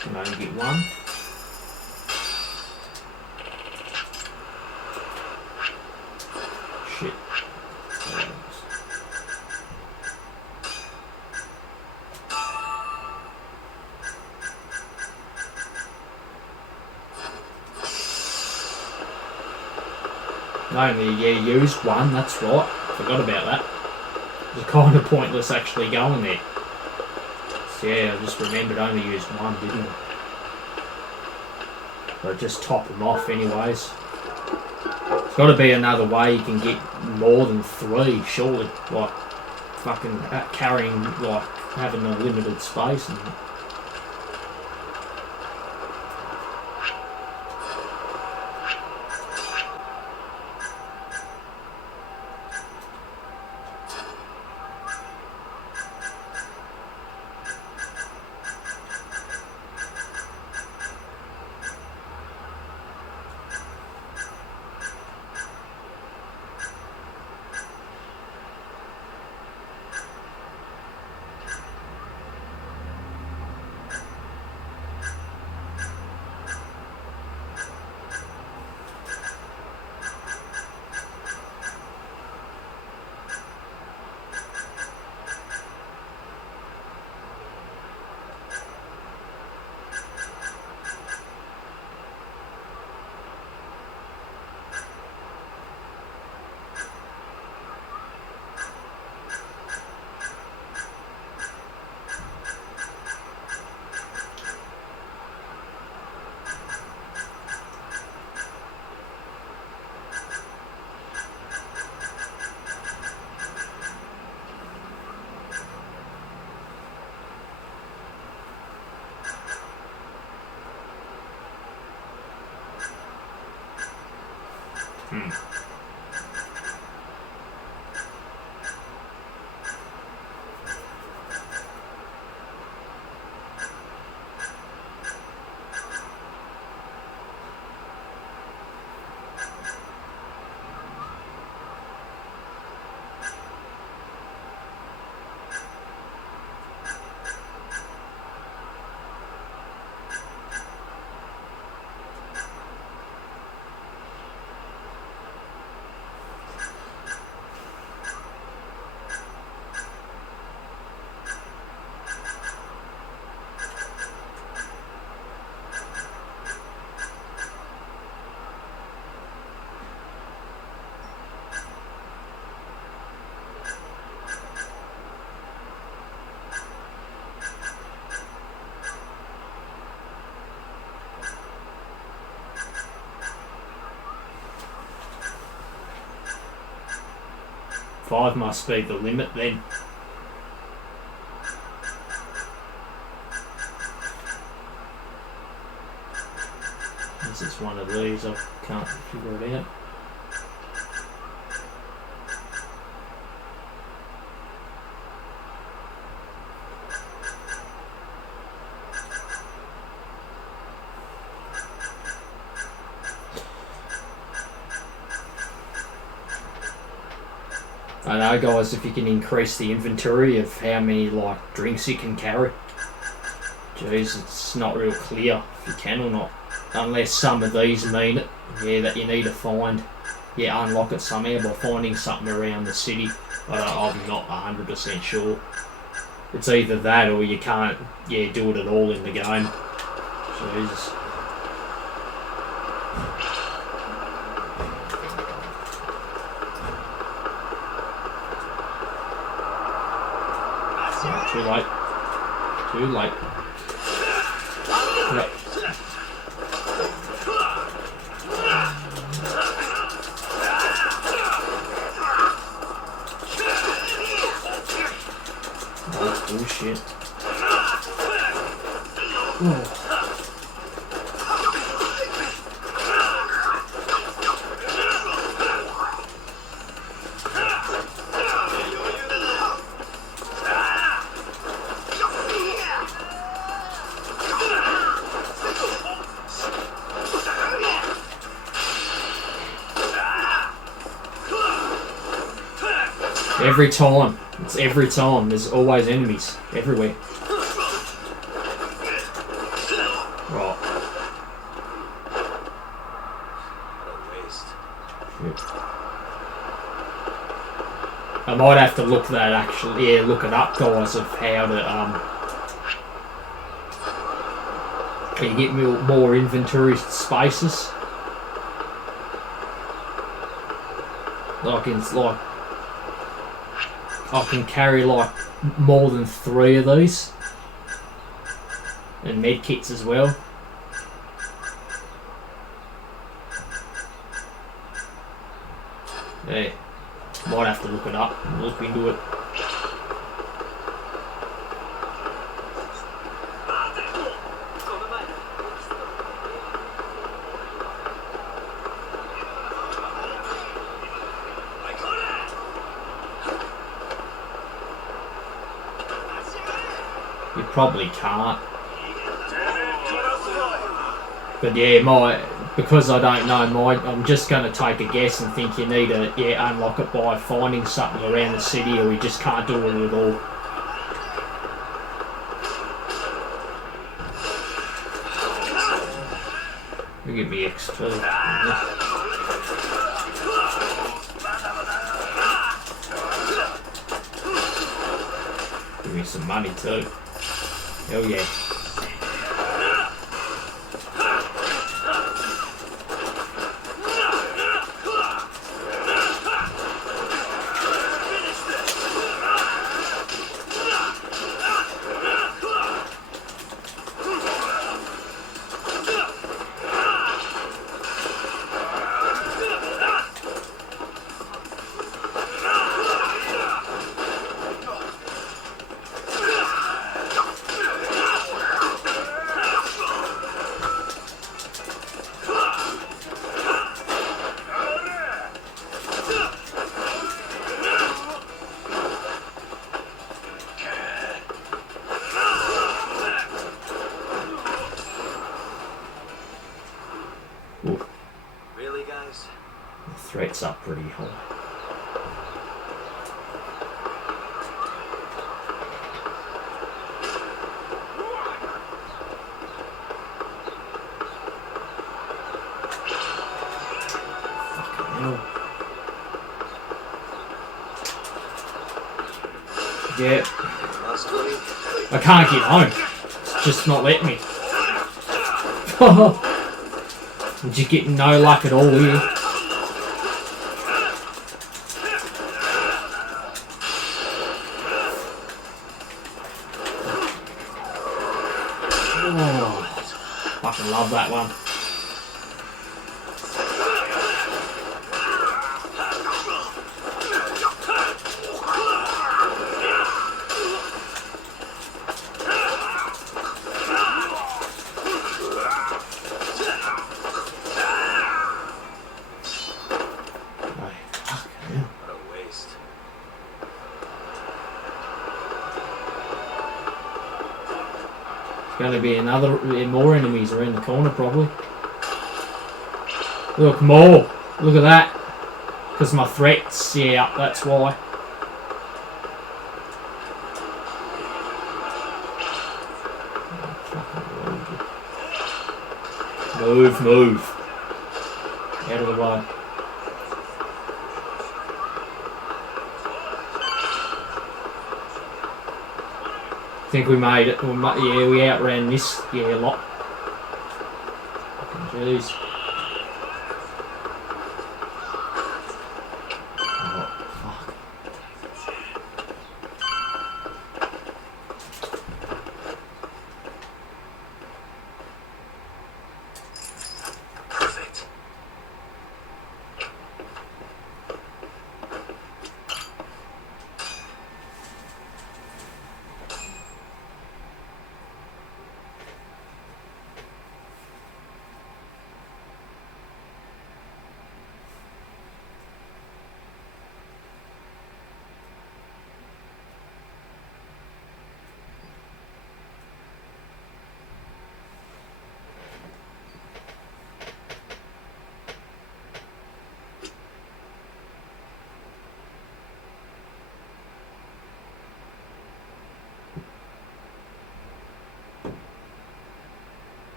Can I only get one? Shit. I only used one, that's right. Forgot about that. It was kind of pointless actually going there. So I just remembered I only used one, didn't I? But just top them off anyways. There's got to be another way you can get more than 3, surely. Like, fucking carrying, like, having a limited space and... Five must be the limit then. This is one of these, I can't figure it out. I know, guys, if you can increase the inventory of how many, like, drinks you can carry. Jeez, it's not real clear if you can or not. Unless some of these mean it, yeah, that you need to find, yeah, unlock it somehow by finding something around the city. I'm not 100% sure. It's either that or you can't, yeah, do it at all in the game. Jesus. Too late. Too late. Yep. Oh, bullshit. Oh. Every time. It's every time. There's always enemies. Everywhere. Right. What a waste. Yep. I might have to look that actually, yeah, look it up, guys, of how to you get more inventory spaces. I can carry like more than 3 of these, and med kits as well. Yeah, might have to look it up, look into it. You probably can't. But yeah, because I don't know, I'm just going to take a guess and think you need to, yeah, unlock it by finding something around the city, or you just can't do it at all. You give me X2. Give me some money too. Hell yeah. Really, guys? The threat's up pretty high. Yeah. I can't get home. It's just not letting me. I'm just getting no luck at all here. Oh, fucking love that one. Going to be more enemies around the corner probably. Look, more. Look at that. Because my threats, yeah, that's why. Move, move. Out of the way. I think we made it. Yeah, we outran this lot. Jeez.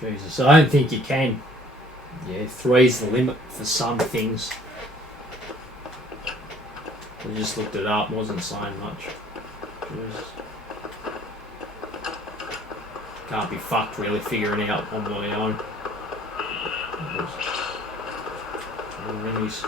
Jesus, I don't think you can. Yeah, 3's the limit for some things. I just looked it up, wasn't saying much. Jesus. Can't be fucked really figuring out on my own. Enemies.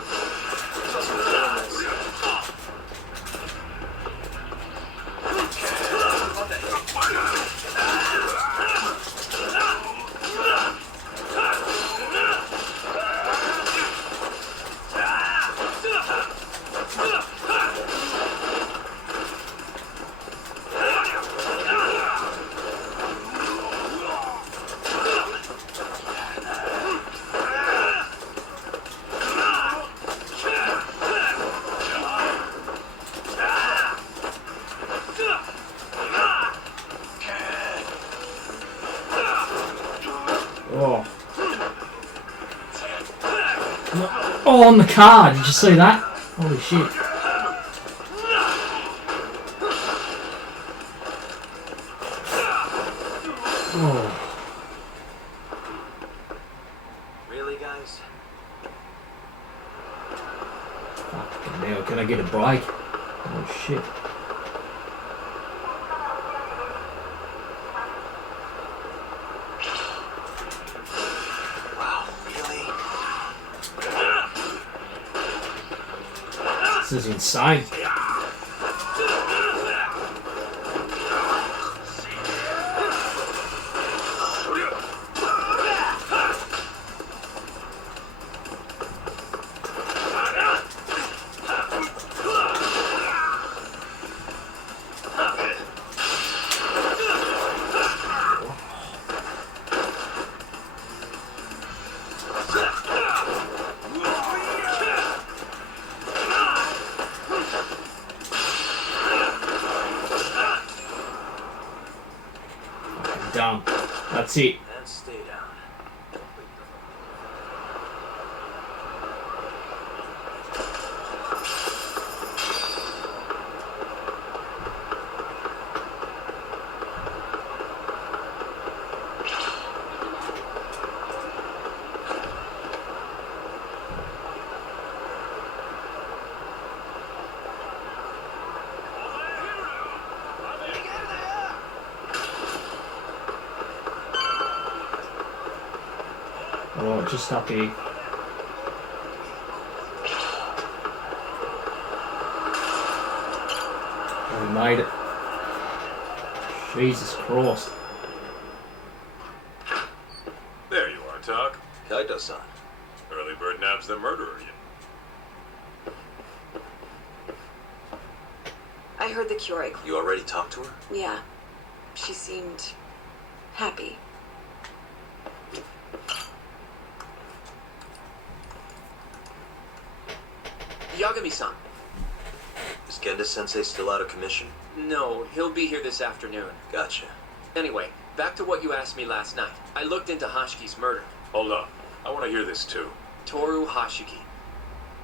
Oh, on the car, did you see that? Holy shit. Oh. Really, guys? Fucking hell, can I get a break? Oh shit. This is insane. Done. That's it. And stay down. Oh, just up here. Oh, we made it. Jesus Christ. There you are, Talk. Kaito-san. Early bird nabs the murderer, you. I heard the Kyorei. You already talked to her? Yeah. She seemed happy. Yagami-san. Is Genda-sensei still out of commission? No, he'll be here this afternoon. Gotcha. Anyway, back to what you asked me last night. I looked into Hashiki's murder. Hold on. I want to hear this too. Toru Hashiki,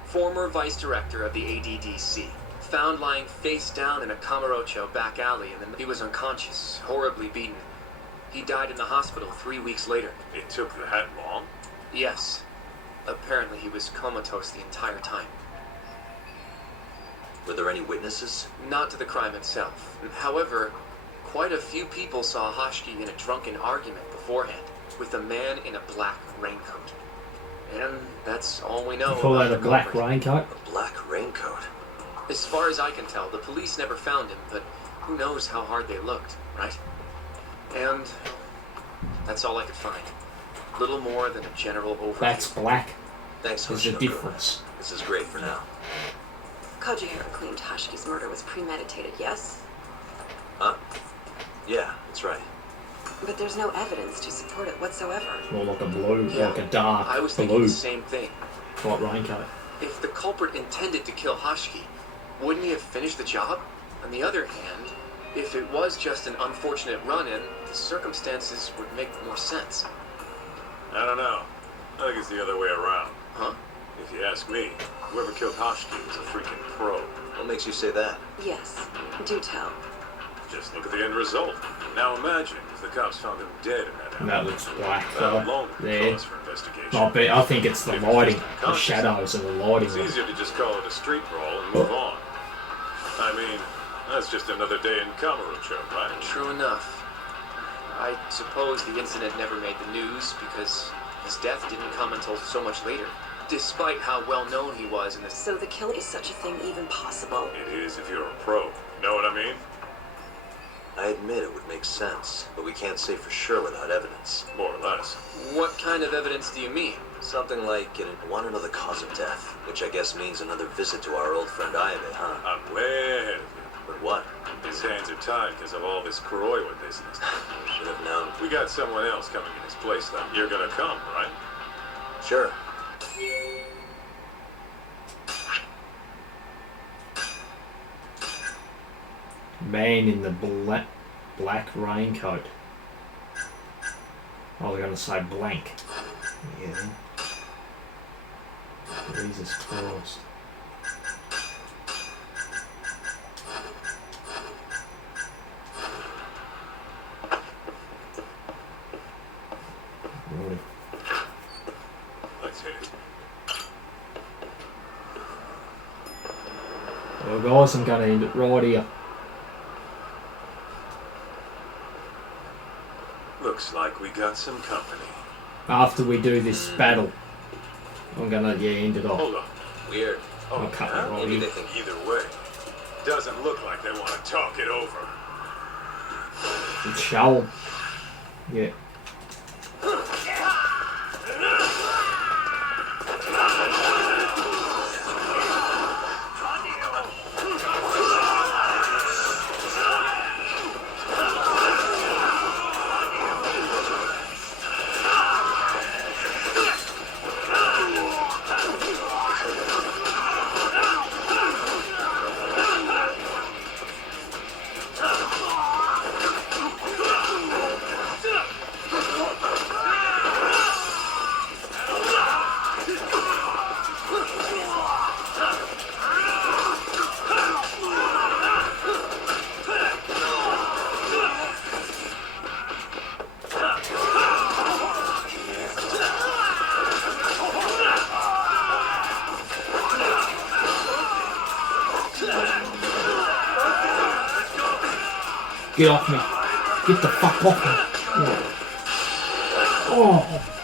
former vice director of the ADDC, found lying face down in a Kamurocho back alley, and then he was unconscious, horribly beaten. He died in the hospital 3 weeks later. It took that long? Yes. Apparently he was comatose the entire time. Were there any witnesses? Not to the crime itself. However, quite a few people saw Hashiki in a drunken argument beforehand with a man in a black raincoat. And that's all we know You call about that a the black culprit. raincoat? A black raincoat? As far as I can tell, the police never found him, but who knows how hard they looked, right? And that's all I could find. Little more than a general overview. That's black. Thanks, There's a Hoshinobu. difference. This is great for now. Kajihiro claimed Hashiki's murder was premeditated, yes? Huh? Yeah, that's right. But there's no evidence to support it whatsoever. It's more like a blue, Yeah, like a dark I was thinking blue the same thing. type raincoat. If the culprit intended to kill Hashiki, wouldn't he have finished the job? On the other hand, if it was just an unfortunate run-in, the circumstances would make more sense. I don't know. I think it's the other way around. Huh? If you ask me, whoever killed Hashiki was a freaking pro. What makes you say that? Yes, do tell. Just look at the end result. Now imagine if the cops found him dead in that And that looks black That though. alone would There. cause for investigation. Not bad. I think it's the lighting, the shadows and the lighting. It's easier to just call it a street brawl and move on. I mean, that's just another day in Kamurocho, right? True enough. I suppose the incident never made the news because his death didn't come until so much later, despite how well known he was in the... So the killing is such a thing even possible? It is if you're a pro. Know what I mean? I admit it would make sense, but we can't say for sure without evidence. More or less. What kind of evidence do you mean? Something like, I want to know the cause of death, which I guess means another visit to our old friend Ayame, huh? I'm way ahead of you. But what? His hands are tied because of all this Kuroiwa business. Should have known. We got someone else coming in his place, though. You're gonna come, right? Sure. Man in the black raincoat. Oh, they're gonna say blank. Yeah. Jesus Christ. Right. Let's hit it. Well, guys, I'm gonna end it right here. Looks like we got some company. After we do this battle, I'm gonna end it off. Hold on. Weird. I'll cut it right Maybe here. they think Either way, doesn't look like they want to talk it over. It's show 'em. Yeah. Get off me. Get the fuck off me. Oh.